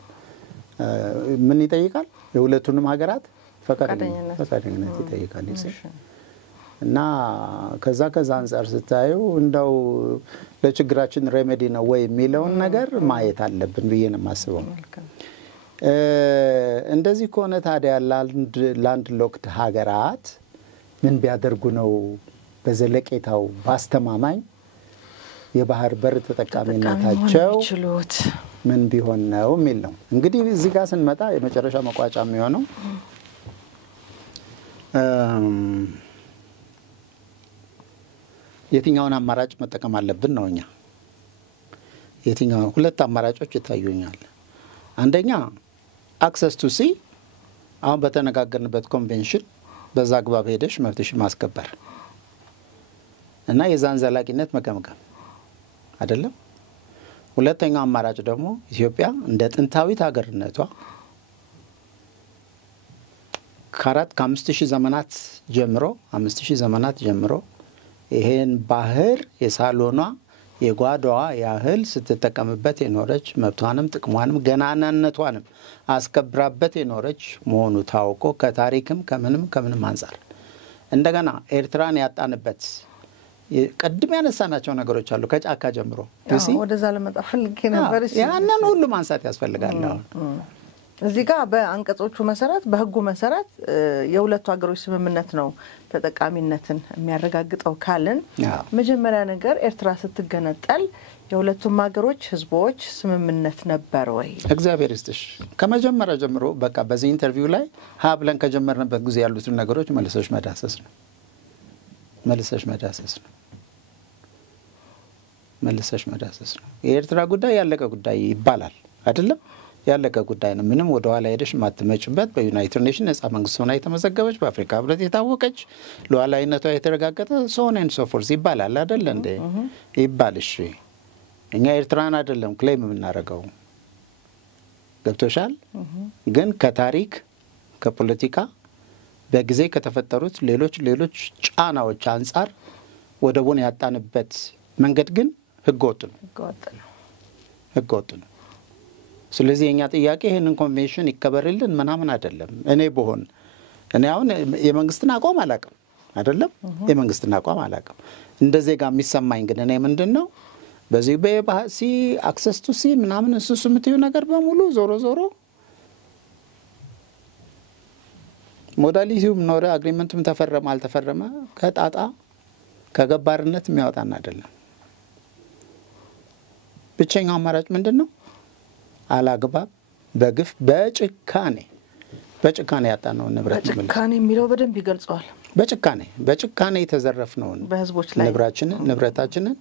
ምን ይጠይቃል? የሁለቱንም ሀገራት ፈቃደኝነት ይጠይቃል። እና ከዛ አንፃር ስታዩ እንደው ለችግራችን ሬሜዲ ነው ወይ የሚለውን ነገር ማየት አለብን ብዬ ነው የማስበው። እንደዚህ ከሆነ ታዲያ ላንድ ሎክድ ሀገራት ምን ቢያደርጉ ነው በዘለቄታው ባስተማማኝ የባህር በር ተጠቃሚነታቸው ምን ቢሆን ነው የሚል ነው። እንግዲህ እዚህ ጋር ስንመጣ የመጨረሻ መቋጫ የሚሆነው የትኛውን አማራጭ መጠቀም አለብን ነው። እኛ የትኛውን ሁለት አማራጮች ይታዩኛል። አንደኛ አክሰስ ቱ ሲ አሁን በተነጋገርንበት ኮንቬንሽን በዛ አግባብ ሄደሽ መብትሽን ማስከበር እና የዛን ዘላቂነት መገምገም አይደለም። ሁለተኛው አማራጭ ደግሞ ኢትዮጵያ እንደ ጥንታዊት ሀገርነቷ ከ5000 ዘመናት ጀምሮ ይሄን ባህር የሳሎኗ የጓዳዋ ያህል ስትጠቀምበት የኖረች መብቷንም ጥቅሟንም ገናናነቷንም አስከብራበት የኖረች መሆኑ ታውቆ ከታሪክም ከምንም አንፃር እንደገና ኤርትራን ያጣንበት ቀድም ያነሳናቸው ነገሮች አሉ ከጫካ ጀምሮ ወደዛ ለመጣ ፈልጌ ነበር። ያንን ሁሉ ማንሳት ያስፈልጋል። እዚህ ጋር በአንቀጾቹ መሰረት በህጉ መሰረት የሁለቱ ሀገሮች ስምምነት ነው ተጠቃሚነትን የሚያረጋግጠው ካልን መጀመሪያ ነገር ኤርትራ ስትገነጠል የሁለቱም ሀገሮች ህዝቦች ስምምነት ነበር ወይ? እግዚአብሔር ይስጥሽ ከመጀመሪያ ጀምሮ በቃ በዚህ ኢንተርቪው ላይ ብለን ከጀመርንበት ጊዜ ያሉትን ነገሮች መልሰሽ መዳሰስ ነው የኤርትራ ጉዳይ ያለቀ ጉዳይ ይባላል አይደለም? ያለቀ ጉዳይ ነው። ምንም ወደ ኋላ ሄደሽ ማትመጭበት በዩናይትድ ኔሽን ነጻ መንግስት ሆና የተመዘገበች በአፍሪካ ህብረት የታወቀች ሉዓላዊነቷ የተረጋገጠ ሶን ኤንድ ሶ ፎርዝ ይባላል አይደል እንዴ? ይባልሽ እኛ ኤርትራን አይደለም ክሌም የምናደርገው ገብቶሻል? ግን ከታሪክ ከፖለቲካ በጊዜ ከተፈጠሩት ሌሎች ጫናዎች አንፃር ወደቡን ያጣንበት መንገድ ግን ህገወጥ ነው። ስለዚህ የኛ ጥያቄ ይሄንን ኮንቬንሽን ይከበርልን ምናምን አይደለም። እኔ አሁን የመንግስትን አቋም አላውቅም አይደለም? የመንግስትን አቋም አላውቅም። እንደዚህ ጋር የሚሰማኝ ግን እኔ ምንድነው በዚህ በባሲ አክሰስ ቱ ሲ ምናምን እሱ የምትዩ ነገር በሙሉ ዞሮ ሞዳሊቲውም ኖረ አግሪመንቱም ተፈረመ አልተፈረመ ከጣጣ ከገባርነት የሚያወጣን አይደለም። ብቸኛው አማራጭ ምንድነው? አላግባብ በግፍ በጭካኔ ያጣነው ንብረት ነው። በጭካኔ የሚለው በደንብ ይገልጸዋል። በጭካኔ የተዘረፍነው በህዝቦች ላይ ንብረታችንን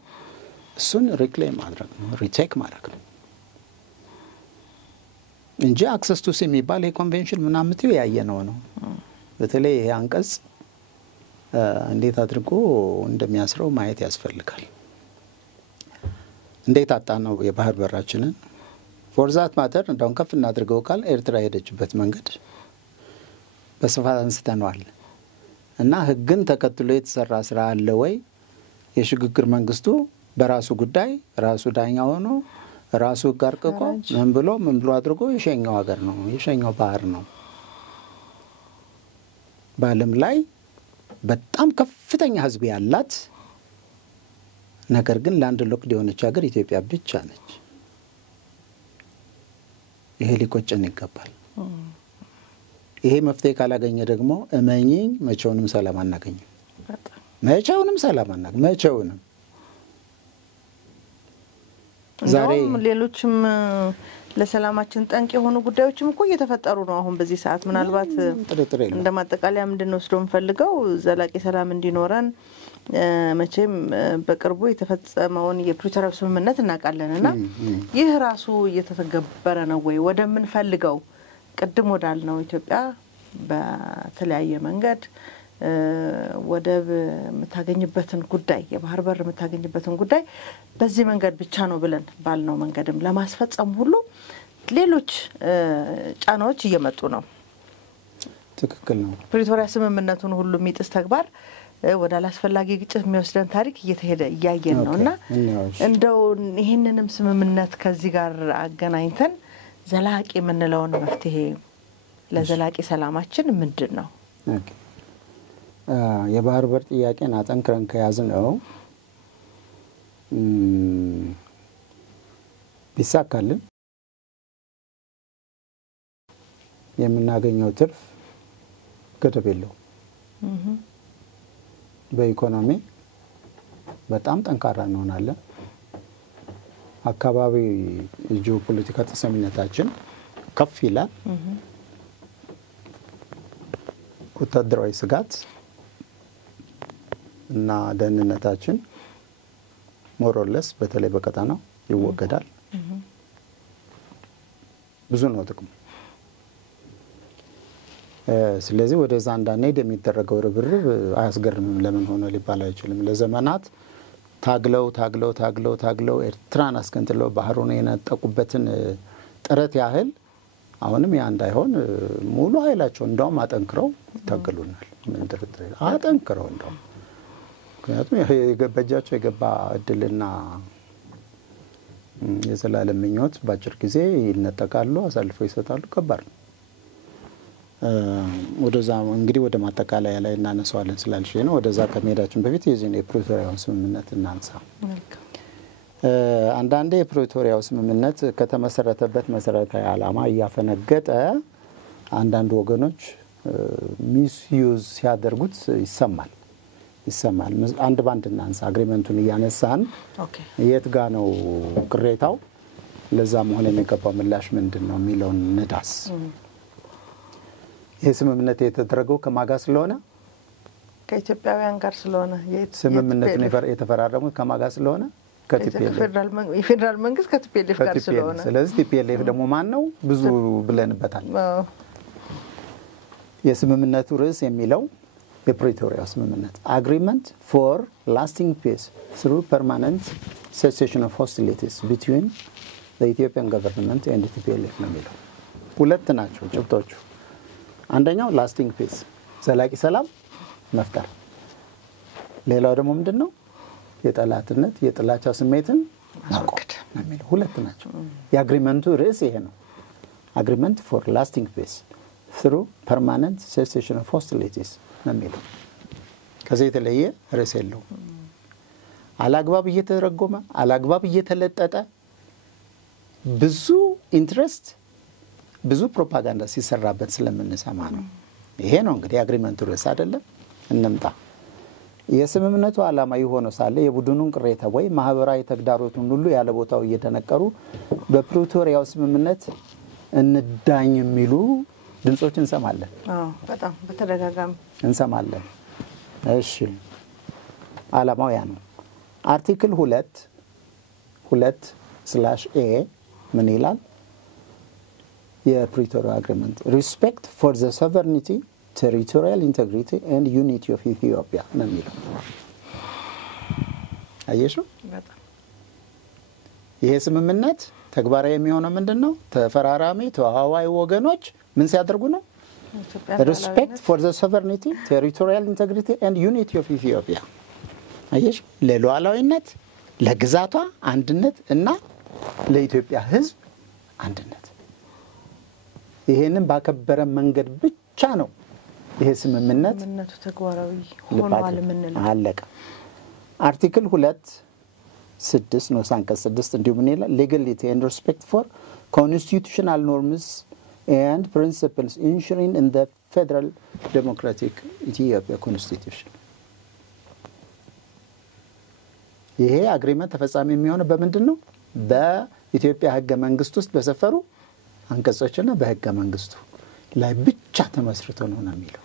እሱን ሪክሌም ማድረግ ነው ሪቴክ ማድረግ ነው እንጂ አክሰስ ቱ ሲ የሚባል የኮንቬንሽን ምናምን ያየነው ነው። በተለይ ይሄ አንቀጽ እንዴት አድርጎ እንደሚያስረው ማየት ያስፈልጋል። እንዴት አጣነው የባህር በራችንን? ፎርዛት ማተር እንደውን ከፍ እናድርገው ካል ኤርትራ ሄደችበት መንገድ በስፋት አንስተናል እና ህግን ተከትሎ የተሰራ ስራ አለ ወይ? የሽግግር መንግስቱ በራሱ ጉዳይ ራሱ ዳኛ ሆኖ ራሱ ጋርቀቆ ምን ብሎ አድርጎ የሸኛው ሀገር ነው የሸኛው ባህር ነው። በዓለም ላይ በጣም ከፍተኛ ህዝብ ያላት ነገር ግን ላንድ ሎክድ የሆነች ሀገር ኢትዮጵያ ብቻ ነች። ይሄ ሊቆጨን ይገባል። ይሄ መፍትሄ ካላገኘ ደግሞ እመኚኝ መቼውንም ሰላም አናገኝም። መቼውንም ዛሬ ሌሎችም ለሰላማችን ጠንቅ የሆኑ ጉዳዮችም እኮ እየተፈጠሩ ነው አሁን በዚህ ሰዓት። ምናልባት እንደማጠቃለያ ምንድነው ወስዶም ፈልገው ዘላቂ ሰላም እንዲኖረን መቼም በቅርቡ የተፈጸመውን የፕሪቶሪያ ስምምነት እናቃለንና ይህ ራሱ እየተተገበረ ነው ወይ ወደምን ፈልገው ቅድም ወዳልነው ኢትዮጵያ በተለያየ መንገድ ወደብ የምታገኝበትን ጉዳይ የባህር በር የምታገኝበትን ጉዳይ በዚህ መንገድ ብቻ ነው ብለን ባልነው መንገድም ለማስፈጸም ሁሉ ሌሎች ጫናዎች እየመጡ ነው። ትክክል ነው። ፕሪቶሪያ ስምምነቱን ሁሉ የሚጥስ ተግባር ወደ አላስፈላጊ ግጭት የሚወስደን ታሪክ እየተሄደ እያየን ነውና እንደው ይሄንንም ስምምነት ከዚህ ጋር አገናኝተን ዘላቂ የምንለውን መፍትሄ ለዘላቂ ሰላማችን ምንድነው? የባህር በር ጥያቄን አጠንክረን ከያዝነው ቢሳካልን የምናገኘው ትርፍ ገደብ የለውም። በኢኮኖሚ በጣም ጠንካራ እንሆናለን። አካባቢ ጂኦፖለቲካ ተሰሚነታችን ከፍ ይላል። ወታደራዊ ስጋት እና ደህንነታችን ሞሮለስ በተለይ በቀጣናው ይወገዳል። ብዙ ነው ጥቅሙ። ስለዚህ ወደዛ እንዳንሄድ የሚደረገው ርብርብ አያስገርምም። ለምን ሆነ ሊባል አይችልም። ለዘመናት ታግለው ኤርትራን አስገንጥለው ባህሩን የነጠቁበትን ጥረት ያህል አሁንም ያ እንዳይሆን ሙሉ ኃይላቸው እንደውም አጠንክረው ይታገሉናል። ምን ድርድር አጠንክረው እንደውም ምክንያቱም በእጃቸው የገባ እድልና የዘላለም ምኞት በአጭር ጊዜ ይነጠቃሉ፣ አሳልፈው ይሰጣሉ። ከባድ ነው። ወደዛ እንግዲህ ወደ ማጠቃለያ ላይ እናነሳዋለን ስላልሽ ነው። ወደዛ ከመሄዳችን በፊት የዚህ የፕሪቶሪያውን ስምምነት እናንሳ። አንዳንዴ የፕሪቶሪያው ስምምነት ከተመሰረተበት መሰረታዊ ዓላማ እያፈነገጠ አንዳንድ ወገኖች ሚስዩዝ ሲያደርጉት ይሰማል። አንድ ባንድ እናንሳ። አግሪመንቱን እያነሳን የት ጋ ነው ቅሬታው፣ ለዛ መሆን የሚገባው ምላሽ ምንድነው የሚለውን ንዳስ። ይህ ስምምነት የተደረገው ከማጋ ስለሆነ ከኢትዮጵያውያን ጋር ስለሆነ ስምምነቱን የተፈራረሙት ከማጋ ስለሆነ የፌደራል መንግስት ከቲፒኤልኤፍ ጋር ስለሆነ ስለዚህ ቲፒኤልኤፍ ደግሞ ማን ነው ብዙ ብለንበታል። የስምምነቱ ርዕስ የሚለው የፕሪቶሪያ ስምምነት agreement for lasting peace through permanent cessation of hostilities between the Ethiopian government and the TPLF ነው የሚለው። ሁለት ናቸው ጭብጦቹ። አንደኛው lasting peace ዘላቂ ሰላም መፍጠር፣ ሌላው ደግሞ ምንድነው የጠላትነት የጥላቻ ስሜትን ማቆም ነው የሚለው። ሁለት ናቸው። የአግሪመንቱ ርዕስ ይሄ ነው። agreement for lasting peace through permanent cessation of hostilities ነው የሚለው። ከዚህ የተለየ ርዕስ የለውም። አላግባብ እየተረጎመ አላግባብ እየተለጠጠ ብዙ ኢንትረስት ብዙ ፕሮፓጋንዳ ሲሰራበት ስለምንሰማ ነው። ይሄ ነው እንግዲህ አግሪመንቱ ርዕስ አይደለም። እንምጣ። የስምምነቱ ዓላማ የሆነው ሳለ የቡድኑን ቅሬታ ወይ ማህበራዊ ተግዳሮቱን ሁሉ ያለ ቦታው እየተነቀሩ በፕሪቶሪያው ስምምነት እንዳኝ የሚሉ ድምጾች እንሰማለን። በጣም በተደጋጋሚ እንሰማለን። እሺ ዓላማው ያ ነው። አርቲክል 2:2/A ምን ይላል? የፕሪቶሪያ አግሪመንት respect for the sovereignty, territorial integrity and unity of Ethiopia ነው የሚለው። አየሽው? ይሄ ስምምነት ተግባራዊ የሚሆነው ምንድነው? ተፈራራሚ ተዋዋይ ወገኖች ምን ሲያደርጉ ነው? respect for the sovereignty, territorial integrity and unity of Ethiopia። አየሽ? ለሉዓላዊነት ለግዛቷ አንድነት እና ለኢትዮጵያ ሕዝብ አንድነት ይሄንን ባከበረ መንገድ ብቻ ነው ይሄ ስምምነት ተግባራዊ ሆኗል ምንለው። አለቀ። አርቲክል 2:6 ነው አንቀጽ 6 እንዲሁ ምን ይላል? legality and respect for constitutional norms and principles ensuring in the federal democratic Ethiopia constitution። ይሄ አግሪመንት ተፈጻሚ የሚሆነው በምንድነው? በኢትዮጵያ ህገ መንግስት ውስጥ በሰፈሩ አንቀጾችና በህገ መንግስቱ ላይ ብቻ ተመስርቶ ነው የሚለው።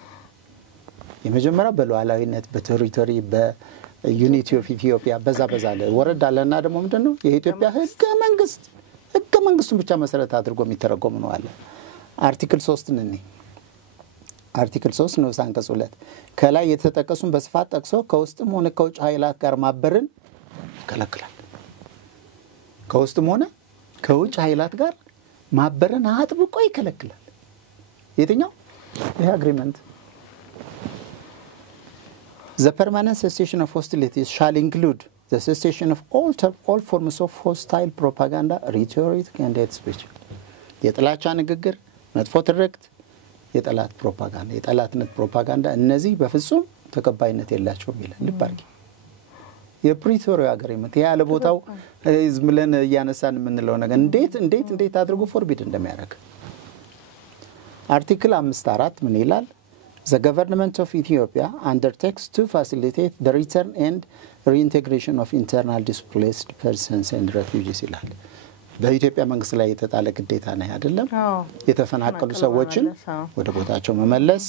የመጀመሪያው በሉዓላዊነት በቴሪቶሪ በዩኒቲ ኦፍ ኢትዮጵያ በዛ ላይ ወረዳለና ደግሞ ምንድነው የኢትዮጵያ ህገ መንግስቱን ብቻ መሰረት አድርጎ የሚተረጎም ነው አለ። አርቲክል 3 ነኝ። አርቲክል 3 ነው አንቀጽ 2 ከላይ የተጠቀሱን በስፋት ጠቅሶ ከውስጥም ሆነ ከውጭ ኃይላት ጋር ማበርን ይከለክላል። ከውስጥም ሆነ ከውጭ ኃይላት ጋር ማበርን አጥብቆ ይከለክላል። የትኛው? ይሄ አግሪመንት The permanent cessation of hostilities shall include the cessation of all forms of hostile propaganda, rhetoric and hate speech. የጥላቻ ንግግር፣ መጥፎ ትርክት፣ የጠላት ፕሮፓጋንዳ፣ የጠላትነት ፕሮፓጋንዳ እነዚህ በፍጹም ተቀባይነት የላቸውም ይላል። ልብ አድርጊ። የፕሪቶሪያ አግሪመንት ያለ ቦታው ዝም ብለን እያነሳን የምንለው ነገር እንዴት አድርጎ ፎርቢድ እንደሚያደርግ አርቲክል 5:4 ምን ይላል? The government of Ethiopia undertakes to facilitate the return and reintegration of internal displaced persons and refugees ይላል። በኢትዮጵያ መንግስት ላይ የተጣለ ግዴታ ነው አይደለም? የተፈናቀሉ ሰዎችን ወደ ቦታቸው መመለስ።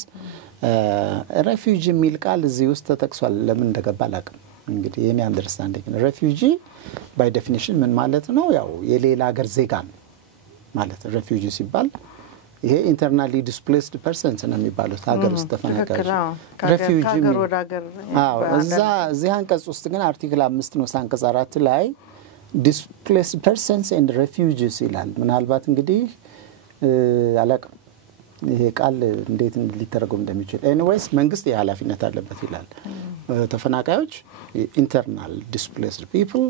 ሬፊውጂ የሚል ቃል እዚህ ውስጥ ተጠቅሷል። ለምን እንደገባ አላውቅም። እንግዲህ የኔ አንደርስታንዲንግ ነው ሬፊውጂ ባይ ዴፊኒሽን ምን ማለት ነው? ያው የሌላ ሀገር ዜጋ ማለት ሬፊውጂ ሲባል ይሄ ኢንተርናሊ ዲስፕሌስድ ፐርሰንስ ነው የሚባሉት ሀገር ውስጥ ተፈናቃዮች ሬፊውጂ እዚህ አንቀጽ ውስጥ ግን አርቲክል 5 ነው አንቀጽ 4 ላይ displaced persons and refugees ይላል። ምናልባት እንግዲህ አላውቅም ይሄ ቃል እንዴት ሊተረጎም እንደሚችል ኤኒዌይስ መንግስት የኃላፊነት አለበት ይላል። ተፈናቃዮች ኢንተርናል ዲስፕሌስድ ፒፕል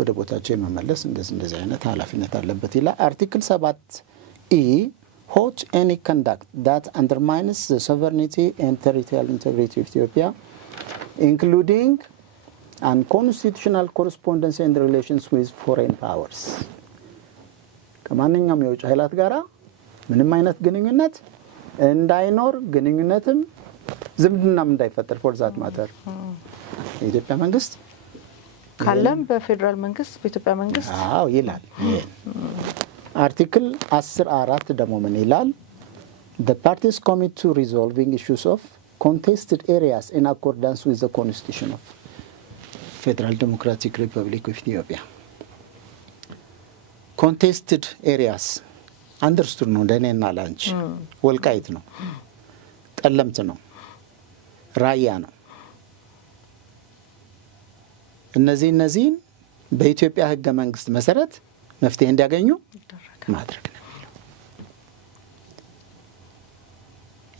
ወደ ቦታቸው መመለስ እንደዚህ አይነት ኃላፊነት አለበት ይላል። አርቲክል 7E hold any conduct that undermines the sovereignty and territorial integrity of Ethiopia including and constitutional correspondence and relations with foreign powers ከማንኛውም የውጭ ኃይላት ጋራ ምንም አይነት ግንኙነት እንዳይኖር ግንኙነትም ዝምድናም እንዳይፈጠር for that matter የኢትዮጵያ መንግስት ካለም በፌደራል መንግስት በኢትዮጵያ መንግስት አዎ ይላል አርቲክል 10(4) ደግሞ ምን ይላል the parties commit to resolving issues of contested areas in accordance with the constitution of Federal Democratic Republic of Ethiopia contested areas understood ነው ደኔና ላንች ወልቃይት ነው ጠለምት ነው ራያ ነው እነዚህን በኢትዮጵያ ህገ መንግስት መሰረት መፍትሄ እንዲያገኙ ማድረግ ነው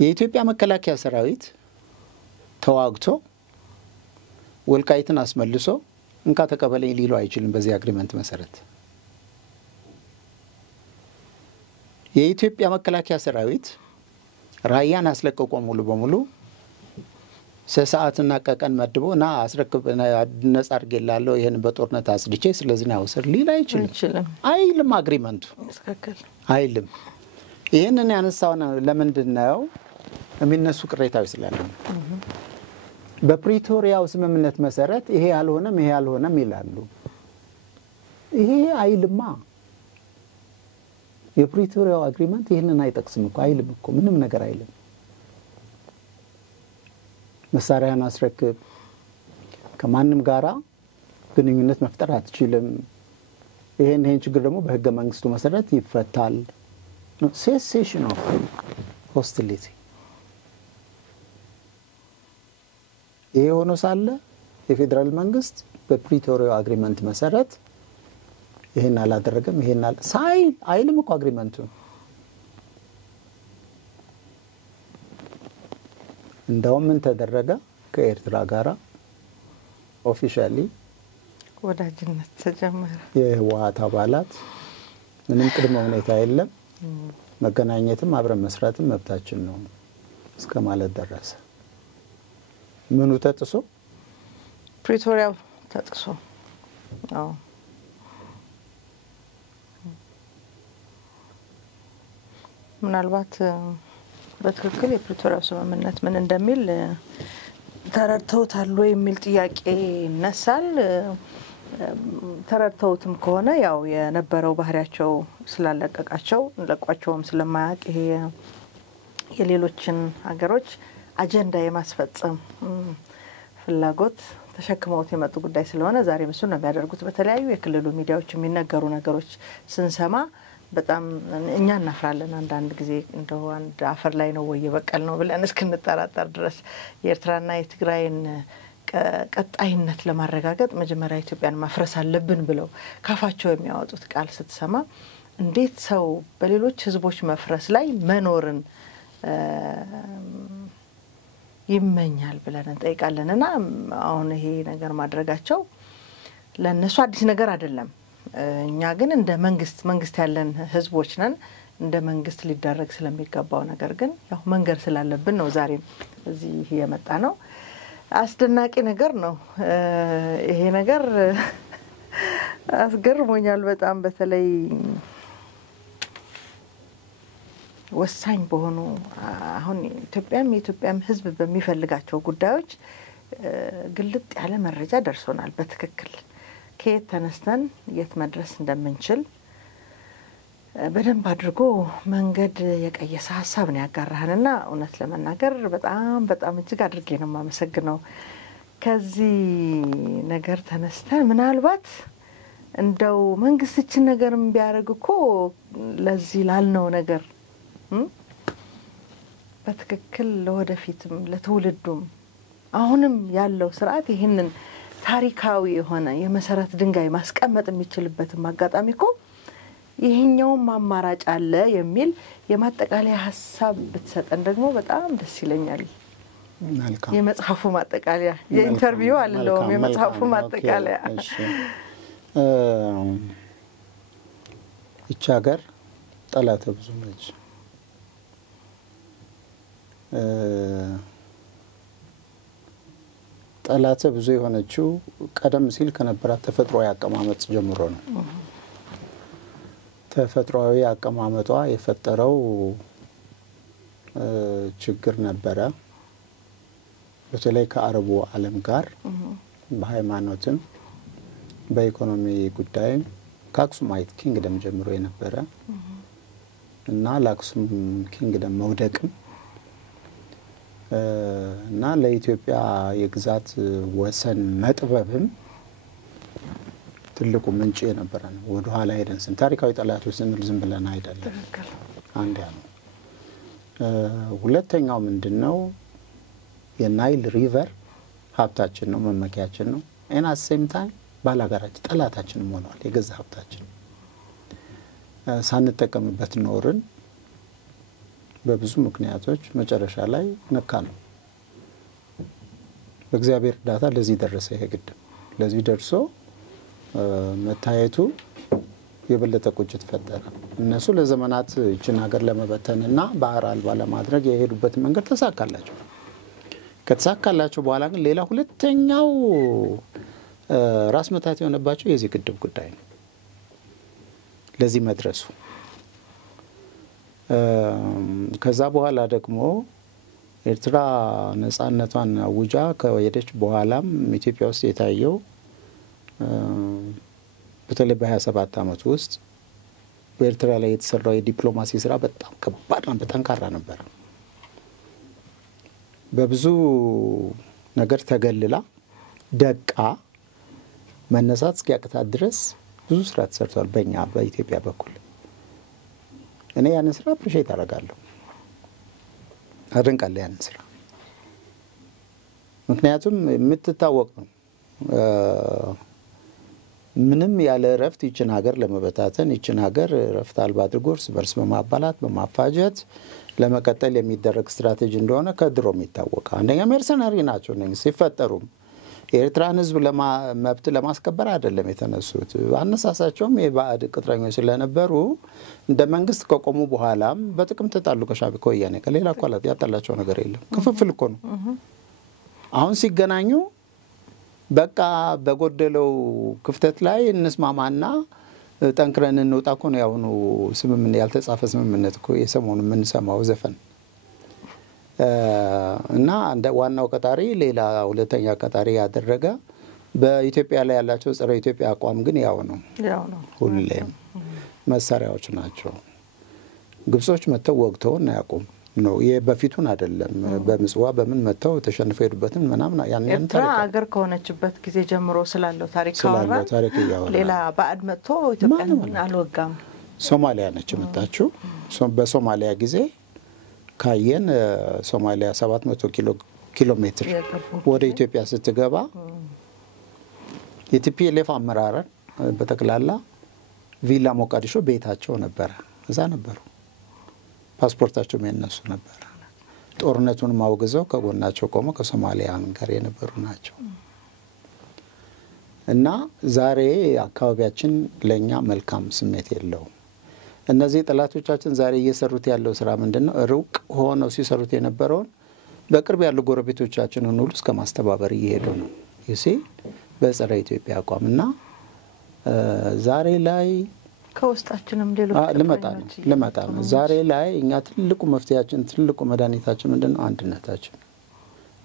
የኢትዮጵያ መከላከያ ሰራዊት ተዋግቶ ወልቃይትን አስመልሶ እንካ ተቀበለኝ ሊሉ አይችልም በዚህ አግሪመንት መሰረት የኢትዮጵያ መከላከያ ሰራዊት ራያን አስለቀቆ ሙሉ በሙሉ ሰዓትና ቀቀን መድቦና አስረክብ ነጻ አርገላለው ይሄን በጦርነት አስድቼ ስለዚህ ነው ወሰር ሊል አይችልም አይልም አግሪመንቱ ተከክል አይልም ይሄንን ያነሳው ለምንድነው የሚነሱ ቅሬታዎች ስላሉ በፕሪቶሪያው ስምምነት መሰረት ይሄ ያልሆነም ይላሉ ይሄ አይልማ የፕሪቶሪያው አግሪመንት ይሄንን አይጠቅስም እኮ አይልም እኮ ምንም ነገር አይልም መሳሪያን አስረክብ ከማንም ጋራ ግንኙነት መፍጠር አትችልም ይሄን ችግር ደግሞ በህገ መንግስቱ መሰረት ይፈታል cessation of hostility ይሄ ሆኖ ሳለ የፌደራል መንግስት በፕሪቶሪያው አግሪመንት መሰረት ይሄን አላደረገም ይሄን አይልም እኮ አግሪመንቱ እንደውም ምን ተደረገ ከኤርትራ ጋራ ኦፊሻሊ ወዳጅነት ተጀመረ የህወሓት አባላት ምንም ቅድመ ሁኔታ የለም መገናኘትም አብረን መስራትም መብታችን ነው እስከማለት ደረሰ ምኑ ተጥሶ ፕሪቶሪያው ተጥሶ አዎ ምናልባት በትክክል የፕሪቶሪያው ስምምነት ምን እንደሚል ተረድተውታል የሚል ጥያቄ ይነሳል ተረድተውትም ከሆነ ያው የነበረው ባህሪያቸው ስላለቀቃቸው ለቋቸውም ስለማያቅ ይሄ የሌሎችን ሀገሮች አጀንዳ የማስፈጸም ፍላጎት ተሸክመውት የመጡ ጉዳይ ስለሆነ ዛሬ መስሉ ነው የሚያደርጉት በተለያዩ የክልሉ ሚዲያዎች የሚነገሩ ነገሮች ስንሰማ በጣም እኛ እናፍራለን አንዳንድ ጊዜ እንደው አንድ አፈር ላይ ነው ወይ በቀል ነው ብለን እስክንጠራጠር ድረስ የኤርትራና የትግራይን ቀጣይነት ለማረጋገጥ መጀመሪያ ኢትዮጵያን ማፍረስ አለብን ብለው ካፋቸው የሚያወጡት ቃል ስትሰማ እንዴት ሰው በሌሎች ህዝቦች መፍረስ ላይ መኖርን ይመኛል ብለን እንጠይቃለንና አሁን ይሄ ነገር ማድረጋቸው ለነሱ አዲስ ነገር አይደለም እኛ ግን እንደ መንግስት ያለን ህዝቦች ነን እንደ መንግስት ሊደረግ ስለሚገባው ነገር ግን ያው መንገር ስላለብን ነው ዛሬ እዚህ የመጣ ነው አስደናቂ ነገር ነው ይሄ ነገር አስገርሞኛል በጣም በተለይ ወሳኝ በሆኑ አሁን የኢትዮጵያም ህዝብ በሚፈልጋቸው ጉዳዮች ግልጥ ያለ መረጃ ደርሶናል በትክክል ከየት ተነስተን የት መድረስ እንደምንችል በደንብ አድርጎ መንገድ የቀየሰ ሐሳብ ነው ያጋራህንና እውነት ለመናገር በጣም እጅግ አድርጌ ነው ማመሰግነው ከዚህ ነገር ተነስተን ምናልባት እንደው መንግስትን ነገርም ቢያረግኮ ለዚህ ላልነው ነገር በትክክል ለወደፊትም ለተውልዱም አሁንም ያለው ስርዓት ይሄንን ታሪካዊ የሆነ የመሰረት ድንጋይ ማስቀመጥ የሚችልበት ማጋጣሚኮ ይሄኛው ማማራጭ አለ የሚል የማጠቃለያ ሐሳብ ብትሰጠን ደግሞ በጣም ደስ ይለኛል መልካም የመጽሐፉ ማጠቃለያ የኢንተርቪው አለለው የመጽሐፉ ማጠቃለያ እቺ ሀገር ጠላት ብዙ ነች ጠላተ ብዙ የሆነችው ቀደም ሲል ከነበራት ተፈጥሯዊ አቀማመጥ ጀምሮ ነው። ተፈጥሯዊ አቀማመጧ የፈጠረው ችግር ነበረ። በተለይ ከአረቡ ዓለም ጋር በሃይማኖትም በኢኮኖሚ ጉዳይም ከአክሱማይት ኪንግደም ጀምሮ የነበረ እና ለአክሱም ኪንግደም መውደቅም እና ለኢትዮጵያ የግዛት ወሰን መጥበብም ትልቁ ምንጭ የነበረ ነው። ወደ ኋላ ሄደን ታሪካዊ ጠላቶች ስንል ዝም ብለን አይደለም። አንድ ያ ነው። ሁለተኛው ምንድነው? የናይል ሪቨር ሀብታችን ነው፣ መመኪያችን ነው። እና ሴም ታይም ባላጋራችን ጠላታችንም ሆኗል። የገዛ ሀብታችን ሳንጠቀምበት ኖርን። በብዙ ምክንያቶች መጨረሻ ላይ ነካ ነው። በእግዚአብሔር እርዳታ ለዚህ ደረሰ። ይሄ ግድብ ለዚህ ደርሶ መታየቱ የበለጠ ቁጭት ፈጠረ። እነሱ ለዘመናት ይችን ሀገር ለመበተንና ባህር አልባ ለማድረግ የሄዱበት መንገድ ተሳካላቸው። ከተሳካላቸው በኋላ ግን ሌላ ሁለተኛው ራስ መታት የሆነባቸው የዚህ ግድብ ጉዳይ ነው። ለዚህ መድረሱ ከዛ በኋላ ደግሞ ኤርትራ ነጻነቷን አውጃ ከወደች በኋላም ኢትዮጵያ ውስጥ የታየው በተለይ በ27 ዓመት ውስጥ በኤርትራ ላይ የተሰራው የዲፕሎማሲ ስራ በጣም ከባድ ነው፣ በጠንካራ ነበር። በብዙ ነገር ተገልላ ደቃ መነሳት እስኪያቅታት ድረስ ብዙ ስራ ተሰርቷል በእኛ በኢትዮጵያ በኩል። እኔ ያንን ስራ አፕሪሼት አደርጋለሁ፣ አደንቃለሁ ያንን ስራ። ምክንያቱም የምትታወቅ ነው። ምንም ያለ እረፍት ይችን ሀገር ለመበታተን ይችን ሀገር እረፍት አልባ አድርጎ እርስ በርስ በማባላት በማፋጀት ለመቀጠል የሚደረግ ስትራቴጂ እንደሆነ ከድሮም ይታወቃል። አንደኛ ሜርሰናሪ ናቸው እነዚህ ሲፈጠሩም የኤርትራን ህዝብ መብት ለማስከበር አይደለም የተነሱት። አነሳሳቸውም የባዕድ ቅጥረኞች ስለነበሩ እንደ መንግስት ከቆሙ በኋላም በጥቅም ተጣሉ ከሻዕቢያ ከወያኔ ከሌላ አካላት ያጣላቸው ነገር የለም። ክፍፍል እኮ ነው። አሁን ሲገናኙ በቃ በጎደለው ክፍተት ላይ እንስማማና ጠንክረን እንውጣ እኮ ነው ያሁኑ ስምምነት፣ ያልተጻፈ ስምምነት እኮ የሰሞኑ የምንሰማው ዘፈን እና እንደ ዋናው ቀጣሪ ሌላ ሁለተኛ ቀጣሪ ያደረገ በኢትዮጵያ ላይ ያላቸው ጸረ ኢትዮጵያ አቋም ግን ያው ነው። ሁሌም መሳሪያዎች ናቸው። ግብጾች መተው ወግተው እና ያቆም ነው የበፊቱን አይደለም። በምጽዋ በምን መተው ተሸንፈው ሄዱበትን ምናምን ያን ታሪክ አገር ከሆነችበት ጊዜ ጀምሮ ስላለው ታሪክ ያወራ ሌላ ባዕድ መጥቶ ኢትዮጵያን አልወጋም። ሶማሊያ ነች መጣችው። በሶማሊያ ጊዜ ካየን ሶማሊያ 700 ኪሎ ሜትር ወደ ኢትዮጵያ ስትገባ የቲፒኤልኤፍ አመራር በተክላላ ቪላ ሞቃዲሾ ቤታቸው ነበር፣ እዛ ነበሩ። ፓስፖርታቸው የሚያነሱ ነበር። ጦርነቱን ማውገዘው ከጎናቸው ቆመው ከሶማሊያን ጋር የነበሩ ናቸው። እና ዛሬ አካባቢያችን ለኛ መልካም ስሜት የለውም። እነዚህ ጠላቶቻችን ዛሬ እየሰሩት ያለው ስራ ምንድነው? ሩቅ ሆነው ሲሰሩት የነበረውን በቅርብ ያሉ ጎረቤቶቻችንን ሁሉ እስከ ማስተባበር እየሄዱ ነው። ይሲ በጸረ ኢትዮጵያ አቋምና ዛሬ ላይ ከውስጣችንም ሌሎች ልመጣ ነው። ዛሬ ላይ እኛ ትልቁ መፍትያችን ትልቁ መድኃኒታችን ምንድነው?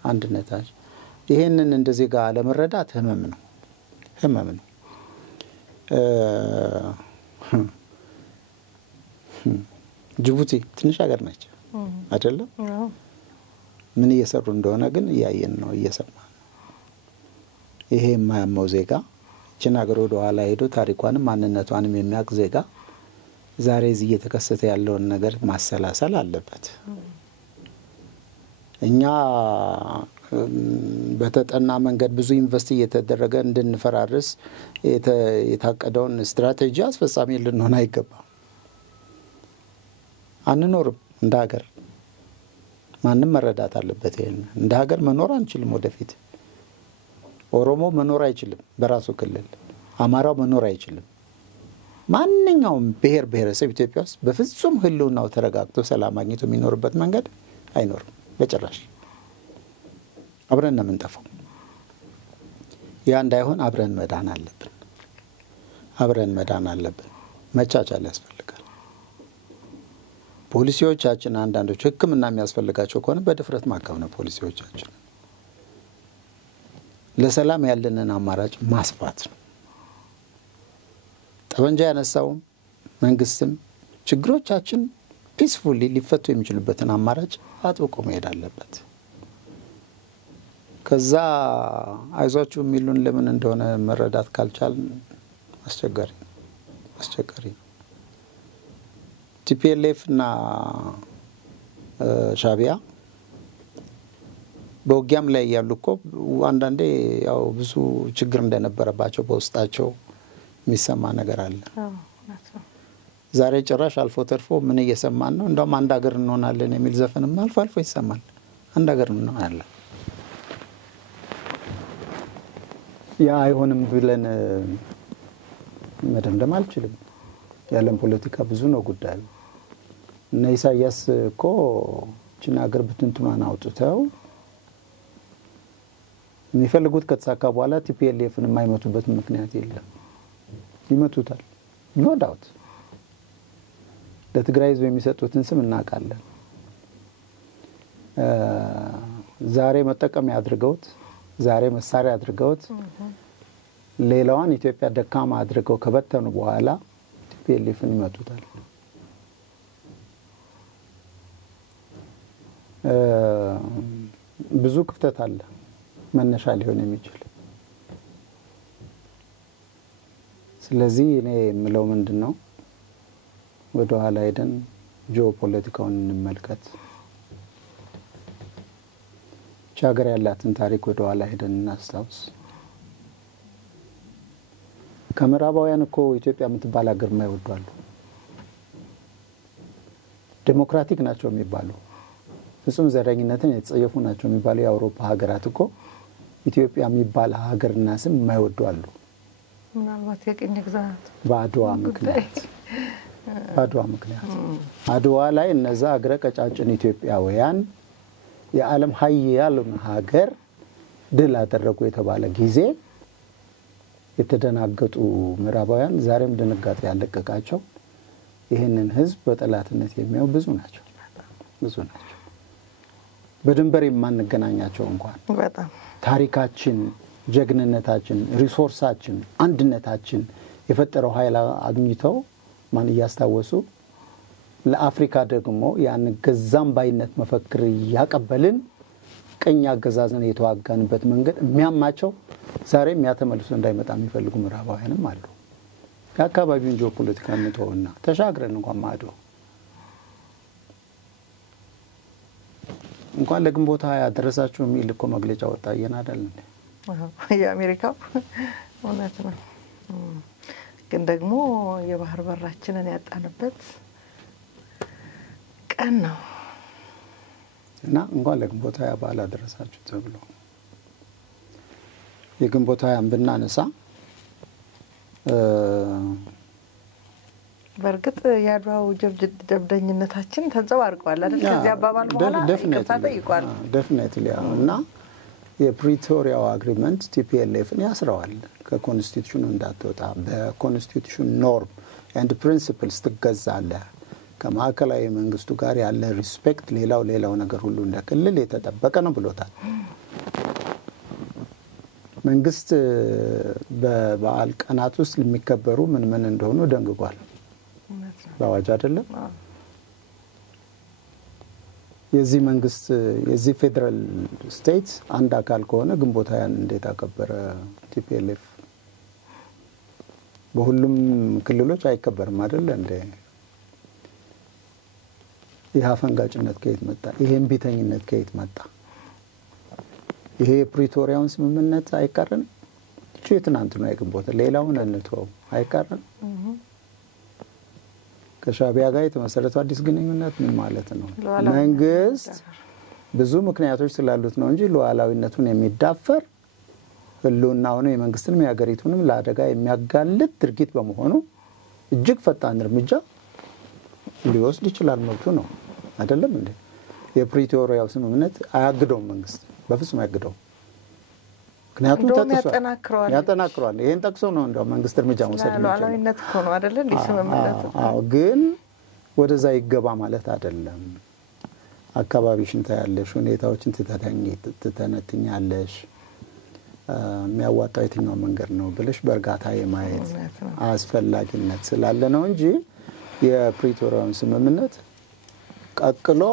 አንድነታችን። ይሄንን እንደዚህ ጋር ለመረዳት ህመም ነው። ጅቡቲ ትንሽ ሀገር ነች አይደለም? ምን እየሰሩ እንደሆነ ግን እያየን ነው፣ እየሰማን ነው። ይሄ የማያመው ዜጋ ይችን ሀገር ወደ ኋላ ሄዶ ታሪኳንም ማንነቷንም የሚያውቅ ዜጋ ዛሬ እዚህ እየተከሰተ ያለውን ነገር ማሰላሰል አለበት። እኛ በተጠና መንገድ ብዙ ኢንቨስት እየተደረገ እንድንፈራርስ የታቀደውን ስትራቴጂ አስፈጻሚ ልንሆን አይገባም። አንኖርም እንደ ሀገር። ማንም መረዳት አለበት ይሄን። እንደ ሀገር መኖር አንችልም ወደፊት። ኦሮሞ መኖር አይችልም በራሱ ክልል፣ አማራው መኖር አይችልም። ማንኛውም ብሔር ብሔረሰብ ኢትዮጵያ ውስጥ በፍጹም ህልውናው ተረጋግቶ ሰላም አግኝቶ የሚኖርበት መንገድ አይኖርም በጭራሽ። አብረን ነው የምንጠፋው። ያ እንዳይሆን አብረን መዳን አለብን። መቻቻል ያስፈልጋል። ፖሊሲዎቻችን አንዳንዶች ሕክምና የሚያስፈልጋቸው ከሆነ በድፍረት ማከም ነው። ፖሊሲዎቻችን ለሰላም ያለንን አማራጭ ማስፋት ነው። ጠመንጃ ያነሳውም መንግስትም ችግሮቻችን ፒስፉሊ ሊፈቱ የሚችሉበትን አማራጭ አጥብቆ መሄድ አለበት። ከዛ አይዟችሁ የሚሉን ለምን እንደሆነ መረዳት ካልቻልን አስቸጋሪ ነው። ቲፒኤልኤፍ እና ሻዕቢያ በውጊያም ላይ ያሉ እኮ አንዳንዴ ያው ብዙ ችግር እንደነበረባቸው በውስጣቸው የሚሰማ ነገር አለ። ዛሬ ጭራሽ አልፎ ተርፎ ምን እየሰማን ነው? እንደውም አንድ ሀገር እንሆናለን የሚል ዘፈንም አልፎ ይሰማል። አንድ ሀገር እንሆናለን። ያ አይሆንም ብለን መደምደም አልችልም። የዓለም ፖለቲካ ብዙ ነው ጉዳዩ። እነ ኢሳያስ እኮ ችን ሀገር ብትንትኗን አውጥተው የሚፈልጉት ከተሳካ በኋላ ቲፒኤልኤፍን የማይመቱበት ምክንያት የለም። ይመቱታል። ኖ ዳውት። ለትግራይ ህዝብ የሚሰጡትን ስም እናውቃለን። ዛሬ መጠቀሚያ አድርገውት፣ ዛሬ መሳሪያ አድርገውት ሌላዋን ኢትዮጵያ ደካማ አድርገው ከበተኑ በኋላ ቲፒኤልኤፍን ይመቱታል። ብዙ ክፍተት አለ መነሻ ሊሆን የሚችል። ስለዚህ እኔ የምለው ምንድነው ወደ ኋላ ሄደን ጂኦፖለቲካውን እንመልከት። ሀገር ያላትን ታሪክ ወደ ኋላ ሄደን እናስታውስ። ከምዕራባውያን እኮ ኢትዮጵያ የምትባል ሀገር የማይወዱ አሉ። ዴሞክራቲክ ናቸው የሚባሉ ፍጹም ዘረኝነትን የተጸየፉ ናቸው የሚባሉ የአውሮፓ ሀገራት እኮ ኢትዮጵያ የሚባል ሀገርና ስም የማይወዱ አሉ። ምናልባት የቅኝ ግዛት በአድዋ ምክንያት አድዋ ላይ እነዛ አገረ ቀጫጭን ኢትዮጵያውያን የዓለም ሀያሉን ሀገር ድል አደረጉ የተባለ ጊዜ የተደናገጡ ምዕራባውያን ዛሬም ድንጋጤ ያለቀቃቸው ይህንን ህዝብ በጠላትነት የሚያዩ ብዙ ናቸው። በድንበር የማንገናኛቸው እንኳን በጣም ታሪካችን፣ ጀግንነታችን፣ ሪሶርሳችን፣ አንድነታችን የፈጠረው ኃይል አግኝተው ማን እያስታወሱ ለአፍሪካ ደግሞ ያን ገዛም ባይነት መፈክር ያቀበልን ቀኝ አገዛዝን የተዋጋንበት መንገድ የሚያማቸው ዛሬም ያተመልሶ እንዳይመጣ የሚፈልጉ ምዕራባውያንም አሉ። የአካባቢውን ጂኦፖለቲካ እንተውና ተሻግረን እንኳን ማዶ እንኳን ለግንቦት 20 ደረሳችሁ የሚል እኮ መግለጫ ወጣ አይደል እንዴ? የአሜሪካው እውነት ነው። ግን ደግሞ የባህር በራችንን ያጣንበት ቀን ነው እና እንኳን ለግንቦት 20 በዓል አደረሳችሁ ተብሎ የግንቦት 20 ብናነሳ በርግጥ ያድዋው ጀብደኝነታችን ተንጸባርቋል አይደል? ከዚያ አባባል በኋላ ይቅርታ ጠይቋል። ዴፊኒትሊ እና የፕሪቶሪያው አግሪመንት ቲፒኤልኤፍን ያስረዋል። ከኮንስቲቱሽኑ እንዳትወጣ በኮንስቲቱሽን ኖርም ኤንድ ፕሪንሲፕልስ ትገዛለህ። ከማዕከላዊ መንግስቱ ጋር ያለ ሪስፔክት ሌላው ነገር ሁሉ እንደ ክልል የተጠበቀ ነው ብሎታል። መንግስት በበዓል ቀናት ውስጥ የሚከበሩ ምን እንደሆኑ ደንግጓል። በአዋጅ አይደለም። የዚህ መንግስት የዚህ ፌደራል ስቴት አንድ አካል ከሆነ ግንቦት 20 እንዴት አከበረ ቲፒኤልኤፍ? በሁሉም ክልሎች አይከበርም አይደል እንዴ? ይህ አፈንጋጭነት ከየት መጣ? ይሄ እምቢተኝነት ከየት መጣ? ይሄ ፕሪቶሪያውን ስምምነት አይቀርም? ትናንት ነው የግንቦት ሌላውን እንተው አይቀርም? ከሻዕቢያ ጋር የተመሰረተው አዲስ ግንኙነት ምን ማለት ነው? መንግስት ብዙ ምክንያቶች ስላሉት ነው እንጂ ሉዓላዊነቱን የሚዳፈር ህልውናውን የመንግስትንም የሀገሪቱንም ለአደጋ የሚያጋልጥ ድርጊት በመሆኑ እጅግ ፈጣን እርምጃ ሊወስድ ይችላል። መብቱ ነው አይደለም እንዴ? የፕሪቶሪያው ስምምነት አያግደውም። መንግስት በፍጹም አያግደውም። ምክንያቱም ያጠናክረዋል። ይሄን ጠቅሶ ነው እንደው መንግስት እርምጃ መውሰድ ነው። ሉዓላዊነት እኮ ነው አይደል እንዴ ስምምነቱ? አዎ ግን ወደዛ ይገባ ማለት አይደለም። አካባቢሽን ታያለሽ፣ ሁኔታዎችን ትተነትኛለሽ። የሚያዋጣው የትኛው መንገድ ነው ብለሽ በእርጋታ የማየት አስፈላጊነት ስላለ ነው እንጂ የፕሪቶሪያውን ስምምነት ቀቅሎ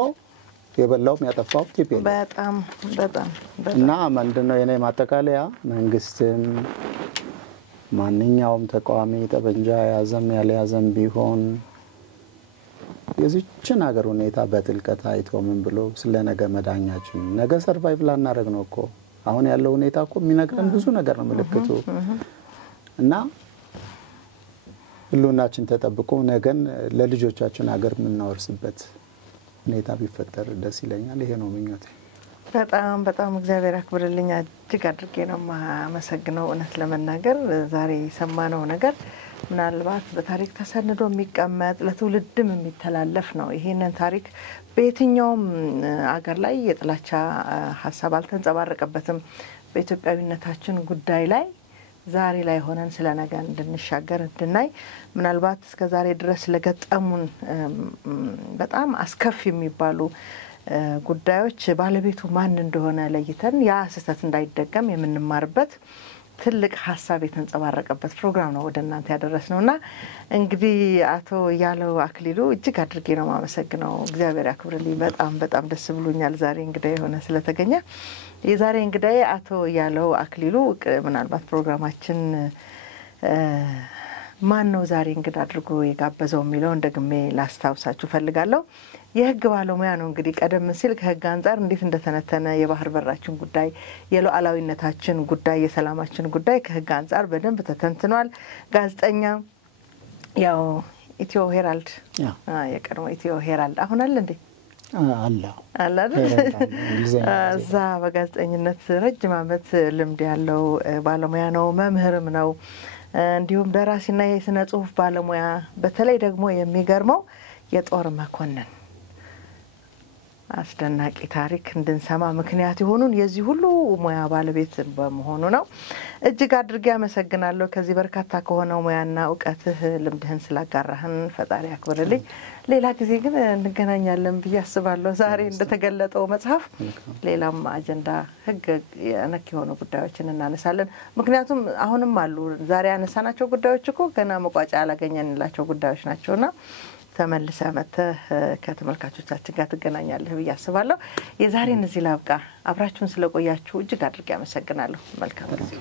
የበላው የሚያጠፋው ኢትዮጵያ በጣም እና ምንድነው የኔ ማጠቃለያ መንግስትም ማንኛውም ተቃዋሚ ጠበንጃ ያዘም ያለያዘም ቢሆን የዚችን ሀገር ሁኔታ በጥልቀት አይቶ ምን ብሎ ስለነገ መዳኛችን ነገ ሰርቫይቭ ላናረግ ነው እኮ አሁን ያለው ሁኔታ እኮ የሚነግረን ብዙ ነገር ነው ምልክቱ እና ሁሉናችን ተጠብቆ ነገን ለልጆቻችን ሀገር የምናወርስበት ሁኔታ ቢፈጠር ደስ ይለኛል። ይሄ ነው ምኞቴ። በጣም እግዚአብሔር ያክብርልኝ። እጅግ አድርጌ ነው ማመሰግነው። እውነት ለመናገር ዛሬ የሰማነው ነገር ምናልባት በታሪክ ተሰንዶ የሚቀመጥ ለትውልድም የሚተላለፍ ነው። ይሄንን ታሪክ በየትኛውም አገር ላይ የጥላቻ ሀሳብ አልተንጸባረቀበትም። በኢትዮጵያዊነታችን ጉዳይ ላይ ዛሬ ላይ ሆነን ስለነገ እንድንሻገር እንድናይ ምናልባት እስከ ዛሬ ድረስ ለገጠሙን በጣም አስከፊ የሚባሉ ጉዳዮች ባለቤቱ ማን እንደሆነ ለይተን ያ ስህተት እንዳይደገም የምንማርበት ትልቅ ሀሳብ የተንጸባረቀበት ፕሮግራም ነው ወደ እናንተ ያደረስነውና እንግዲህ አቶ ያለው አክሊሉ እጅግ አድርጌ ነው ማመሰግነው። እግዚአብሔር ያክብርልኝ። በጣም ደስ ብሎኛል ዛሬ እንግዳይ ሆነ ስለተገኘ። የዛሬ እንግዳይ አቶ ያለው አክሊሉ ምናልባት ፕሮግራማችን ማን ነው ዛሬ እንግዳ አድርጎ የጋበዘው የሚለው እንደግሜ ላስታውሳችሁ ፈልጋለሁ። የህግ ባለሙያ ነው። እንግዲህ ቀደም ሲል ከህግ አንፃር እንዴት እንደተነተነ የባህር በራችን ጉዳይ፣ የሉዓላዊነታችን ጉዳይ፣ የሰላማችን ጉዳይ ከህግ አንፃር በደንብ ተተንትኗል። ጋዜጠኛ ያው ኢትዮ ሄራልድ የቀድሞ ኢትዮ ሄራልድ አሁን አለ እንዴ? አለ እዛ በጋዜጠኝነት ረጅም ዓመት ልምድ ያለው ባለሙያ ነው። መምህርም ነው። እንዲሁም ደራሲና የስነ ጽሁፍ ባለሙያ። በተለይ ደግሞ የሚገርመው የጦር መኮንን አስደናቂ ታሪክ እንድንሰማ ምክንያት የሆኑን የዚህ ሁሉ ሙያ ባለቤት በመሆኑ ነው። እጅግ አድርጌ አመሰግናለሁ። ከዚህ በርካታ ከሆነው ሙያና ዕውቀትህ ልምድህን ስላጋራህን ፈጣሪ ያክብርልኝ። ሌላ ጊዜ ግን እንገናኛለን ብዬ አስባለሁ። ዛሬ እንደተገለጠው መጽሐፍ ሌላም አጀንዳ ህግ ነክ የሆኑ ጉዳዮችን እናነሳለን። ምክንያቱም አሁንም አሉ ዛሬ ያነሳናቸው ጉዳዮች እኮ ገና መቋጫ ያላገኘንላቸው ጉዳዮች ናቸውና ተመልሰ መጥተህ ከተመልካቾቻችን ጋር ትገናኛለህ ብዬ አስባለሁ። የዛሬን እዚህ ላብቃ። አብራችሁን ስለቆያችሁ እጅግ አድርጌ አመሰግናለሁ። መልካም ጊዜ